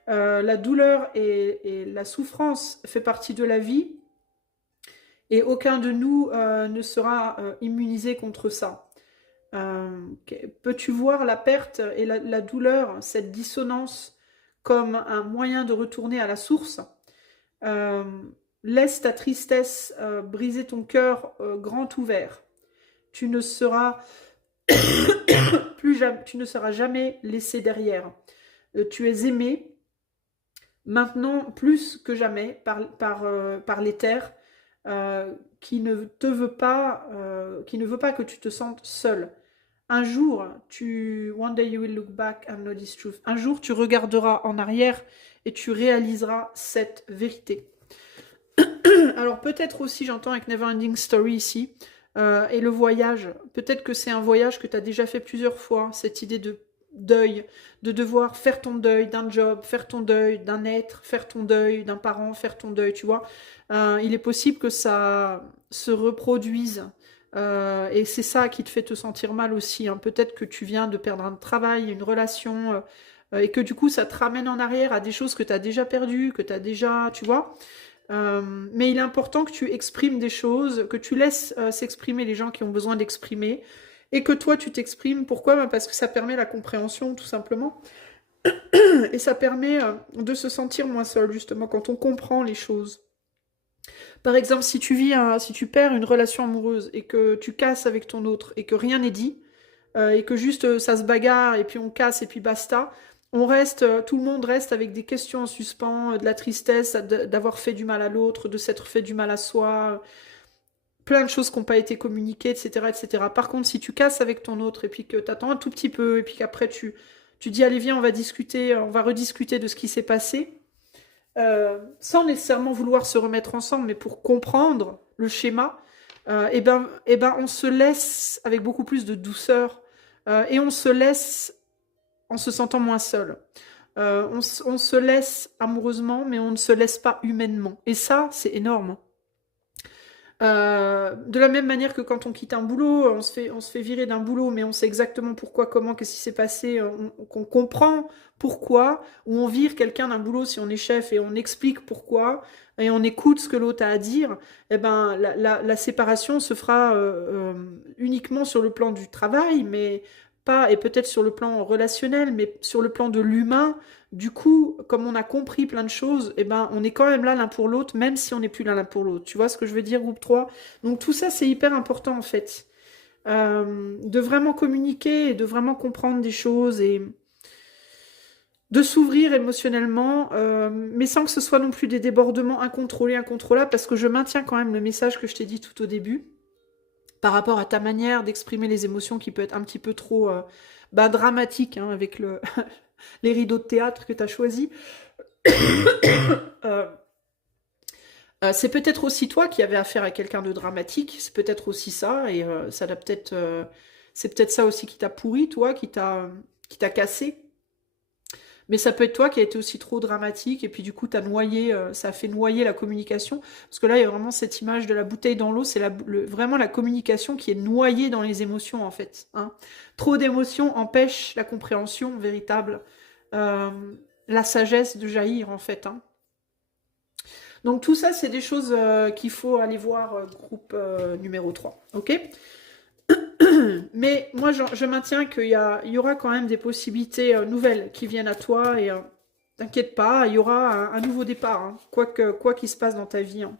La douleur et la souffrance fait partie de la vie et aucun de nous ne sera immunisé contre ça. Peux-tu voir la perte et la douleur, cette dissonance comme un moyen de retourner à la source? Laisse ta tristesse briser ton cœur grand ouvert. Tu ne seras tu ne seras jamais laissé derrière. Tu es aimé maintenant plus que jamais par l'Éther qui ne veut pas que tu te sentes seul. Un jour, one day you will look back and know this truth. Un jour, tu regarderas en arrière et tu réaliseras cette vérité. Alors peut-être aussi, j'entends avec Neverending Story ici, et le voyage. Peut-être que c'est un voyage que tu as déjà fait plusieurs fois, cette idée de deuil, de devoir faire ton deuil d'un job, faire ton deuil d'un être, faire ton deuil d'un parent, faire ton deuil, tu vois. Il est possible que ça se reproduise. Et c'est ça qui te fait te sentir mal aussi. Hein. Peut-être que tu viens de perdre un travail, une relation, et que du coup ça te ramène en arrière à des choses que tu as déjà perdues, que tu as déjà, tu vois. Mais il est important que tu exprimes des choses, que tu laisses s'exprimer les gens qui ont besoin d'exprimer, et que toi tu t'exprimes. Pourquoi? Parce que ça permet la compréhension tout simplement. Et ça permet de se sentir moins seul justement quand on comprend les choses. Par exemple, si tu perds une relation amoureuse et que tu casses avec ton autre et que rien n'est dit, et que juste ça se bagarre et puis on casse et puis basta, tout le monde reste avec des questions en suspens, de la tristesse d'avoir fait du mal à l'autre, de s'être fait du mal à soi, plein de choses qui n'ont pas été communiquées, etc., etc. Par contre, si tu casses avec ton autre et puis que tu attends un tout petit peu et puis qu'après tu dis allez viens, on va discuter, on va rediscuter de ce qui s'est passé, sans nécessairement vouloir se remettre ensemble, mais pour comprendre le schéma, on se laisse avec beaucoup plus de douceur et on se laisse en se sentant moins seul. On se laisse amoureusement, mais on ne se laisse pas humainement. Et ça, c'est énorme. De la même manière que quand on quitte un boulot, on se fait virer d'un boulot, mais on sait exactement pourquoi, comment, qu'est-ce qui s'est passé, qu'on comprend pourquoi, ou on vire quelqu'un d'un boulot si on est chef et on explique pourquoi, et on écoute ce que l'autre a à dire, eh ben, la séparation se fera uniquement sur le plan du travail, mais pas, et peut-être sur le plan relationnel, mais sur le plan de l'humain. Du coup, comme on a compris plein de choses, eh ben, on est quand même là l'un pour l'autre, même si on n'est plus là l'un pour l'autre. Tu vois ce que je veux dire, groupe 3? Donc tout ça, c'est hyper important en fait. De vraiment communiquer et de vraiment comprendre des choses et de s'ouvrir émotionnellement, mais sans que ce soit non plus des débordements incontrôlés, incontrôlables, parce que je maintiens quand même le message que je t'ai dit tout au début, par rapport à ta manière d'exprimer les émotions qui peut être un petit peu trop dramatique, hein, avec les rideaux de théâtre que tu as choisis. C'est peut-être aussi toi qui avais affaire à quelqu'un de dramatique, c'est peut-être aussi ça, et ça doit peut-être, c'est peut-être ça aussi qui t'a pourri, toi, qui t'a cassé. Mais ça peut être toi qui a été aussi trop dramatique, et puis du coup, t'as noyé, ça a fait noyer la communication. Parce que là, il y a vraiment cette image de la bouteille dans l'eau, c'est vraiment la communication qui est noyée dans les émotions, en fait. Hein. Trop d'émotions empêchent la compréhension véritable, la sagesse de jaillir, en fait. Hein. Donc tout ça, c'est des choses qu'il faut aller voir groupe numéro 3. Ok? Mais moi, je maintiens qu'il y aura quand même des possibilités nouvelles qui viennent à toi et t'inquiète pas, il y aura un nouveau départ, hein, quoi qu'il se passe dans ta vie. Hein.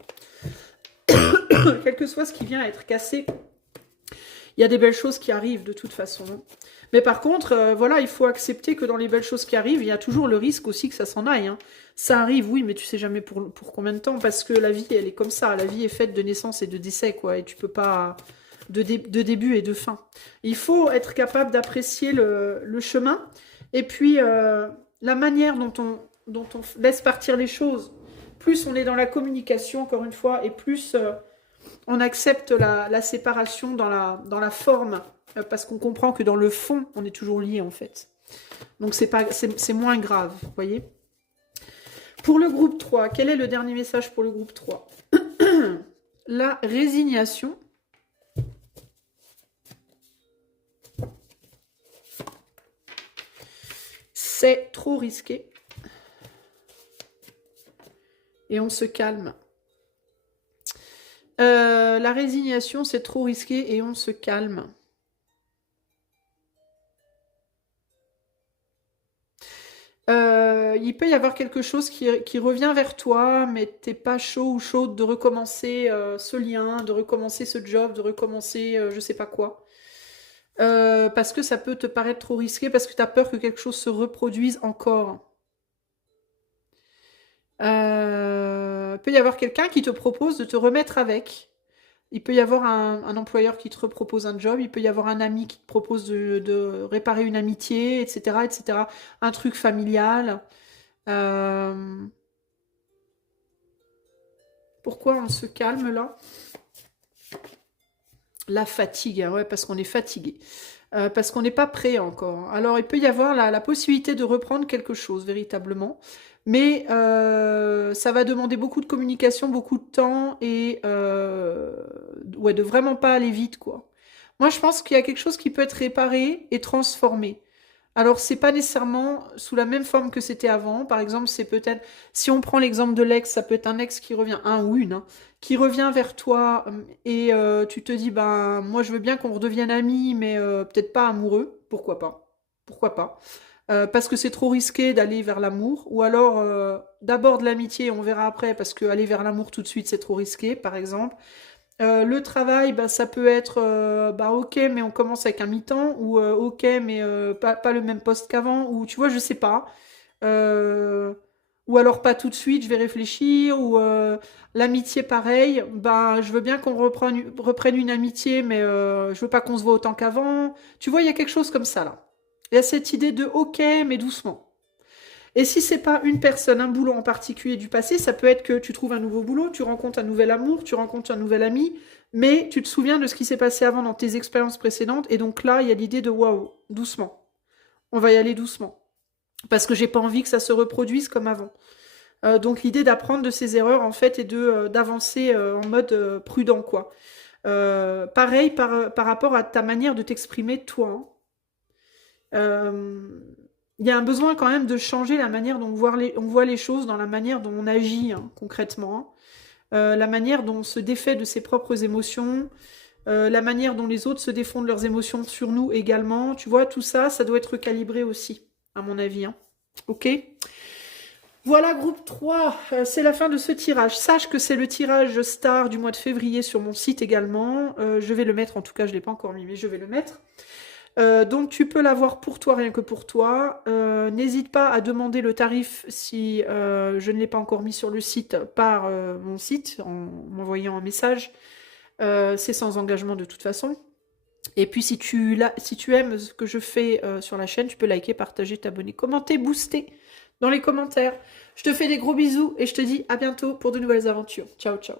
Quel que soit ce qui vient à être cassé, il y a des belles choses qui arrivent de toute façon. Mais par contre, voilà, il faut accepter que dans les belles choses qui arrivent, il y a toujours le risque aussi que ça s'en aille. Hein. Ça arrive, oui, mais tu sais jamais pour combien de temps, parce que la vie, elle est comme ça. La vie est faite de naissance et de décès, quoi, et tu peux pas... De début et de fin. Il faut être capable d'apprécier le chemin et puis la manière dont on laisse partir les choses. Plus on est dans la communication, encore une fois, et plus on accepte la séparation dans la forme, parce qu'on comprend que dans le fond, on est toujours liés, en fait. Donc c'est moins grave, vous voyez. Pour le groupe 3, quel est le dernier message pour le groupe 3? La résignation. C'est trop risqué. Et on se calme. La résignation, c'est trop risqué et on se calme. Il peut y avoir quelque chose qui revient vers toi, mais t'es pas chaud ou chaude de recommencer ce lien, de recommencer ce job, de recommencer je sais pas quoi. Parce que ça peut te paraître trop risqué, parce que tu as peur que quelque chose se reproduise encore. Il peut y avoir quelqu'un qui te propose de te remettre avec. Il peut y avoir un employeur qui te propose un job, il peut y avoir un ami qui te propose de réparer une amitié, etc., etc. Un truc familial. Pourquoi on se calme là? La fatigue, hein, ouais, parce qu'on est fatigué. Parce qu'on n'est pas prêt encore. Alors, il peut y avoir la possibilité de reprendre quelque chose, véritablement. Mais ça va demander beaucoup de communication, beaucoup de temps et ouais, de vraiment pas aller vite, quoi. Moi, je pense qu'il y a quelque chose qui peut être réparé et transformé. Alors, c'est pas nécessairement sous la même forme que c'était avant. Par exemple, c'est peut-être, si on prend l'exemple de l'ex, ça peut être un ex qui revient, un ou une, hein, qui revient vers toi et tu te dis, ben, moi, je veux bien qu'on redevienne amis, mais peut-être pas amoureux. Pourquoi pas? Pourquoi pas? Parce que c'est trop risqué d'aller vers l'amour. Ou alors, d'abord de l'amitié, on verra après, parce que aller vers l'amour tout de suite, c'est trop risqué, par exemple. Le travail, bah, ça peut être bah, ok, mais on commence avec un mi-temps, ou ok, mais pas le même poste qu'avant, ou tu vois, je sais pas. Euh, ou alors pas tout de suite, je vais réfléchir, ou l'amitié pareil, bah, je veux bien qu'on reprenne une amitié, mais je veux pas qu'on se voit autant qu'avant. Tu vois, il y a quelque chose comme ça là. Il y a cette idée de ok, mais doucement. Et si c'est pas une personne, un boulot en particulier du passé, ça peut être que tu trouves un nouveau boulot, tu rencontres un nouvel amour, tu rencontres un nouvel ami, mais tu te souviens de ce qui s'est passé avant dans tes expériences précédentes, et donc là, il y a l'idée de waouh, doucement. On va y aller doucement. Parce que j'ai pas envie que ça se reproduise comme avant. Donc l'idée d'apprendre de ses erreurs, en fait, et d'avancer en mode prudent, quoi. Pareil par rapport à ta manière de t'exprimer, toi, hein. Il y a un besoin quand même de changer la manière dont on voit les choses, dans la manière dont on agit hein, concrètement, hein. La manière dont on se défait de ses propres émotions, la manière dont les autres se défont de leurs émotions sur nous également. Tu vois, tout ça, ça doit être calibré aussi, à mon avis, hein. Ok? Voilà, groupe 3, c'est la fin de ce tirage. Sache que c'est le tirage star du mois de février sur mon site également. Je vais le mettre, en tout cas, je ne l'ai pas encore mis, mais je vais le mettre. Donc tu peux l'avoir pour toi, rien que pour toi. N'hésite pas à demander le tarif si je ne l'ai pas encore mis sur le site par mon site, en m'envoyant un message. C'est sans engagement de toute façon. Et puis si tu aimes ce que je fais sur la chaîne, tu peux liker, partager, t'abonner, commenter, booster dans les commentaires. Je te fais des gros bisous et je te dis à bientôt pour de nouvelles aventures. Ciao, ciao.